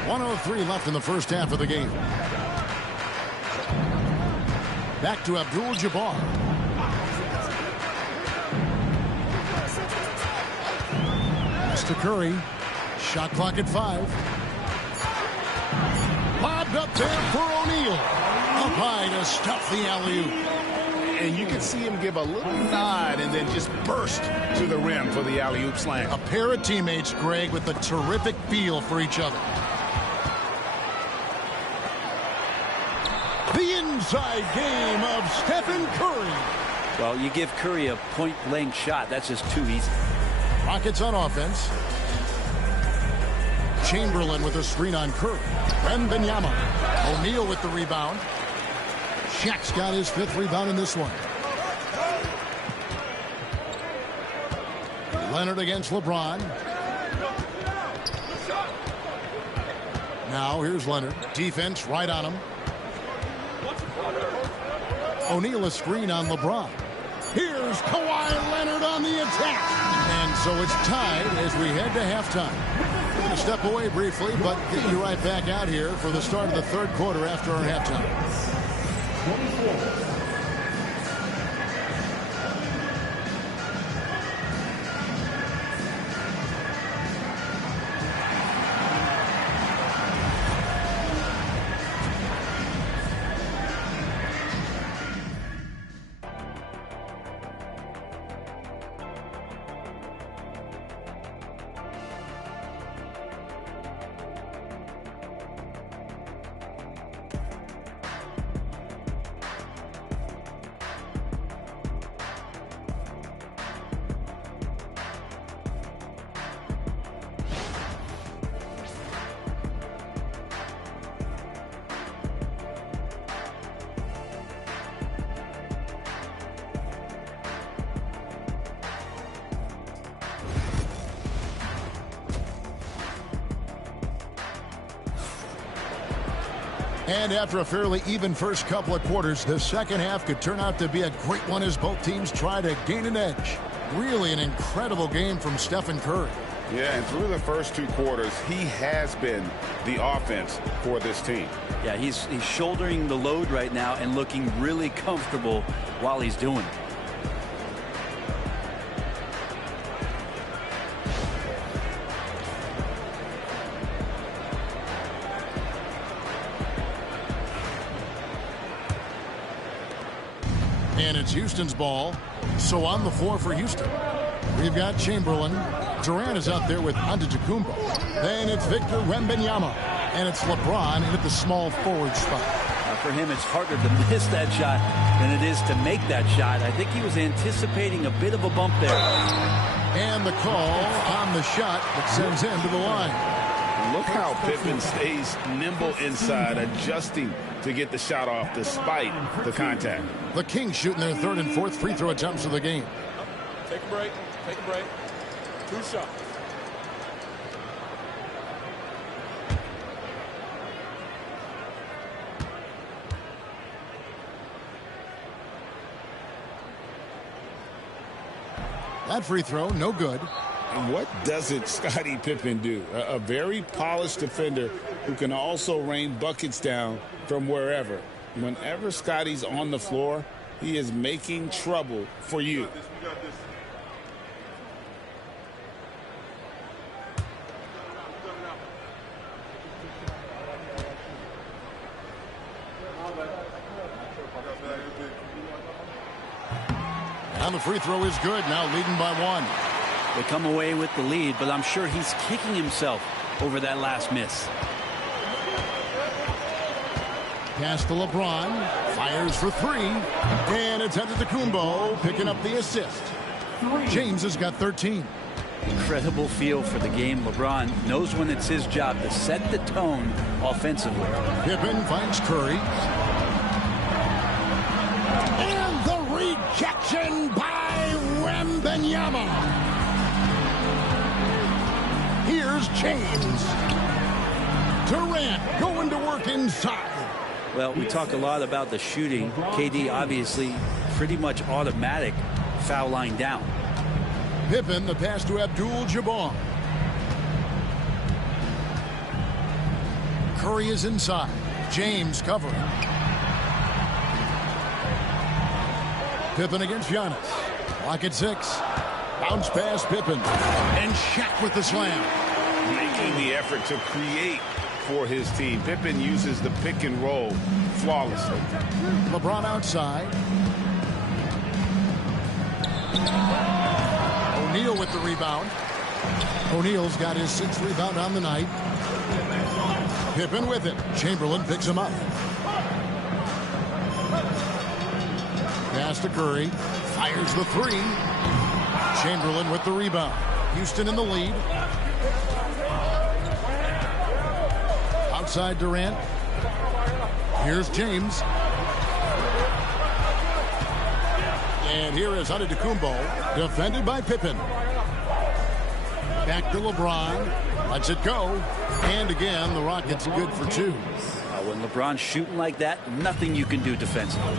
.103 left in the first half of the game. Back to Abdul-Jabbar. Pass to Curry. Shot clock at 5. Lobbed up there for O'Neal. Up high to stuff the alley-oop. And you can see him give a little nod and then just burst to the rim for the alley-oop slam. A pair of teammates, Greg, with a terrific feel for each other. The inside game of Stephen Curry. Well, you give Curry a point-blank shot. That's just too easy. Rockets on offense. Chamberlain with a screen on Curry. Wembanyama. O'Neal with the rebound. Shaq's got his 5th rebound in this one. Leonard against LeBron. Now here's Leonard. Defense right on him. O'Neal a screen on LeBron. Here's Kawhi Leonard on the attack. And so it's tied as we head to halftime. We're going to step away briefly, but get you right back out here for the start of the 3rd quarter after our halftime. And after a fairly even first couple of quarters, the second half could turn out to be a great one as both teams try to gain an edge. Really an incredible game from Stephen Curry. Yeah, and through the first 2 quarters, he has been the offense for this team. Yeah, he's shouldering the load right now and looking really comfortable while he's doing it. And it's Houston's ball. So on the floor for Houston, we've got Chamberlain. Durant is out there with Antetokounmpo. Then it's Victor Wembanyama. And it's LeBron in at the small forward spot. For him, it's harder to miss that shot than it is to make that shot. I think he was anticipating a bit of a bump there. And the call on the shot that sends him to the line. Look how Pippen stays nimble inside, adjusting to get the shot off despite the contact. The Kings shooting their third and fourth free throw attempts of the game. Take a break. Take a break. 2 shots. That free throw, no good. And what doesn't Scottie Pippen do? A very polished defender who can also rain buckets down from wherever. Whenever Scottie's on the floor, he is making trouble for you. And the free throw is good, now leading by 1. They come away with the lead, but I'm sure he's kicking himself over that last miss. Pass to LeBron, fires for 3, and it's Antetokounmpo picking up the assist. James has got 13. Incredible feel for the game. LeBron knows when it's his job to set the tone offensively. Pippen finds Curry. And the rejection by Wembanyama. Here's James. Durant going to work inside. Well, we talk a lot about the shooting. KD obviously pretty much automatic foul line down. Pippen, the pass to Abdul-Jabbar. Curry is inside. James covering. Pippen against Giannis. Clock at 6. Bounce pass Pippen. And Shaq with the slam. Making the effort to create for his team. Pippen uses the pick and roll flawlessly. LeBron outside. O'Neal with the rebound. O'Neal's got his 6th rebound on the night. Pippen with it. Chamberlain picks him up. Pass to Curry. Fires the 3. Chamberlain with the rebound. Houston in the lead. Outside Durant. Here's James. And here is Antetokounmpo, defended by Pippen. Back to LeBron. Lets it go. And again, the Rockets good for 2. When LeBron's shooting like that, nothing you can do defensively.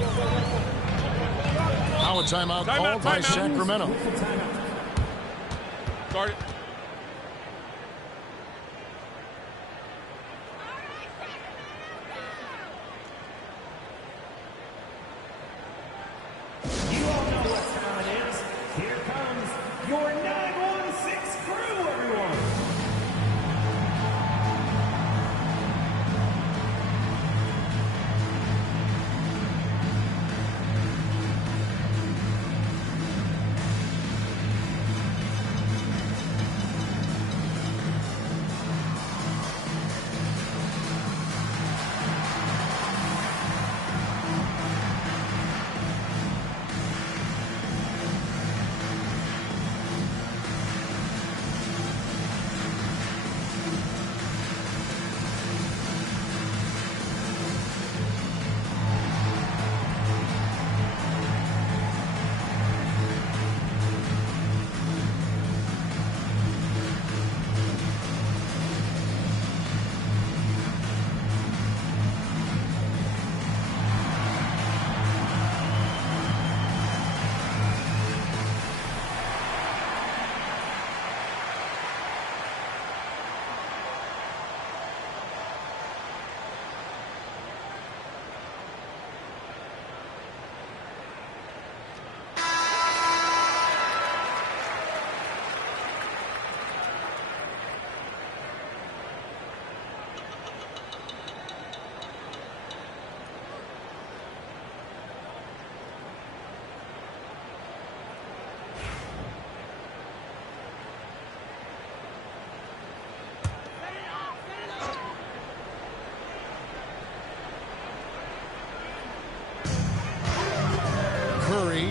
Now a timeout called by Sacramento. Start it. You all know what time it is. Here comes your 916 crew, everyone.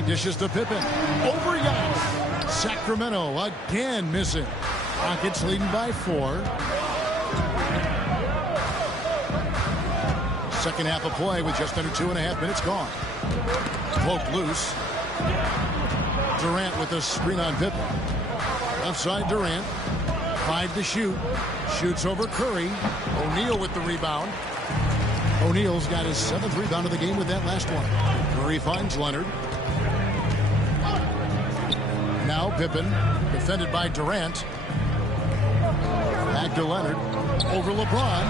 Dishes to Pippen. Over Giannis. Sacramento again missing. Rockets leading by 4. Second half of play with just under 2.5 minutes gone. Poked loose. Durant with a screen on Pippen. Left side Durant. 5 to shoot. Shoots over Curry. O'Neal with the rebound. O'Neal's got his 7th rebound of the game with that last one. Curry finds Leonard. Now Pippen, defended by Durant. Back to Leonard. Over LeBron.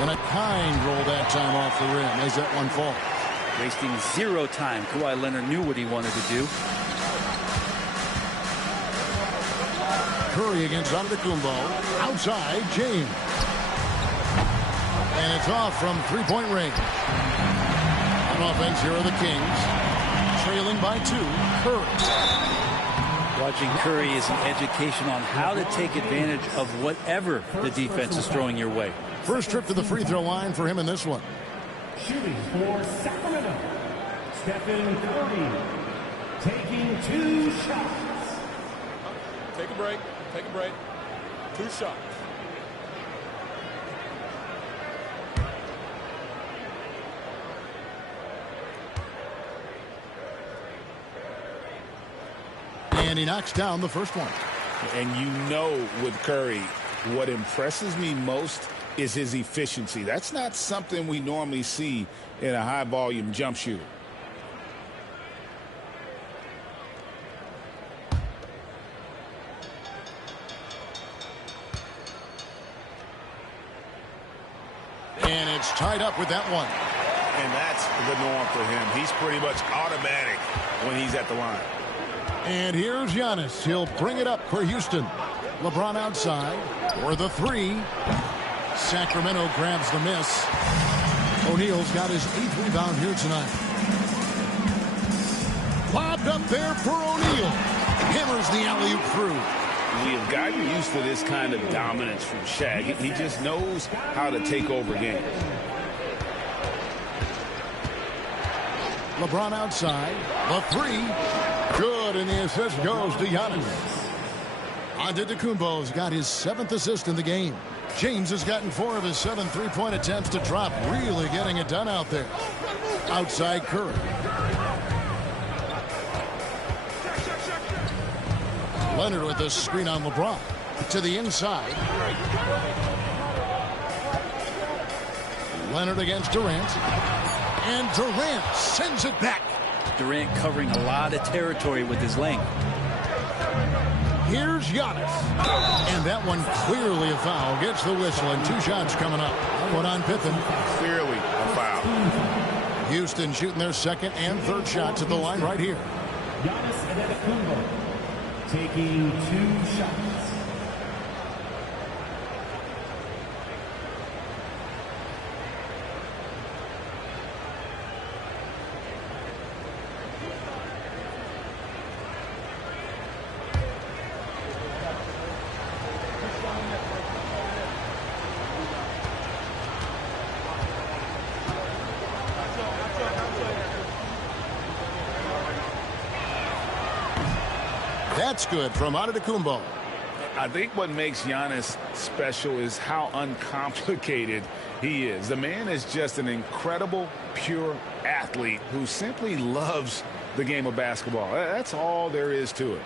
And a kind roll that time off the rim as that one falls. Wasting 0 time. Kawhi Leonard knew what he wanted to do. Curry against Antetokounmpo. Outside, James. And it's off from three-point range. On offense, here are the Kings. Trailing by 2. Curry. Watching Curry is an education on how to take advantage of whatever the defense is throwing your way. First trip to the free throw line for him in this one. Shooting for Sacramento, Stephen Curry, taking 2 shots. Take a break. Take a break. 2 shots. And he knocks down the first one. And you know with Curry, what impresses me most is his efficiency. That's not something we normally see in a high-volume jump shooter. And it's tied up with that one. And that's the norm for him. He's pretty much automatic when he's at the line. And here's Giannis. He'll bring it up for Houston. LeBron outside for the 3. Sacramento grabs the miss. O'Neal's got his 8th rebound here tonight. Lobbed up there for O'Neal. Hammers the alley-oop through. We have gotten used to this kind of dominance from Shaq. He just knows how to take over games. LeBron outside. The 3. Good, and the assist goes to Giannis. Antetokounmpo's got his 7th assist in the game. James has gotten 4 of his 7 3-point attempts to drop. Really getting it done out there. Outside Curry. Leonard with the screen on LeBron. To the inside. Leonard against Durant. And Durant sends it back. Durant covering a lot of territory with his length. Here's Giannis. And that one clearly a foul. Gets the whistle, and 2 shots coming up. One on Pippen. Clearly a foul. Houston shooting their 2nd and 3rd shots at the line right here. Giannis Antetokounmpo taking 2 shots. That's good from Antetokounmpo. I think what makes Giannis special is how uncomplicated he is. The man is just an incredible, pure athlete who simply loves the game of basketball. That's all there is to it.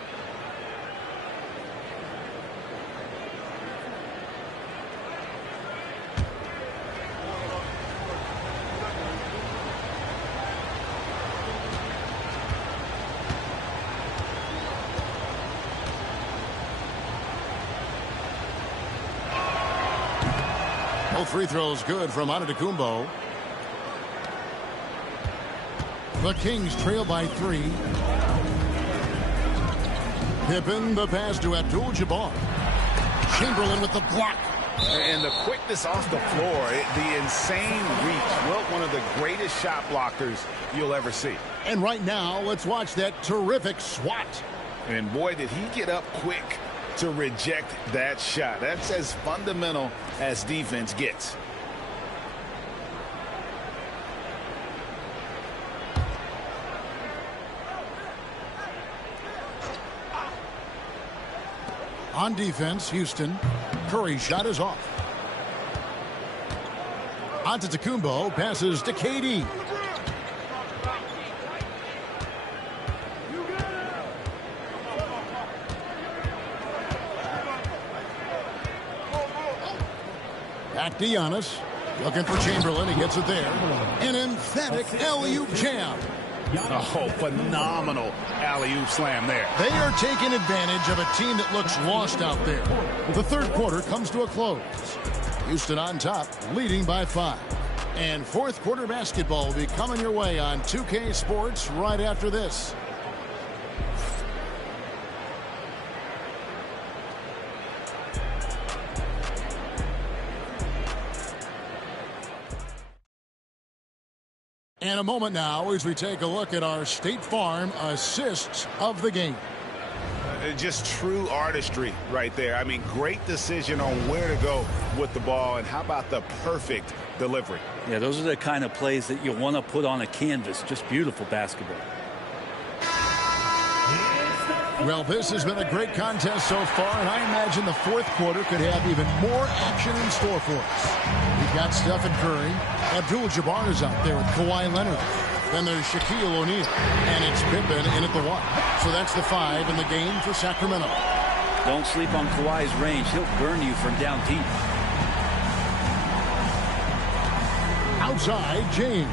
Both free throws good from Antetokounmpo. The Kings trail by 3. Pippen, the pass to Abdul-Jabbar. Chamberlain with the block. And the quickness off the floor, the insane reach. Well, one of the greatest shot blockers you'll ever see. And right now, let's watch that terrific swat. And boy, did he get up quick to reject that shot. That's as fundamental as defense gets. On defense, Houston. Curry's shot is off. Antetokounmpo passes to KD. Back to Giannis. Looking for Chamberlain. He gets it there. An emphatic alley-oop jam. Oh, phenomenal alley-oop slam there. They are taking advantage of a team that looks lost out there. The third quarter comes to a close. Houston on top, leading by 5. And fourth quarter basketball will be coming your way on 2K Sports right after this. In a moment now as we take a look at our State Farm assists of the game. Just true artistry right there. I mean, great decision on where to go with the ball, and how about the perfect delivery? Yeah, those are the kind of plays that you want to put on a canvas. Just beautiful basketball. Well, this has been a great contest so far, and I imagine the fourth quarter could have even more action in store for us. We've got Stephen Curry. Abdul-Jabbar is out there with Kawhi Leonard. Then there's Shaquille O'Neal, and it's Pippen in at the 1. So that's the 5 in the game for Sacramento. Don't sleep on Kawhi's range. He'll burn you from down deep. Outside, James.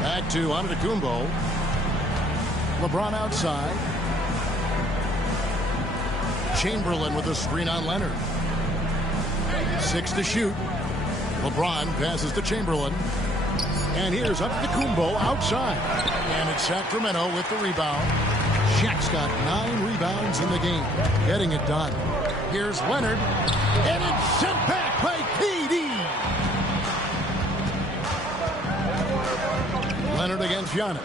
Back to Antetokounmpo. LeBron outside. Chamberlain with a screen on Leonard. 6 to shoot. LeBron passes to Chamberlain. And here's Antetokounmpo outside. And it's Sacramento with the rebound. Shaq's got 9 rebounds in the game. Getting it done. Here's Leonard. And it's sent back by KD. Leonard against Giannis.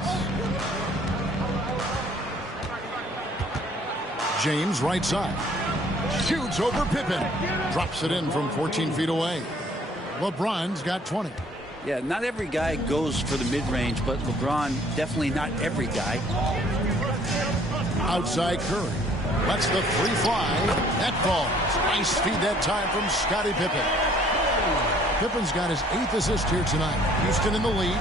James right side. Shoots over Pippen. Drops it in from 14 feet away. LeBron's got 20. Yeah, not every guy goes for the mid-range, but LeBron, definitely not every guy. Outside Curry. Lets the 3 fly. That falls. Nice feed that time from Scottie Pippen. Pippen's got his 8th assist here tonight. Houston in the lead.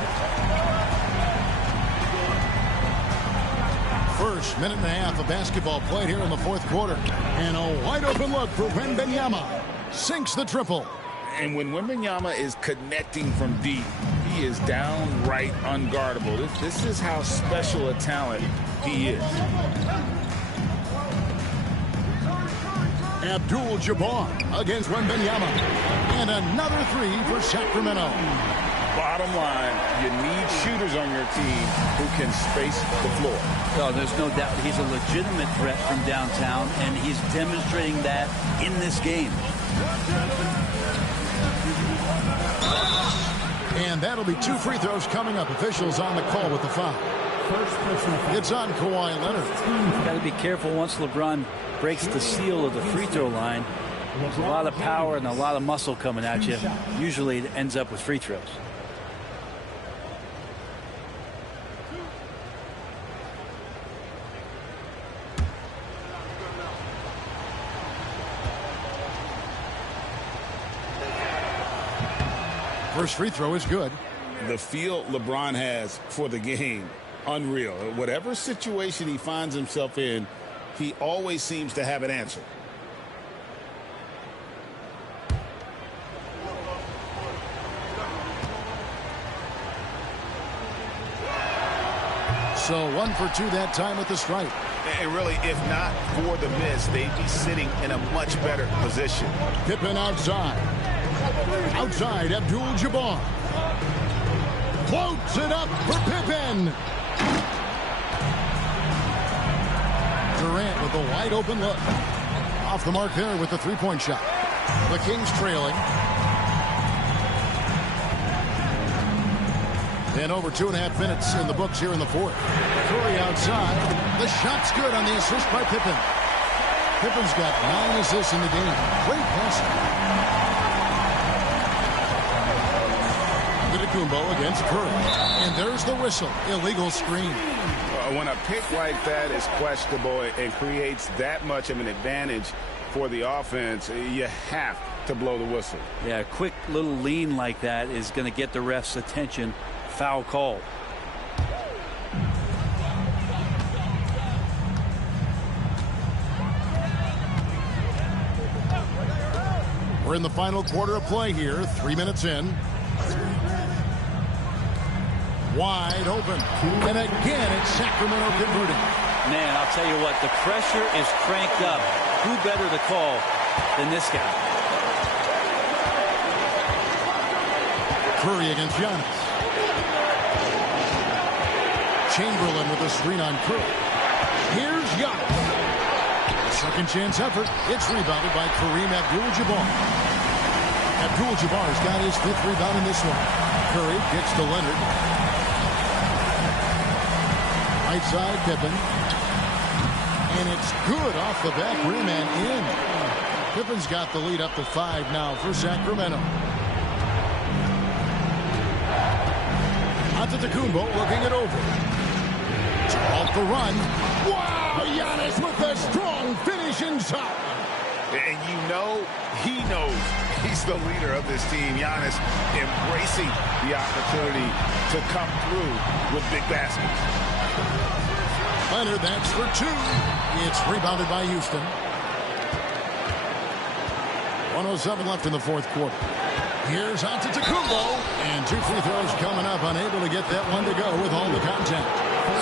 First minute and a half of basketball played here in the fourth quarter. And a wide open look for Wembanyama. Sinks the triple. And when Wembanyama is connecting from deep, he is downright unguardable. This is how special a talent he is. Abdul-Jabbar against Wembanyama. And another 3 for Sacramento. Bottom line, you need shooters on your team who can space the floor. Oh, there's no doubt he's a legitimate threat from downtown, and he's demonstrating that in this game. And that'll be 2 free throws coming up. Officials on the call with the foul. It's on Kawhi Leonard. Got to be careful once LeBron breaks the seal of the free throw line. There's a lot of power and a lot of muscle coming at you. Usually it ends up with free throws. First free throw is good. The feel LeBron has for the game, unreal. Whatever situation he finds himself in, he always seems to have an answer. So 1 for 2 that time at the stripe. And really, if not for the miss, they'd be sitting in a much better position. Pippen outside. Outside, Abdul-Jabbar. Floats it up for Pippen. Durant with a wide open look. Off the mark there with the 3-point shot. The Kings trailing. And over 2.5 minutes in the books here in the fourth. Curry outside. The shot's good on the assist by Pippen. Pippen's got 9 assists in the game. Great passing. Antetokounmpo against Curry. And there's the whistle. Illegal screen. When a pick like that is questionable and creates that much of an advantage for the offense, you have to blow the whistle. Yeah, a quick little lean like that is going to get the ref's attention. Foul call. We're in the final quarter of play here, 3 minutes in. Wide open. And again, it's Sacramento converting. Man, I'll tell you what, the pressure is cranked up. Who better to call than this guy? Curry against Giannis. Chamberlain with a screen on Curry. Here's Giannis. Second chance effort. It's rebounded by Kareem Abdul-Jabbar. Abdul-Jabbar's got his 5th rebound in this one. Curry kicks to Leonard. Right side, Pippen. And it's good off the back rim and in. Pippen's got the lead up to 5 now for Sacramento. Antetokounmpo looking it over. Off the run. Wow! Giannis with a strong finish inside. And you know, he knows he's the leader of this team. Giannis embracing the opportunity to come through with big baskets. Leonard, that's for 2. It's rebounded by Houston. 1:07 left in the 4th quarter. Here's Antetokounmpo, and 2 free throws coming up, unable to get that one to go with all the contact.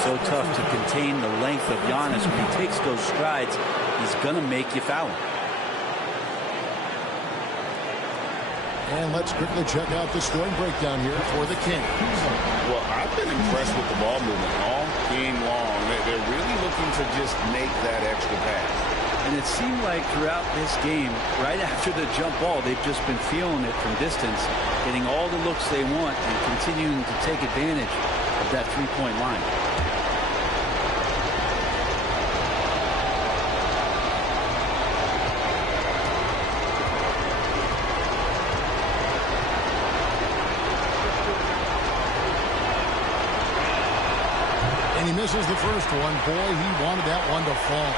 So tough to contain the length of Giannis. When he takes those strides, he's going to make you foul him. And let's quickly check out the scoring breakdown here for the Kings. Well, I've been impressed with the ball movement all game long. They're really looking to just make that extra pass. And it seemed like throughout this game, right after the jump ball, they've just been feeling it from distance, getting all the looks they want and continuing to take advantage of that three-point line. And he misses the first one. Boy, he wanted that one to fall.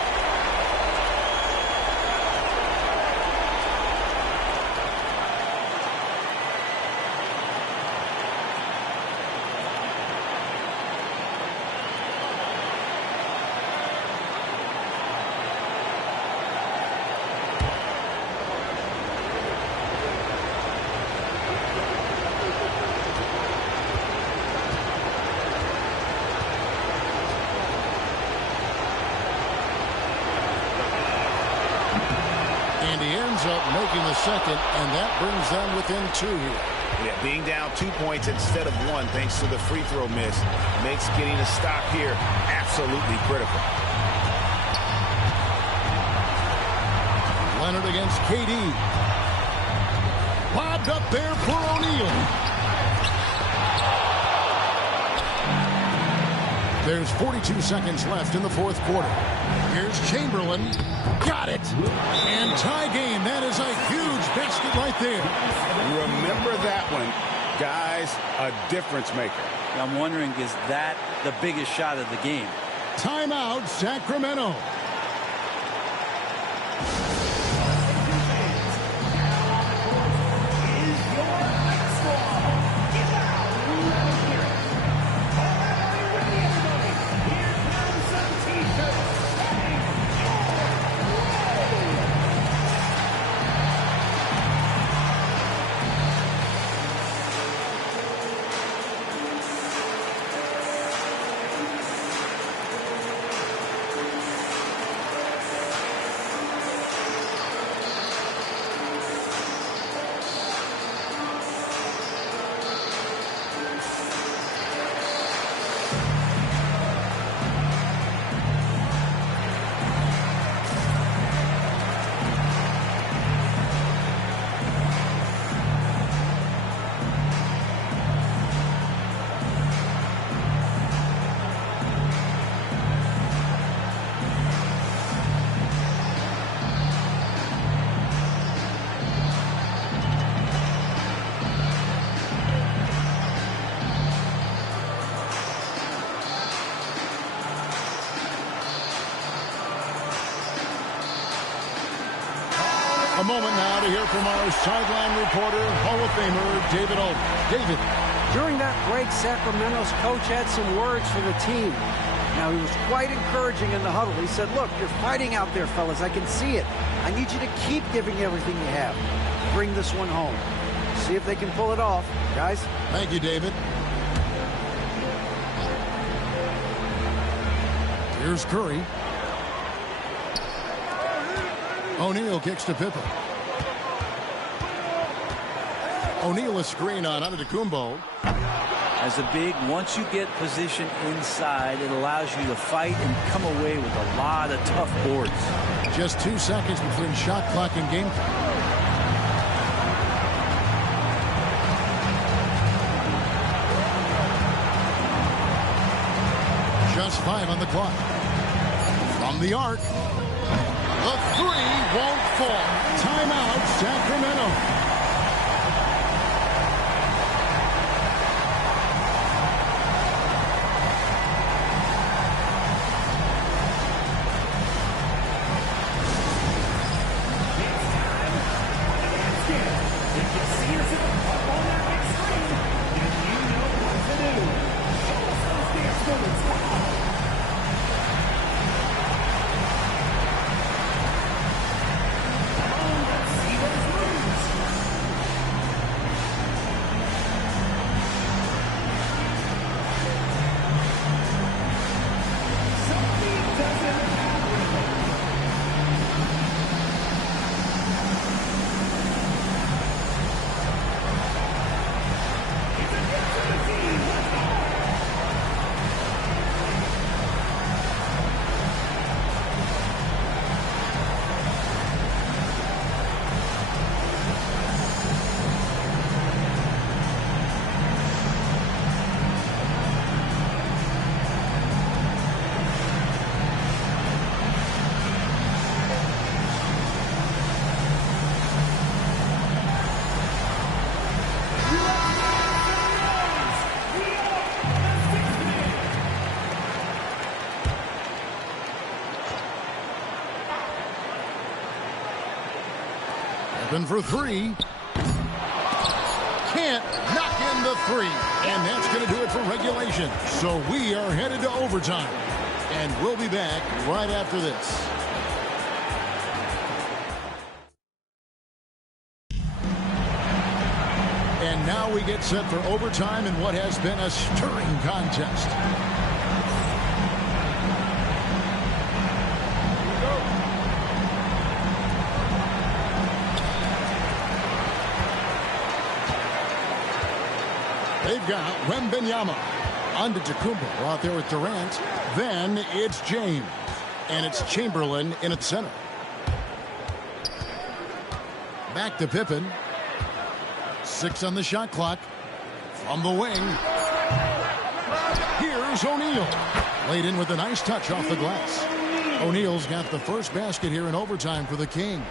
Making the second, and that brings them within 2 here. Yeah, being down 2 points instead of 1 thanks to the free throw miss makes getting a stop here absolutely critical. Leonard against KD. Lobbed up there for O'Neal. There's 42 seconds left in the 4th quarter. Here's Chamberlain. Got it. And tie game. That is a huge basket right there. Remember that one. Guys, a difference maker. I'm wondering, is that the biggest shot of the game? Timeout, Sacramento. A moment now to hear from our sideline reporter, Hall of Famer David Auld. David. During that break, Sacramento's coach had some words for the team. Now, he was quite encouraging in the huddle. He said, look, you're fighting out there, fellas. I can see it. I need you to keep giving everything you have. Bring this one home. See if they can pull it off, guys. Thank you, David. Here's Curry. O'Neal kicks to Pippen. O'Neal a screen on Antetokounmpo. As a big, once you get position inside, it allows you to fight and come away with a lot of tough boards. Just 2 seconds between shot clock and game clock. Just 5 on the clock. From the arc. The three won't fall. Timeout, Sacramento. For three. Can't knock in the three. And that's going to do it for regulation. So we are headed to overtime. And we'll be back right after this. And now we get set for overtime in what has been a stirring contest. They've got Wembanyama. Antetokounmpo out there with Durant. Then it's James. And it's Chamberlain in at center. Back to Pippen. 6 on the shot clock. From the wing. Here's O'Neal. Laid in with a nice touch off the glass. O'Neal's got the first basket here in overtime for the Kings.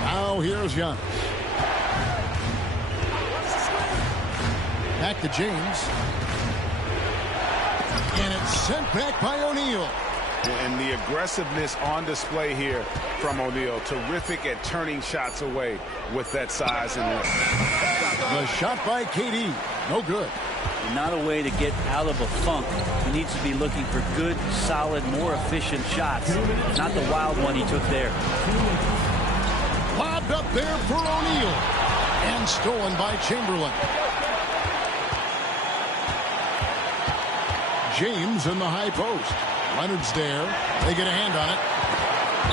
Now here's Giannis. Back to James. And it's sent back by O'Neal. And the aggressiveness on display here from O'Neal. Terrific at turning shots away with that size and length. The shot by KD. No good. Not a way to get out of a funk. He needs to be looking for good, solid, more efficient shots. Not the wild one he took there. Lobbed up there for O'Neal. And stolen by Chamberlain. James in the high post. Leonard's there. They get a hand on it.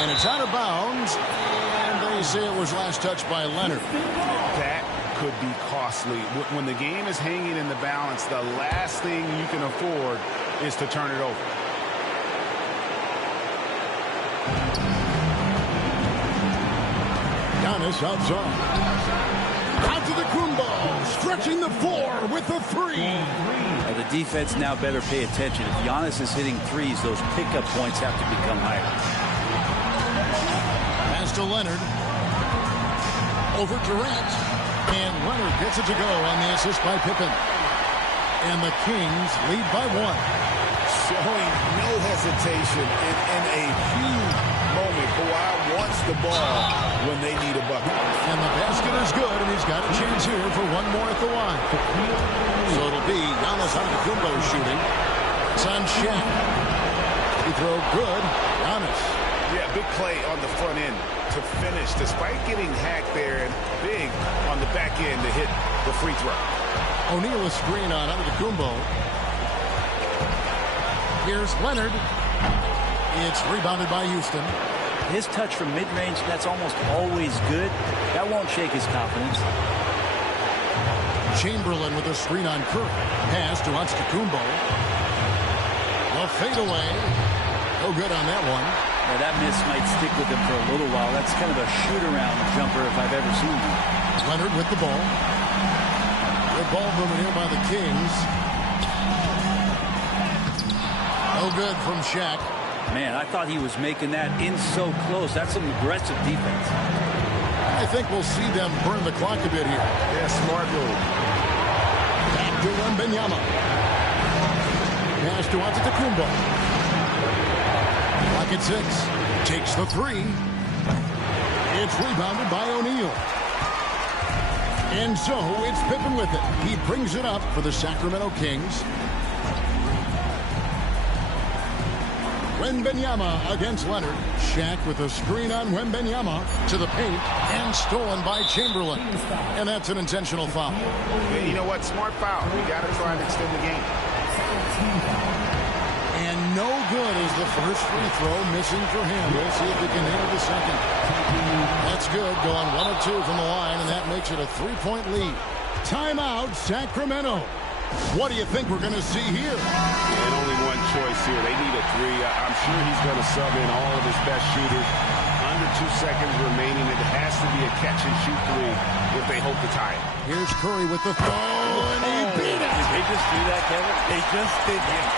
And it's out of bounds. And they say it was last touched by Leonard. That could be costly. When the game is hanging in the balance, the last thing you can afford is to turn it over. Giannis outside. Out to the Kumbo, stretching the floor with the three. The defense now better pay attention. If Giannis is hitting threes, those pickup points have to become higher. Pass to Leonard. Over Durant. And Leonard gets it to go on the assist by Pippen. And the Kings lead by 1. Showing no hesitation and a the ball when they need a bucket. And the basket is good, and he's got a chance here for one more at the line. So it'll be Giannis Antetokounmpo shooting. It's on Shaq. He throw good. Giannis. Yeah, big play on the front end to finish, despite getting hacked there, and big on the back end to hit the free throw. O'Neal a screen on Antetokounmpo. Here's Leonard. It's rebounded by Houston. His touch from mid-range, that's almost always good. That won't shake his confidence. Chamberlain with a screen on Curry. Pass to Antetokounmpo. The fadeaway. No good on that one. Yeah, that miss might stick with him for a little while. That's kind of a shoot-around jumper if I've ever seen one. Leonard with the ball. Good ball movement here by the Kings. No good from Shaq. Man, I thought he was making that in so close. That's some aggressive defense. I think we'll see them burn the clock a bit here. Yeah, smart move. Back to Wembanyama. Pass to Antetokounmpo. Clock at 6. Takes the three. It's rebounded by O'Neal. And so it's Pippen with it. He brings it up for the Sacramento Kings. Wembanyama against Leonard. Shaq with a screen on Wembanyama to the paint and stolen by Chamberlain. And that's an intentional foul. Yeah, you know what? Smart foul. We got to try and extend the game. And no good is the first free throw missing for him. We'll see if he can hit the second. That's good. Going 1 of 2 from the line, and that makes it a 3-point lead. Timeout, Sacramento. What do you think we're going to see here? And only one choice here. They need a three. I'm sure he's going to sub in all of his best shooters. Under 2 seconds remaining. It has to be a catch-and-shoot three if they hope to tie it. Here's Curry with the throw, and he beat it. Did they just do that, Kevin? They just did that.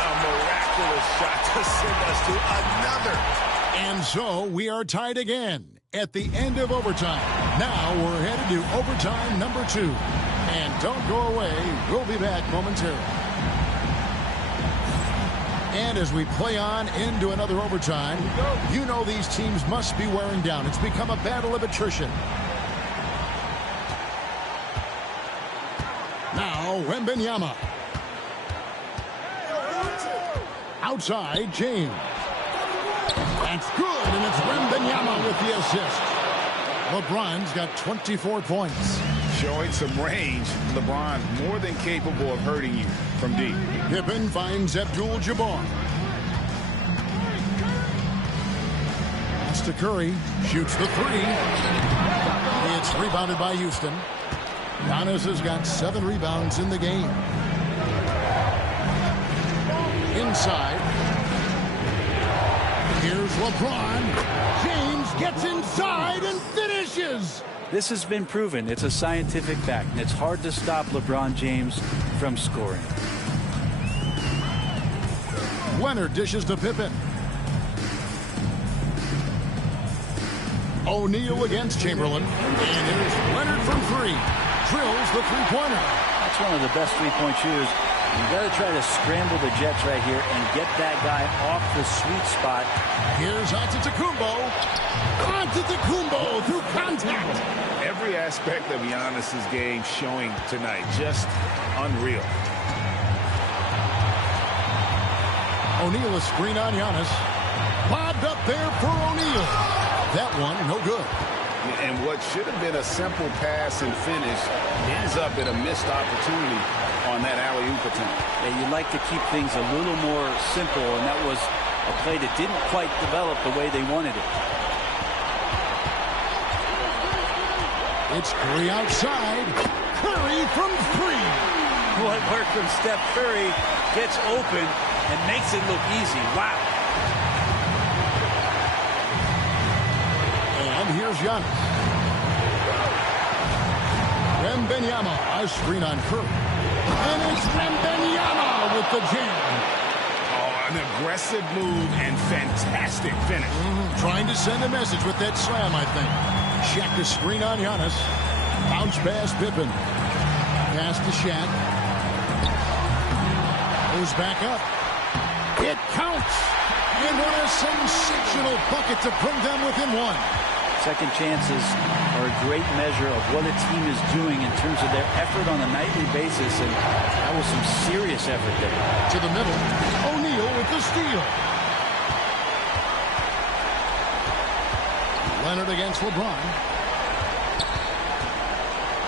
A miraculous shot to send us to another. And so we are tied again at the end of overtime. Now we're headed to overtime number 2. And don't go away. We'll be back momentarily. And as we play on into another overtime, you know these teams must be wearing down. It's become a battle of attrition. Now, Wembanyama. Outside, James. That's good, and it's Wembanyama with the assist. LeBron's got 24 points. Showing some range, LeBron more than capable of hurting you from deep. Pippen finds Abdul-Jabbar. Pass to Curry. Shoots the three. It's rebounded by Houston. Giannis has got 7 rebounds in the game. Inside. Here's LeBron. James gets inside and finishes. This has been proven. It's a scientific fact, and it's hard to stop LeBron James from scoring. Leonard dishes to Pippen. O'Neal against Chamberlain. And here's Leonard from 3. Drills the three-pointer. That's one of the best three-point shooters. You've got to try to scramble the Jets right here and get that guy off the sweet spot. Here's Antetokounmpo. Antetokounmpo through contact. Every aspect of Giannis's game showing tonight. Just unreal. O'Neal a screen on Giannis. Lobbed up there for O'Neal. That one, no good. And what should have been a simple pass and finish ends up in a missed opportunity on that alley-oop attempt. Yeah, you'd like to keep things a little more simple, and that was a play that didn't quite develop the way they wanted it. It's Curry outside. Curry from 3. What worked from Steph Curry gets open and makes it look easy. Wow. And here's Giannis. Wembanyama, a screen on Curry. And it's Wembanyama with the jam. Oh, an aggressive move and fantastic finish. Trying to send a message with that slam, I think. Shaq a screen on Giannis. Bounce pass Pippen. Pass to Shaq. Goes back up. It counts. And one a sensational bucket to bring them within one. Second chances are a great measure of what a team is doing in terms of their effort on a nightly basis, and that was some serious effort there. To the middle, O'Neal with the steal. Leonard against LeBron.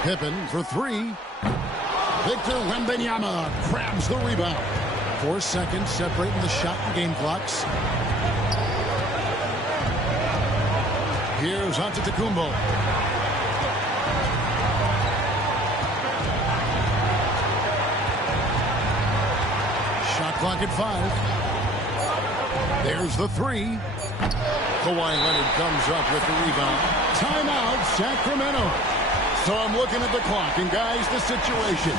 Pippen for three. Victor Wembanyama grabs the rebound. 4 seconds separating the shot and game clocks. Here's Antetokounmpo. Shot clock at 5. There's the three. Kawhi Leonard comes up with the rebound. Timeout, Sacramento. So I'm looking at the clock, and guys, the situation.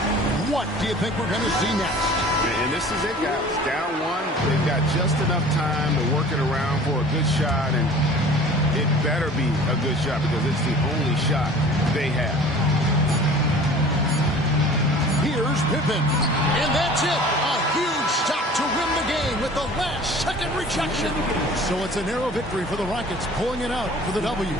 What do you think we're going to see next? And this is it, guys. Down one. They've got just enough time to work it around for a good shot, and it better be a good shot because it's the only shot they have. Here's Pippen. And that's it. A huge stop to win the game with the last second rejection. So it's a narrow victory for the Rockets, pulling it out for the W.